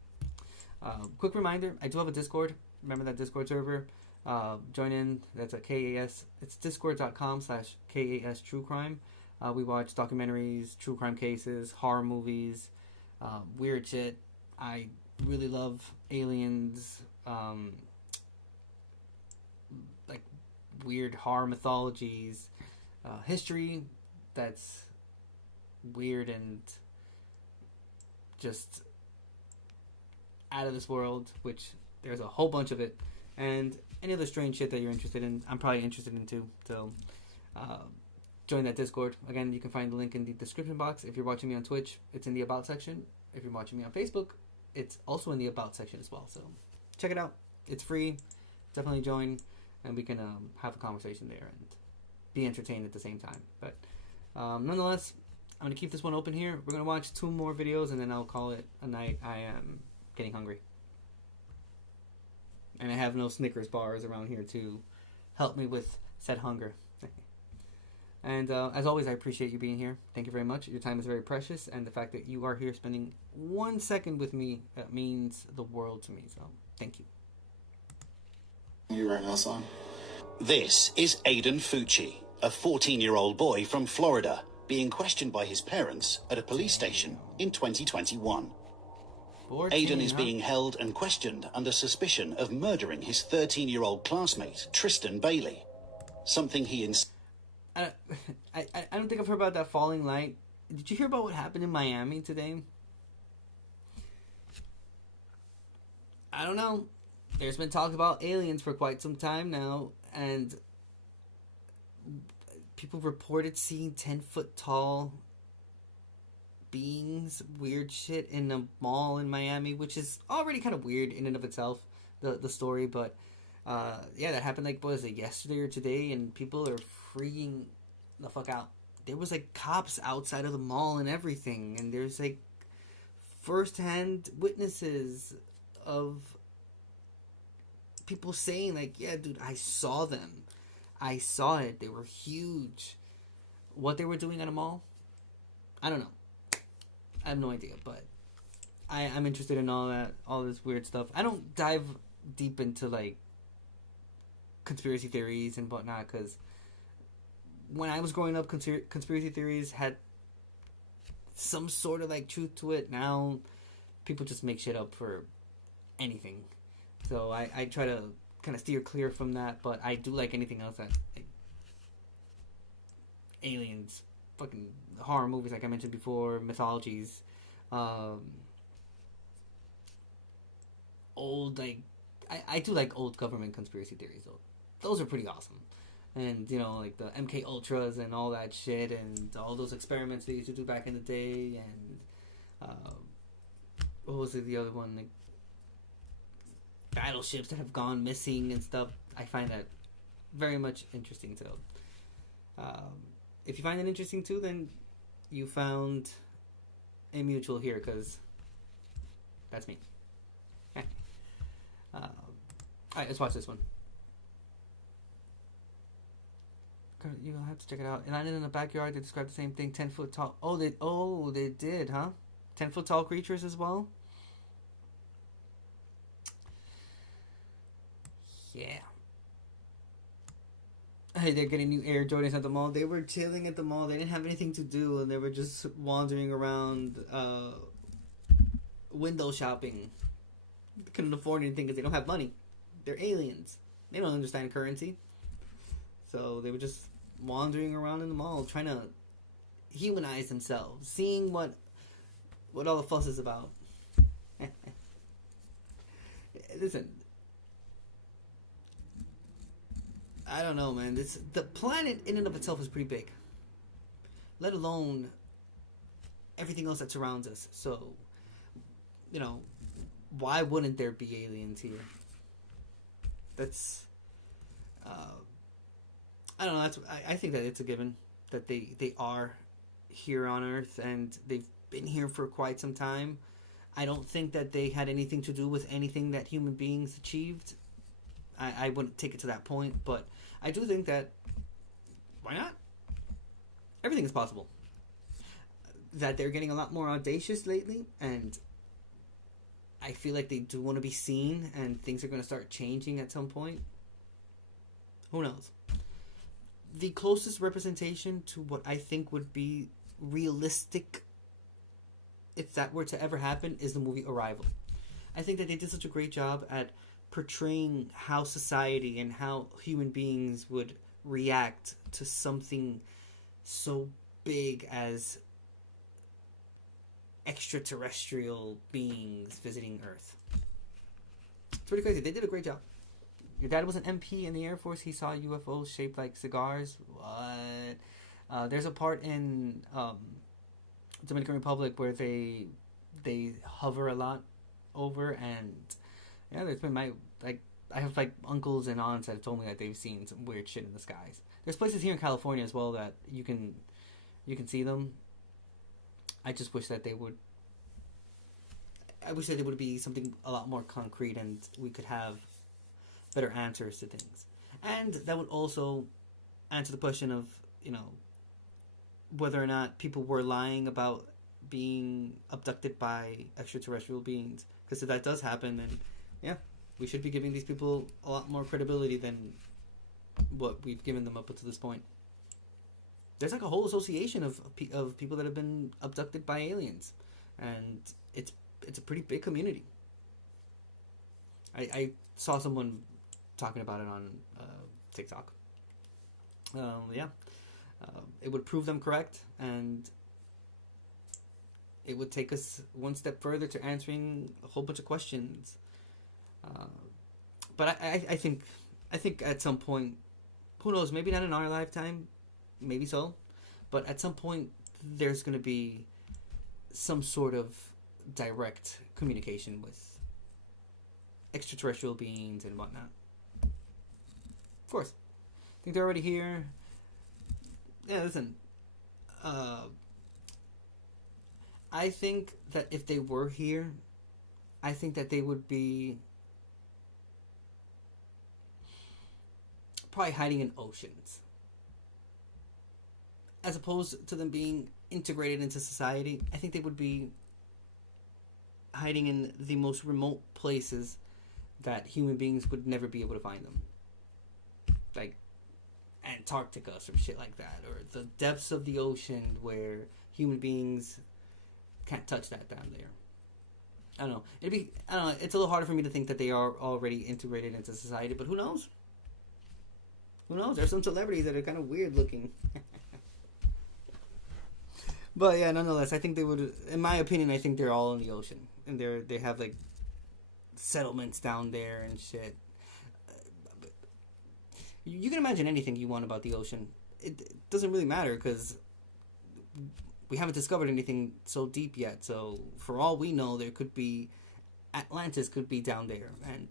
Quick reminder, I do have a Discord. Remember that Discord server? Join in. That's at KAS. It's discord.com/KAS True Crime. We watch documentaries, true crime cases, horror movies, weird shit. I really love aliens, like weird horror mythologies, history that's weird and just out of this world, which there's a whole bunch of it, and any other strange shit that you're interested in, I'm probably interested in too. So join that Discord. Again, you can find the link in the description box. If you're watching me on Twitch, it's in the About section. If you're watching me on Facebook, it's also in the About section as well. So check it out. It's free. Definitely join, and we can have a conversation there and be entertained at the same time. But nonetheless, I'm going to keep this one open here. We're going to watch 2 more videos, and then I'll call it a night. I am getting hungry. And I have no Snickers bars around here to help me with said hunger. And as always, I appreciate you being here. Thank you very much. Your time is very precious, and the fact that you are here spending 1 second with me means the world to me. So thank you. You right now, son. This is Aiden Fucci, a 14-year-old boy from Florida, being questioned by his parents at a police station in 2021. Aiden is being held and questioned under suspicion of murdering his 13-year-old classmate, Tristan Bailey. Something he I don't think I've heard about that falling light. Did you hear about what happened in Miami today? I don't know. There's been talk about aliens for quite some time now, and people reported seeing 10-foot tall beings, weird shit in a mall in Miami, which is already kind of weird in and of itself, the story, but yeah, that happened like, what was it, yesterday or today, and people are freaking the fuck out. There was like cops outside of the mall and everything, and there's like first-hand witnesses of people saying like, yeah, dude, I saw them. I saw it. They were huge. What they were doing at a mall, I don't know. I have no idea, but I'm interested in all this weird stuff. I don't dive deep into like conspiracy theories and whatnot, because when I was growing up, conspiracy theories had some sort of like truth to it. Now people just make shit up for anything, so I try to kind of steer clear from that. But I do like anything else that like, aliens, fucking horror movies, like I mentioned before, mythologies, old, like I do like old government conspiracy theories though. Those are pretty awesome. And, you know, like the MK Ultras and all that shit, and all those experiments they used to do back in the day, and what was it, the other one, like battleships that have gone missing and stuff. I find that very much interesting. So if you find it interesting too, then you found a mutual here, because that's me. Okay. Alright, let's watch this one. You're gonna have to check it out. And I in the backyard, they described the same thing. 10-foot tall. Oh, they did, huh? 10-foot tall creatures as well. Yeah. Hey, they're getting new Air Jordans at the mall. They were chilling at the mall. They didn't have anything to do, and they were just wandering around, window shopping. They couldn't afford anything because they don't have money. They're aliens. They don't understand currency. So they were just wandering around in the mall, trying to humanize themselves, seeing what all the fuss is about. Listen, I don't know, man. The planet in and of itself is pretty big, let alone everything else that surrounds us. So, you know, why wouldn't there be aliens here? That's I don't know. I think that it's a given that they are here on Earth, and they've been here for quite some time. I don't think that they had anything to do with anything that human beings achieved. I wouldn't take it to that point, but I do think that, why not? Everything is possible. That they're getting a lot more audacious lately, and I feel like they do want to be seen, and things are going to start changing at some point. Who knows? The closest representation to what I think would be realistic, if that were to ever happen, is the movie Arrival. I think that they did such a great job at portraying how society and how human beings would react to something so big as extraterrestrial beings visiting Earth. It's pretty crazy. They did a great job. Your dad was an MP in the Air Force. He saw UFOs shaped like cigars. What? There's a part in Dominican Republic where they hover a lot over, and yeah, there's been I have like uncles and aunts that have told me that they've seen some weird shit in the skies. There's places here in California as well that you can see them. I just wish that they would. I wish that it would be something a lot more concrete, and we could have better answers to things. And that would also answer the question of, you know, whether or not people were lying about being abducted by extraterrestrial beings. Because if that does happen, then yeah, we should be giving these people a lot more credibility than what we've given them up until this point. There's like a whole association of people that have been abducted by aliens, and it's a pretty big community. I saw someone talking about it on TikTok. It would prove them correct, and it would take us one step further to answering a whole bunch of questions But I think at some point, who knows? Maybe not in our lifetime, maybe so, but at some point there's going to be some sort of direct communication with extraterrestrial beings and whatnot. Of course, I think they're already here. Yeah, listen. I think that if they were here, I think that they would be probably hiding in oceans, as opposed to them being integrated into society. I think they would be hiding in the most remote places that human beings would never be able to find them, like Antarctica or some shit like that, or the depths of the ocean where human beings can't touch that down there. I don't know. It's a little harder for me to think that they are already integrated into society, but who knows? Who knows? There's some celebrities that are kind of weird looking. But yeah, nonetheless, I think they would. In my opinion, I think they're all in the ocean, and they have like settlements down there and shit. You can imagine anything you want about the ocean. It doesn't really matter because we haven't discovered anything so deep yet. So for all we know, there could be Atlantis could be down there, and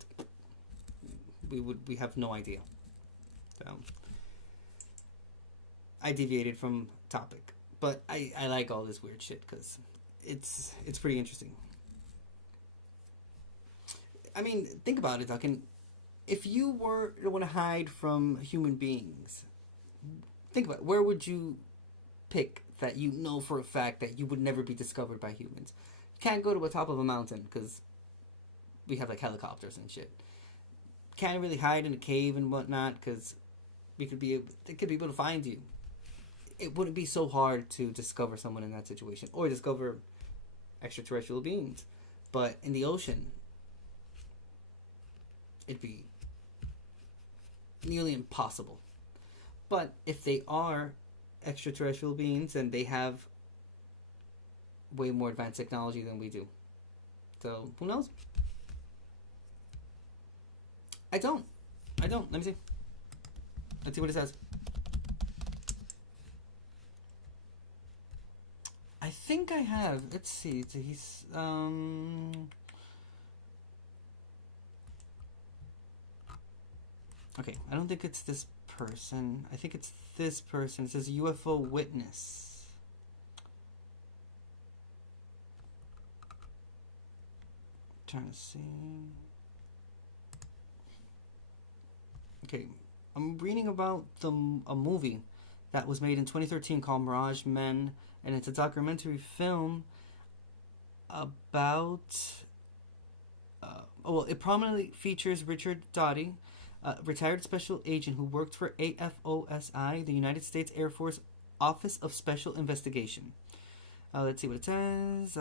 we have no idea. So I deviated from topic, but I like all this weird shit because it's pretty interesting. I mean, think about it, Duncan. If you were to want to hide from human beings, think about it. Where would you pick that you know for a fact that you would never be discovered by humans? You can't go to the top of a mountain because we have like helicopters and shit. Can't really hide in a cave and whatnot because they could be able to find you. It wouldn't be so hard to discover someone in that situation or discover extraterrestrial beings. But in the ocean, it'd be nearly impossible. But if they are extraterrestrial beings, then they have way more advanced technology than we do. So, who knows? I don't. Let me see. Let's see what it says. I think I have. Let's see. He's okay, I don't think it's this person. I think it's this person. It says UFO witness. Trying to see. Okay, I'm reading about a movie that was made in 2013 called Mirage Men, and it's a documentary film about. It prominently features Richard Doty, a retired special agent who worked for AFOSI, the United States Air Force Office of Special Investigation. Let's see what it says.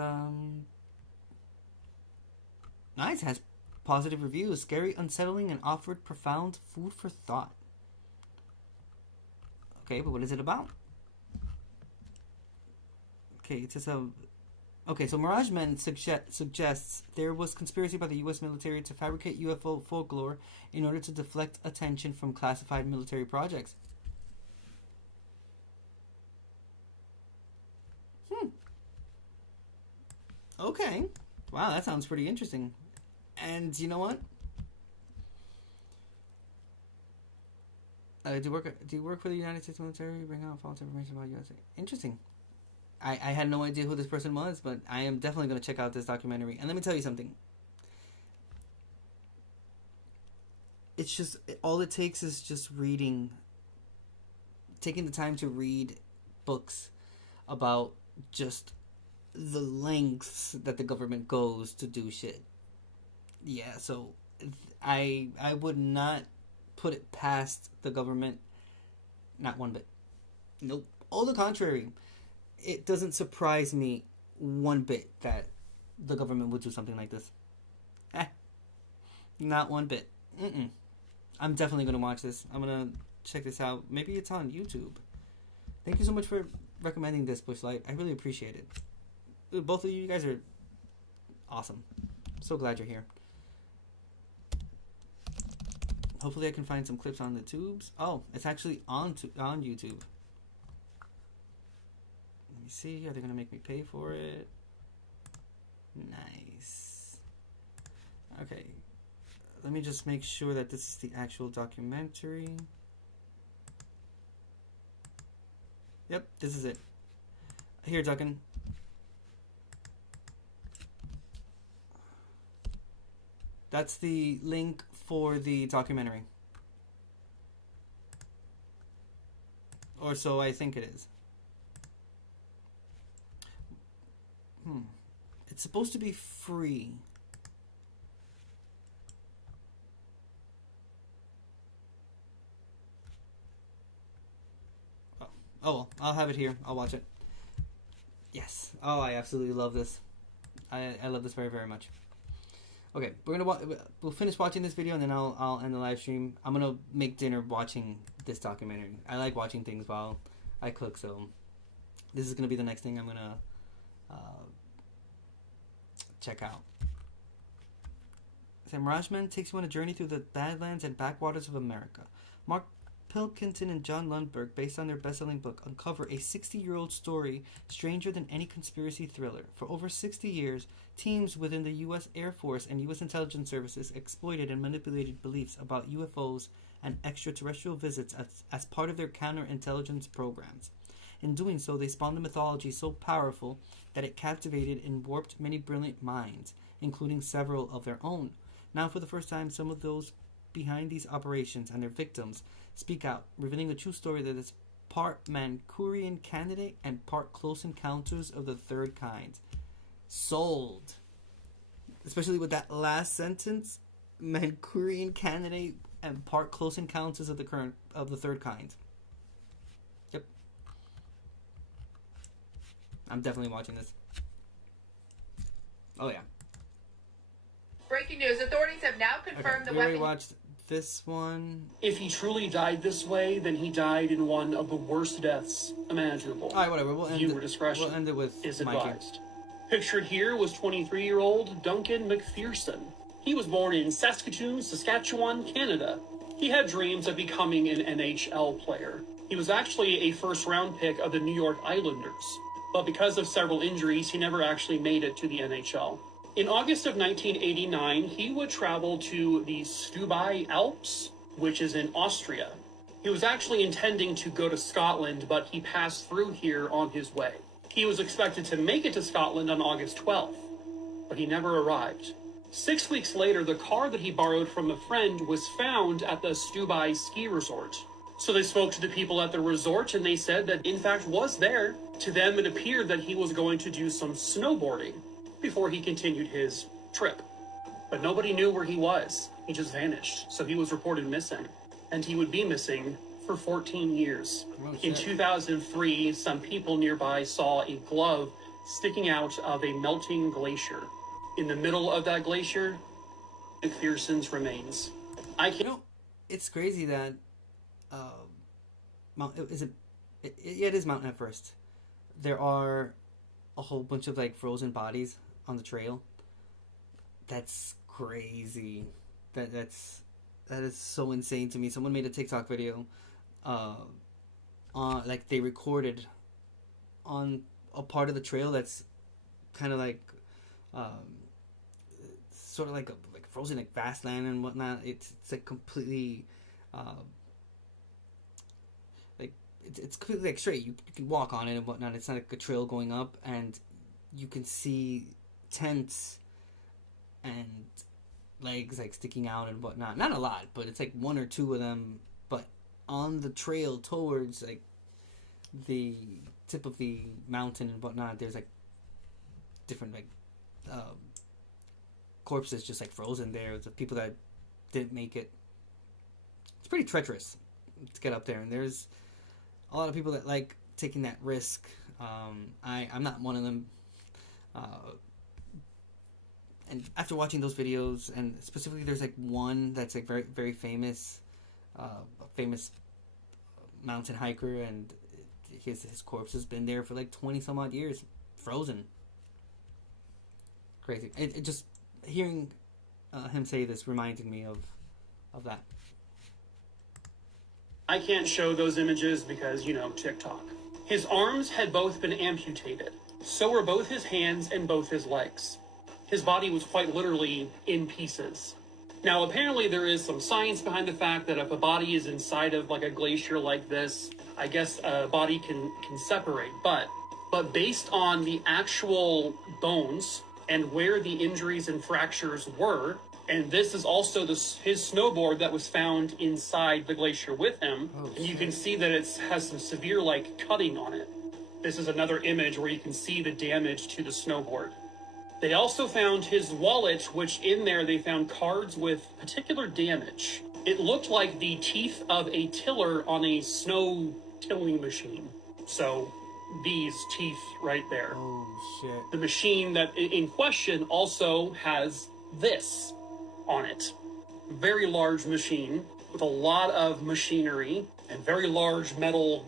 Nice, has positive reviews, scary, unsettling, and offered profound food for thought. Okay, but what is it about? Okay, it says okay, so Mirage Men suggests there was conspiracy by the U.S. military to fabricate UFO folklore in order to deflect attention from classified military projects. Okay. Wow, that sounds pretty interesting. And you know what? Do you work for the United States military? Bring out false information about USA. Interesting. I had no idea who this person was, but I am definitely going to check out this documentary. And let me tell you something. It's just, all it takes is just taking the time to read books about just the lengths that the government goes to do shit. Yeah, so I would not put it past the government, not one bit. Nope. All the contrary. It doesn't surprise me one bit that the government would do something like this. Not one bit. I'm definitely going to watch this. I'm going to check this out. Maybe it's on YouTube. Thank you so much for recommending this, Bushlight. I really appreciate it. Both of you guys are awesome. So glad you're here. Hopefully I can find some clips on the tubes. Oh, it's actually on YouTube. Let me see. Are they going to make me pay for it? Nice. Okay. Let me just make sure that this is the actual documentary. Yep, this is it. Here, Duncan. That's the link for the documentary. Or so I think it is. It's supposed to be free. Oh well, I'll have it here. I'll watch it. Yes. Oh, I absolutely love this. I love this very, very much. Okay, we'll finish watching this video and then I'll end the live stream. I'm gonna make dinner watching this documentary. I like watching things while I cook, so this is gonna be the next thing I'm gonna check out. Sam Rajman takes you on a journey through the Badlands and backwaters of America. Mark Pilkington and John Lundberg, based on their best-selling book, uncover a 60-year-old story stranger than any conspiracy thriller. For over 60 years, teams within the U.S. Air Force and U.S. intelligence services exploited and manipulated beliefs about UFOs and extraterrestrial visits as part of their counterintelligence programs. In doing so, they spawned a mythology so powerful that it captivated and warped many brilliant minds, including several of their own. Now, for the first time, some of those behind these operations and their victims speak out, revealing a true story that is part Manchurian Candidate and part Close Encounters of the Third Kind. Sold. Especially with that last sentence, Manchurian Candidate and part Close Encounters of the Third Kind. Yep. I'm definitely watching this. Oh yeah. Breaking news, authorities have now confirmed the we already weapon. watched this one. If he truly died this way, then he died in one of the worst deaths imaginable. Alright, whatever. Viewer discretion we'll end it with is Mikey. advised. Pictured here was 23-year-old Duncan McPherson. He was born in Saskatoon, Saskatchewan, Canada. He had dreams of becoming an NHL player. He was actually a first-round pick of the New York Islanders, but because of several injuries, he never actually made it to the NHL. In August of 1989, he would travel to the Stubai Alps, which is in Austria. He was actually intending to go to Scotland, but he passed through here on his way. He was expected to make it to Scotland on August 12th, but he never arrived. 6 weeks later, the car that he borrowed from a friend was found at the Stubai ski resort. So they spoke to the people at the resort, and they said that in fact was there. To them, it appeared that he was going to do some snowboarding before he continued his trip. But nobody knew where he was. He just vanished. So he was reported missing. And he would be missing for 14 years. In 2003, some people nearby saw a glove sticking out of a melting glacier. In the middle of that glacier, McPherson's remains. It's crazy that it is Mount Everest. There are a whole bunch of like frozen bodies on the trail. That's crazy. That is so insane to me. Someone made a TikTok video on like they recorded on a part of the trail that's kind of like sort of like frozen like vast land and whatnot. It's like completely like it's completely like straight. You can walk on it and whatnot. It's not like a trail going up, and you can see tents and legs like sticking out and whatnot. Not a lot, but it's like one or two of them. But on the trail towards like the tip of the mountain and whatnot, there's like different like corpses just like frozen there. The people that didn't make it. It's pretty treacherous to get up there, and there's a lot of people that like taking that risk. I'm not one of them. And after watching those videos, and specifically there's like one that's like very, very famous, a famous mountain hiker, and his corpse has been there for like 20 some odd years, frozen. Crazy. It just hearing him say this reminded me of that. I can't show those images because, you know, TikTok. His arms had both been amputated. So were both his hands and both his legs. His body was quite literally in pieces. Now, apparently there is some science behind the fact that if a body is inside of like a glacier like this, I guess a body can separate. But based on the actual bones and where the injuries and fractures were, and this is also his snowboard that was found inside the glacier with him, and you can see that it has some severe like cutting on it. This is another image where you can see the damage to the snowboard. They also found his wallet, which in there they found cards with particular damage. It looked like the teeth of a tiller on a snow tilling machine. So these teeth right there. Oh, shit. The machine that in question also has this on it. Very large machine with a lot of machinery and very large metal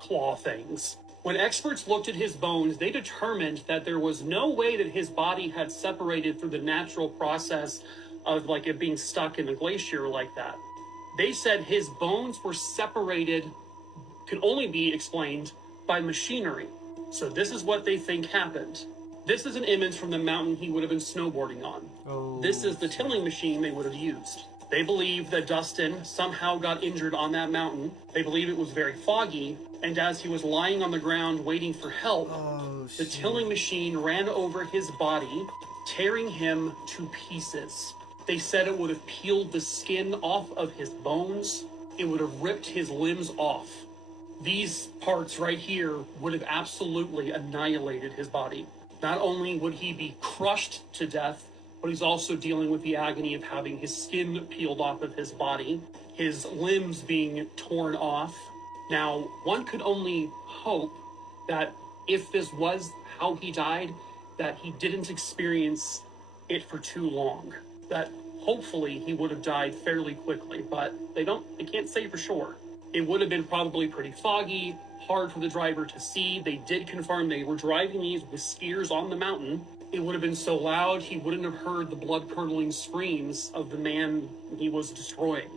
claw things. When experts looked at his bones, they determined that there was no way that his body had separated through the natural process of like it being stuck in a glacier like that. They said his bones were separated, could only be explained by machinery. So this is what they think happened. This is an image from the mountain he would have been snowboarding on. Oh, this is the tilling machine they would have used. They believe that Dustin somehow got injured on that mountain. They believe it was very foggy, and as he was lying on the ground waiting for help, the tilling machine ran over his body, tearing him to pieces. They said it would have peeled the skin off of his bones. It would have ripped his limbs off. These parts right here would have absolutely annihilated his body. Not only would he be crushed to death, but he's also dealing with the agony of having his skin peeled off of his body, his limbs being torn off. Now, one could only hope that if this was how he died, that he didn't experience it for too long. That hopefully he would have died fairly quickly, but they can't say for sure. It would have been probably pretty foggy, hard for the driver to see. They did confirm they were driving these with skiers on the mountain. It would have been so loud he wouldn't have heard the blood-curdling screams of the man he was destroying.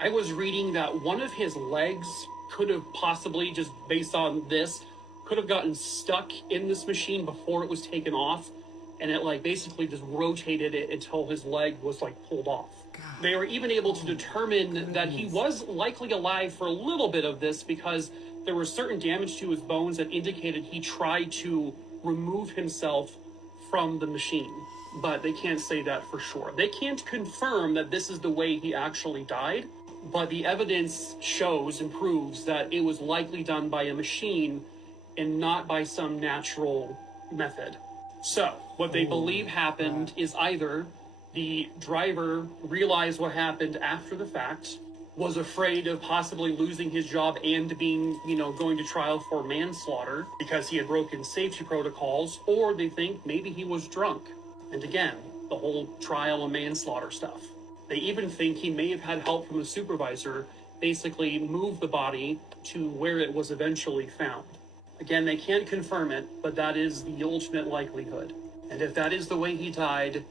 I was reading that one of his legs could have possibly, just based on this, could have gotten stuck in this machine before it was taken off, and it like basically just rotated it until his leg was like pulled off. God. They were even able to determine that he was likely alive for a little bit of this because there was certain damage to his bones that indicated he tried to remove himself from the machine. But they can't say that for sure. They can't confirm that this is the way he actually died, but the evidence shows and proves that it was likely done by a machine and not by some natural method. So, what they believe happened is either the driver realized what happened after the fact, was afraid of possibly losing his job and being, going to trial for manslaughter because he had broken safety protocols, or they think maybe he was drunk. And again, the whole trial and manslaughter stuff. They even think he may have had help from a supervisor, basically move the body to where it was eventually found. Again, they can't confirm it, but that is the ultimate likelihood. And if that is the way he died,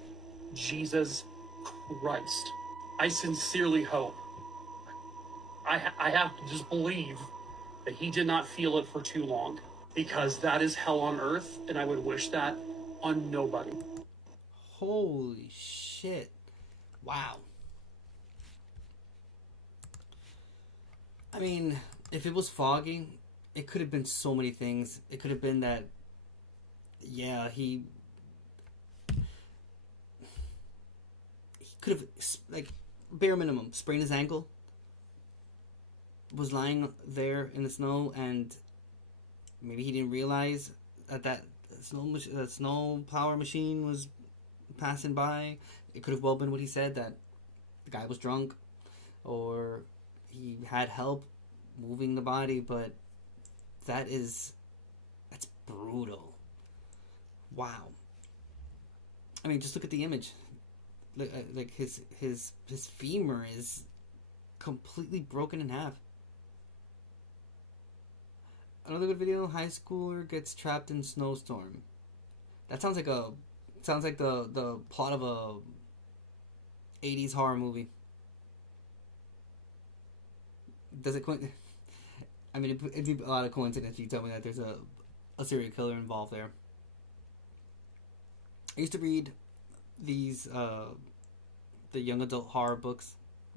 Jesus Christ, I sincerely hope, I have to just believe that he did not feel it for too long, because that is hell on earth, and I would wish that on nobody. Holy shit. Wow. I mean, if it was foggy, it could have been so many things. It could have been that, yeah, he could have, like, bare minimum, sprained his ankle, was lying there in the snow, and maybe he didn't realize that snow plower machine was passing by. It could have well been what he said, that the guy was drunk, or he had help moving the body, but that's brutal. Wow. I mean, just look at the image. Like his femur is completely broken in half. Another good video: high schooler gets trapped in snowstorm. That sounds like the plot of a 80s horror movie. does it? I mean, it'd be a lot of coincidence if you tell me that there's a serial killer involved there. I used to read these the young adult horror books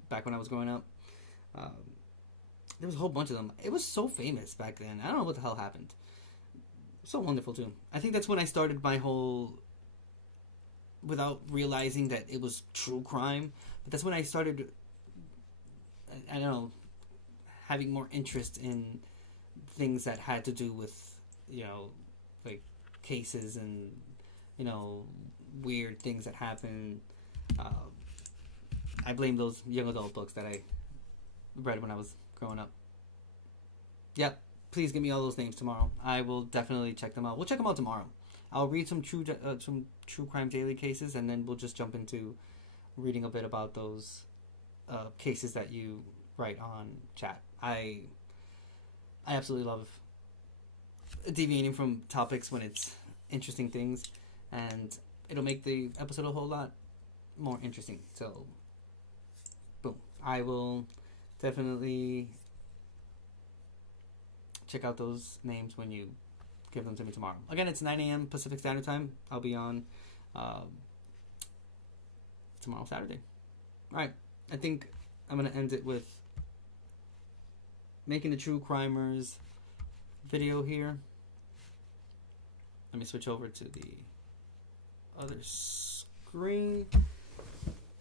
back when I was growing up. There was a whole bunch of them. It was so famous back then. I don't know what the hell happened. So wonderful too. I think that's when I started my whole, without realizing that it was true crime, but that's when I started, I don't know, having more interest in things that had to do with, you know, like cases and, you know, weird things that happen. I blame those young adult books that I read when I was growing up. Yep, please give me all those names tomorrow. I will definitely check them out. We'll check them out tomorrow. I'll read some true crime daily cases, and then we'll just jump into reading a bit about those cases that you write on chat. I absolutely love deviating from topics when it's interesting things, and it'll make the episode a whole lot more interesting. So, boom. I will definitely check out those names when you give them to me tomorrow. Again, it's 9 a.m. Pacific Standard Time. I'll be on tomorrow, Saturday. Alright, I think I'm going to end it with making the True Crimers video here. Let me switch over to the other screen.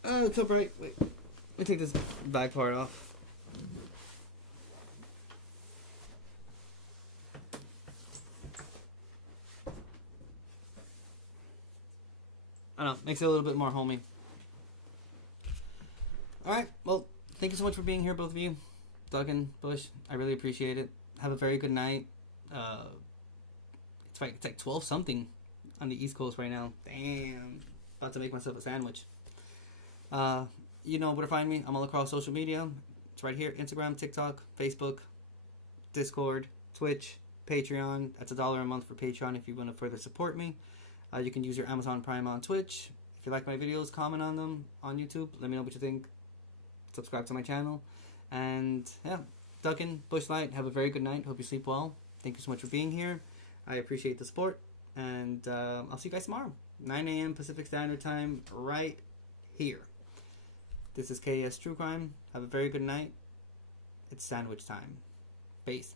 Oh, it's so bright. Wait, let me take this back part off. I don't know, makes it a little bit more homey. Alright, well, thank you so much for being here, both of you. Duggan, Bush, I really appreciate it. Have a very good night. It's like 12 something on the East Coast right now. Damn. About to make myself a sandwich. You know where to find me. I'm all across social media. It's right here. Instagram, TikTok, Facebook, Discord, Twitch, Patreon. That's $1 a month for Patreon if you want to further support me. You can use your Amazon Prime on Twitch. If you like my videos, comment on them on YouTube. Let me know what you think. Subscribe to my channel. And yeah, Duggan, Bushlight, have a very good night. Hope you sleep well. Thank you so much for being here. I appreciate the support. And I'll see you guys tomorrow. 9 a.m. Pacific Standard Time right here. This is KS True Crime. Have a very good night. It's sandwich time. Peace.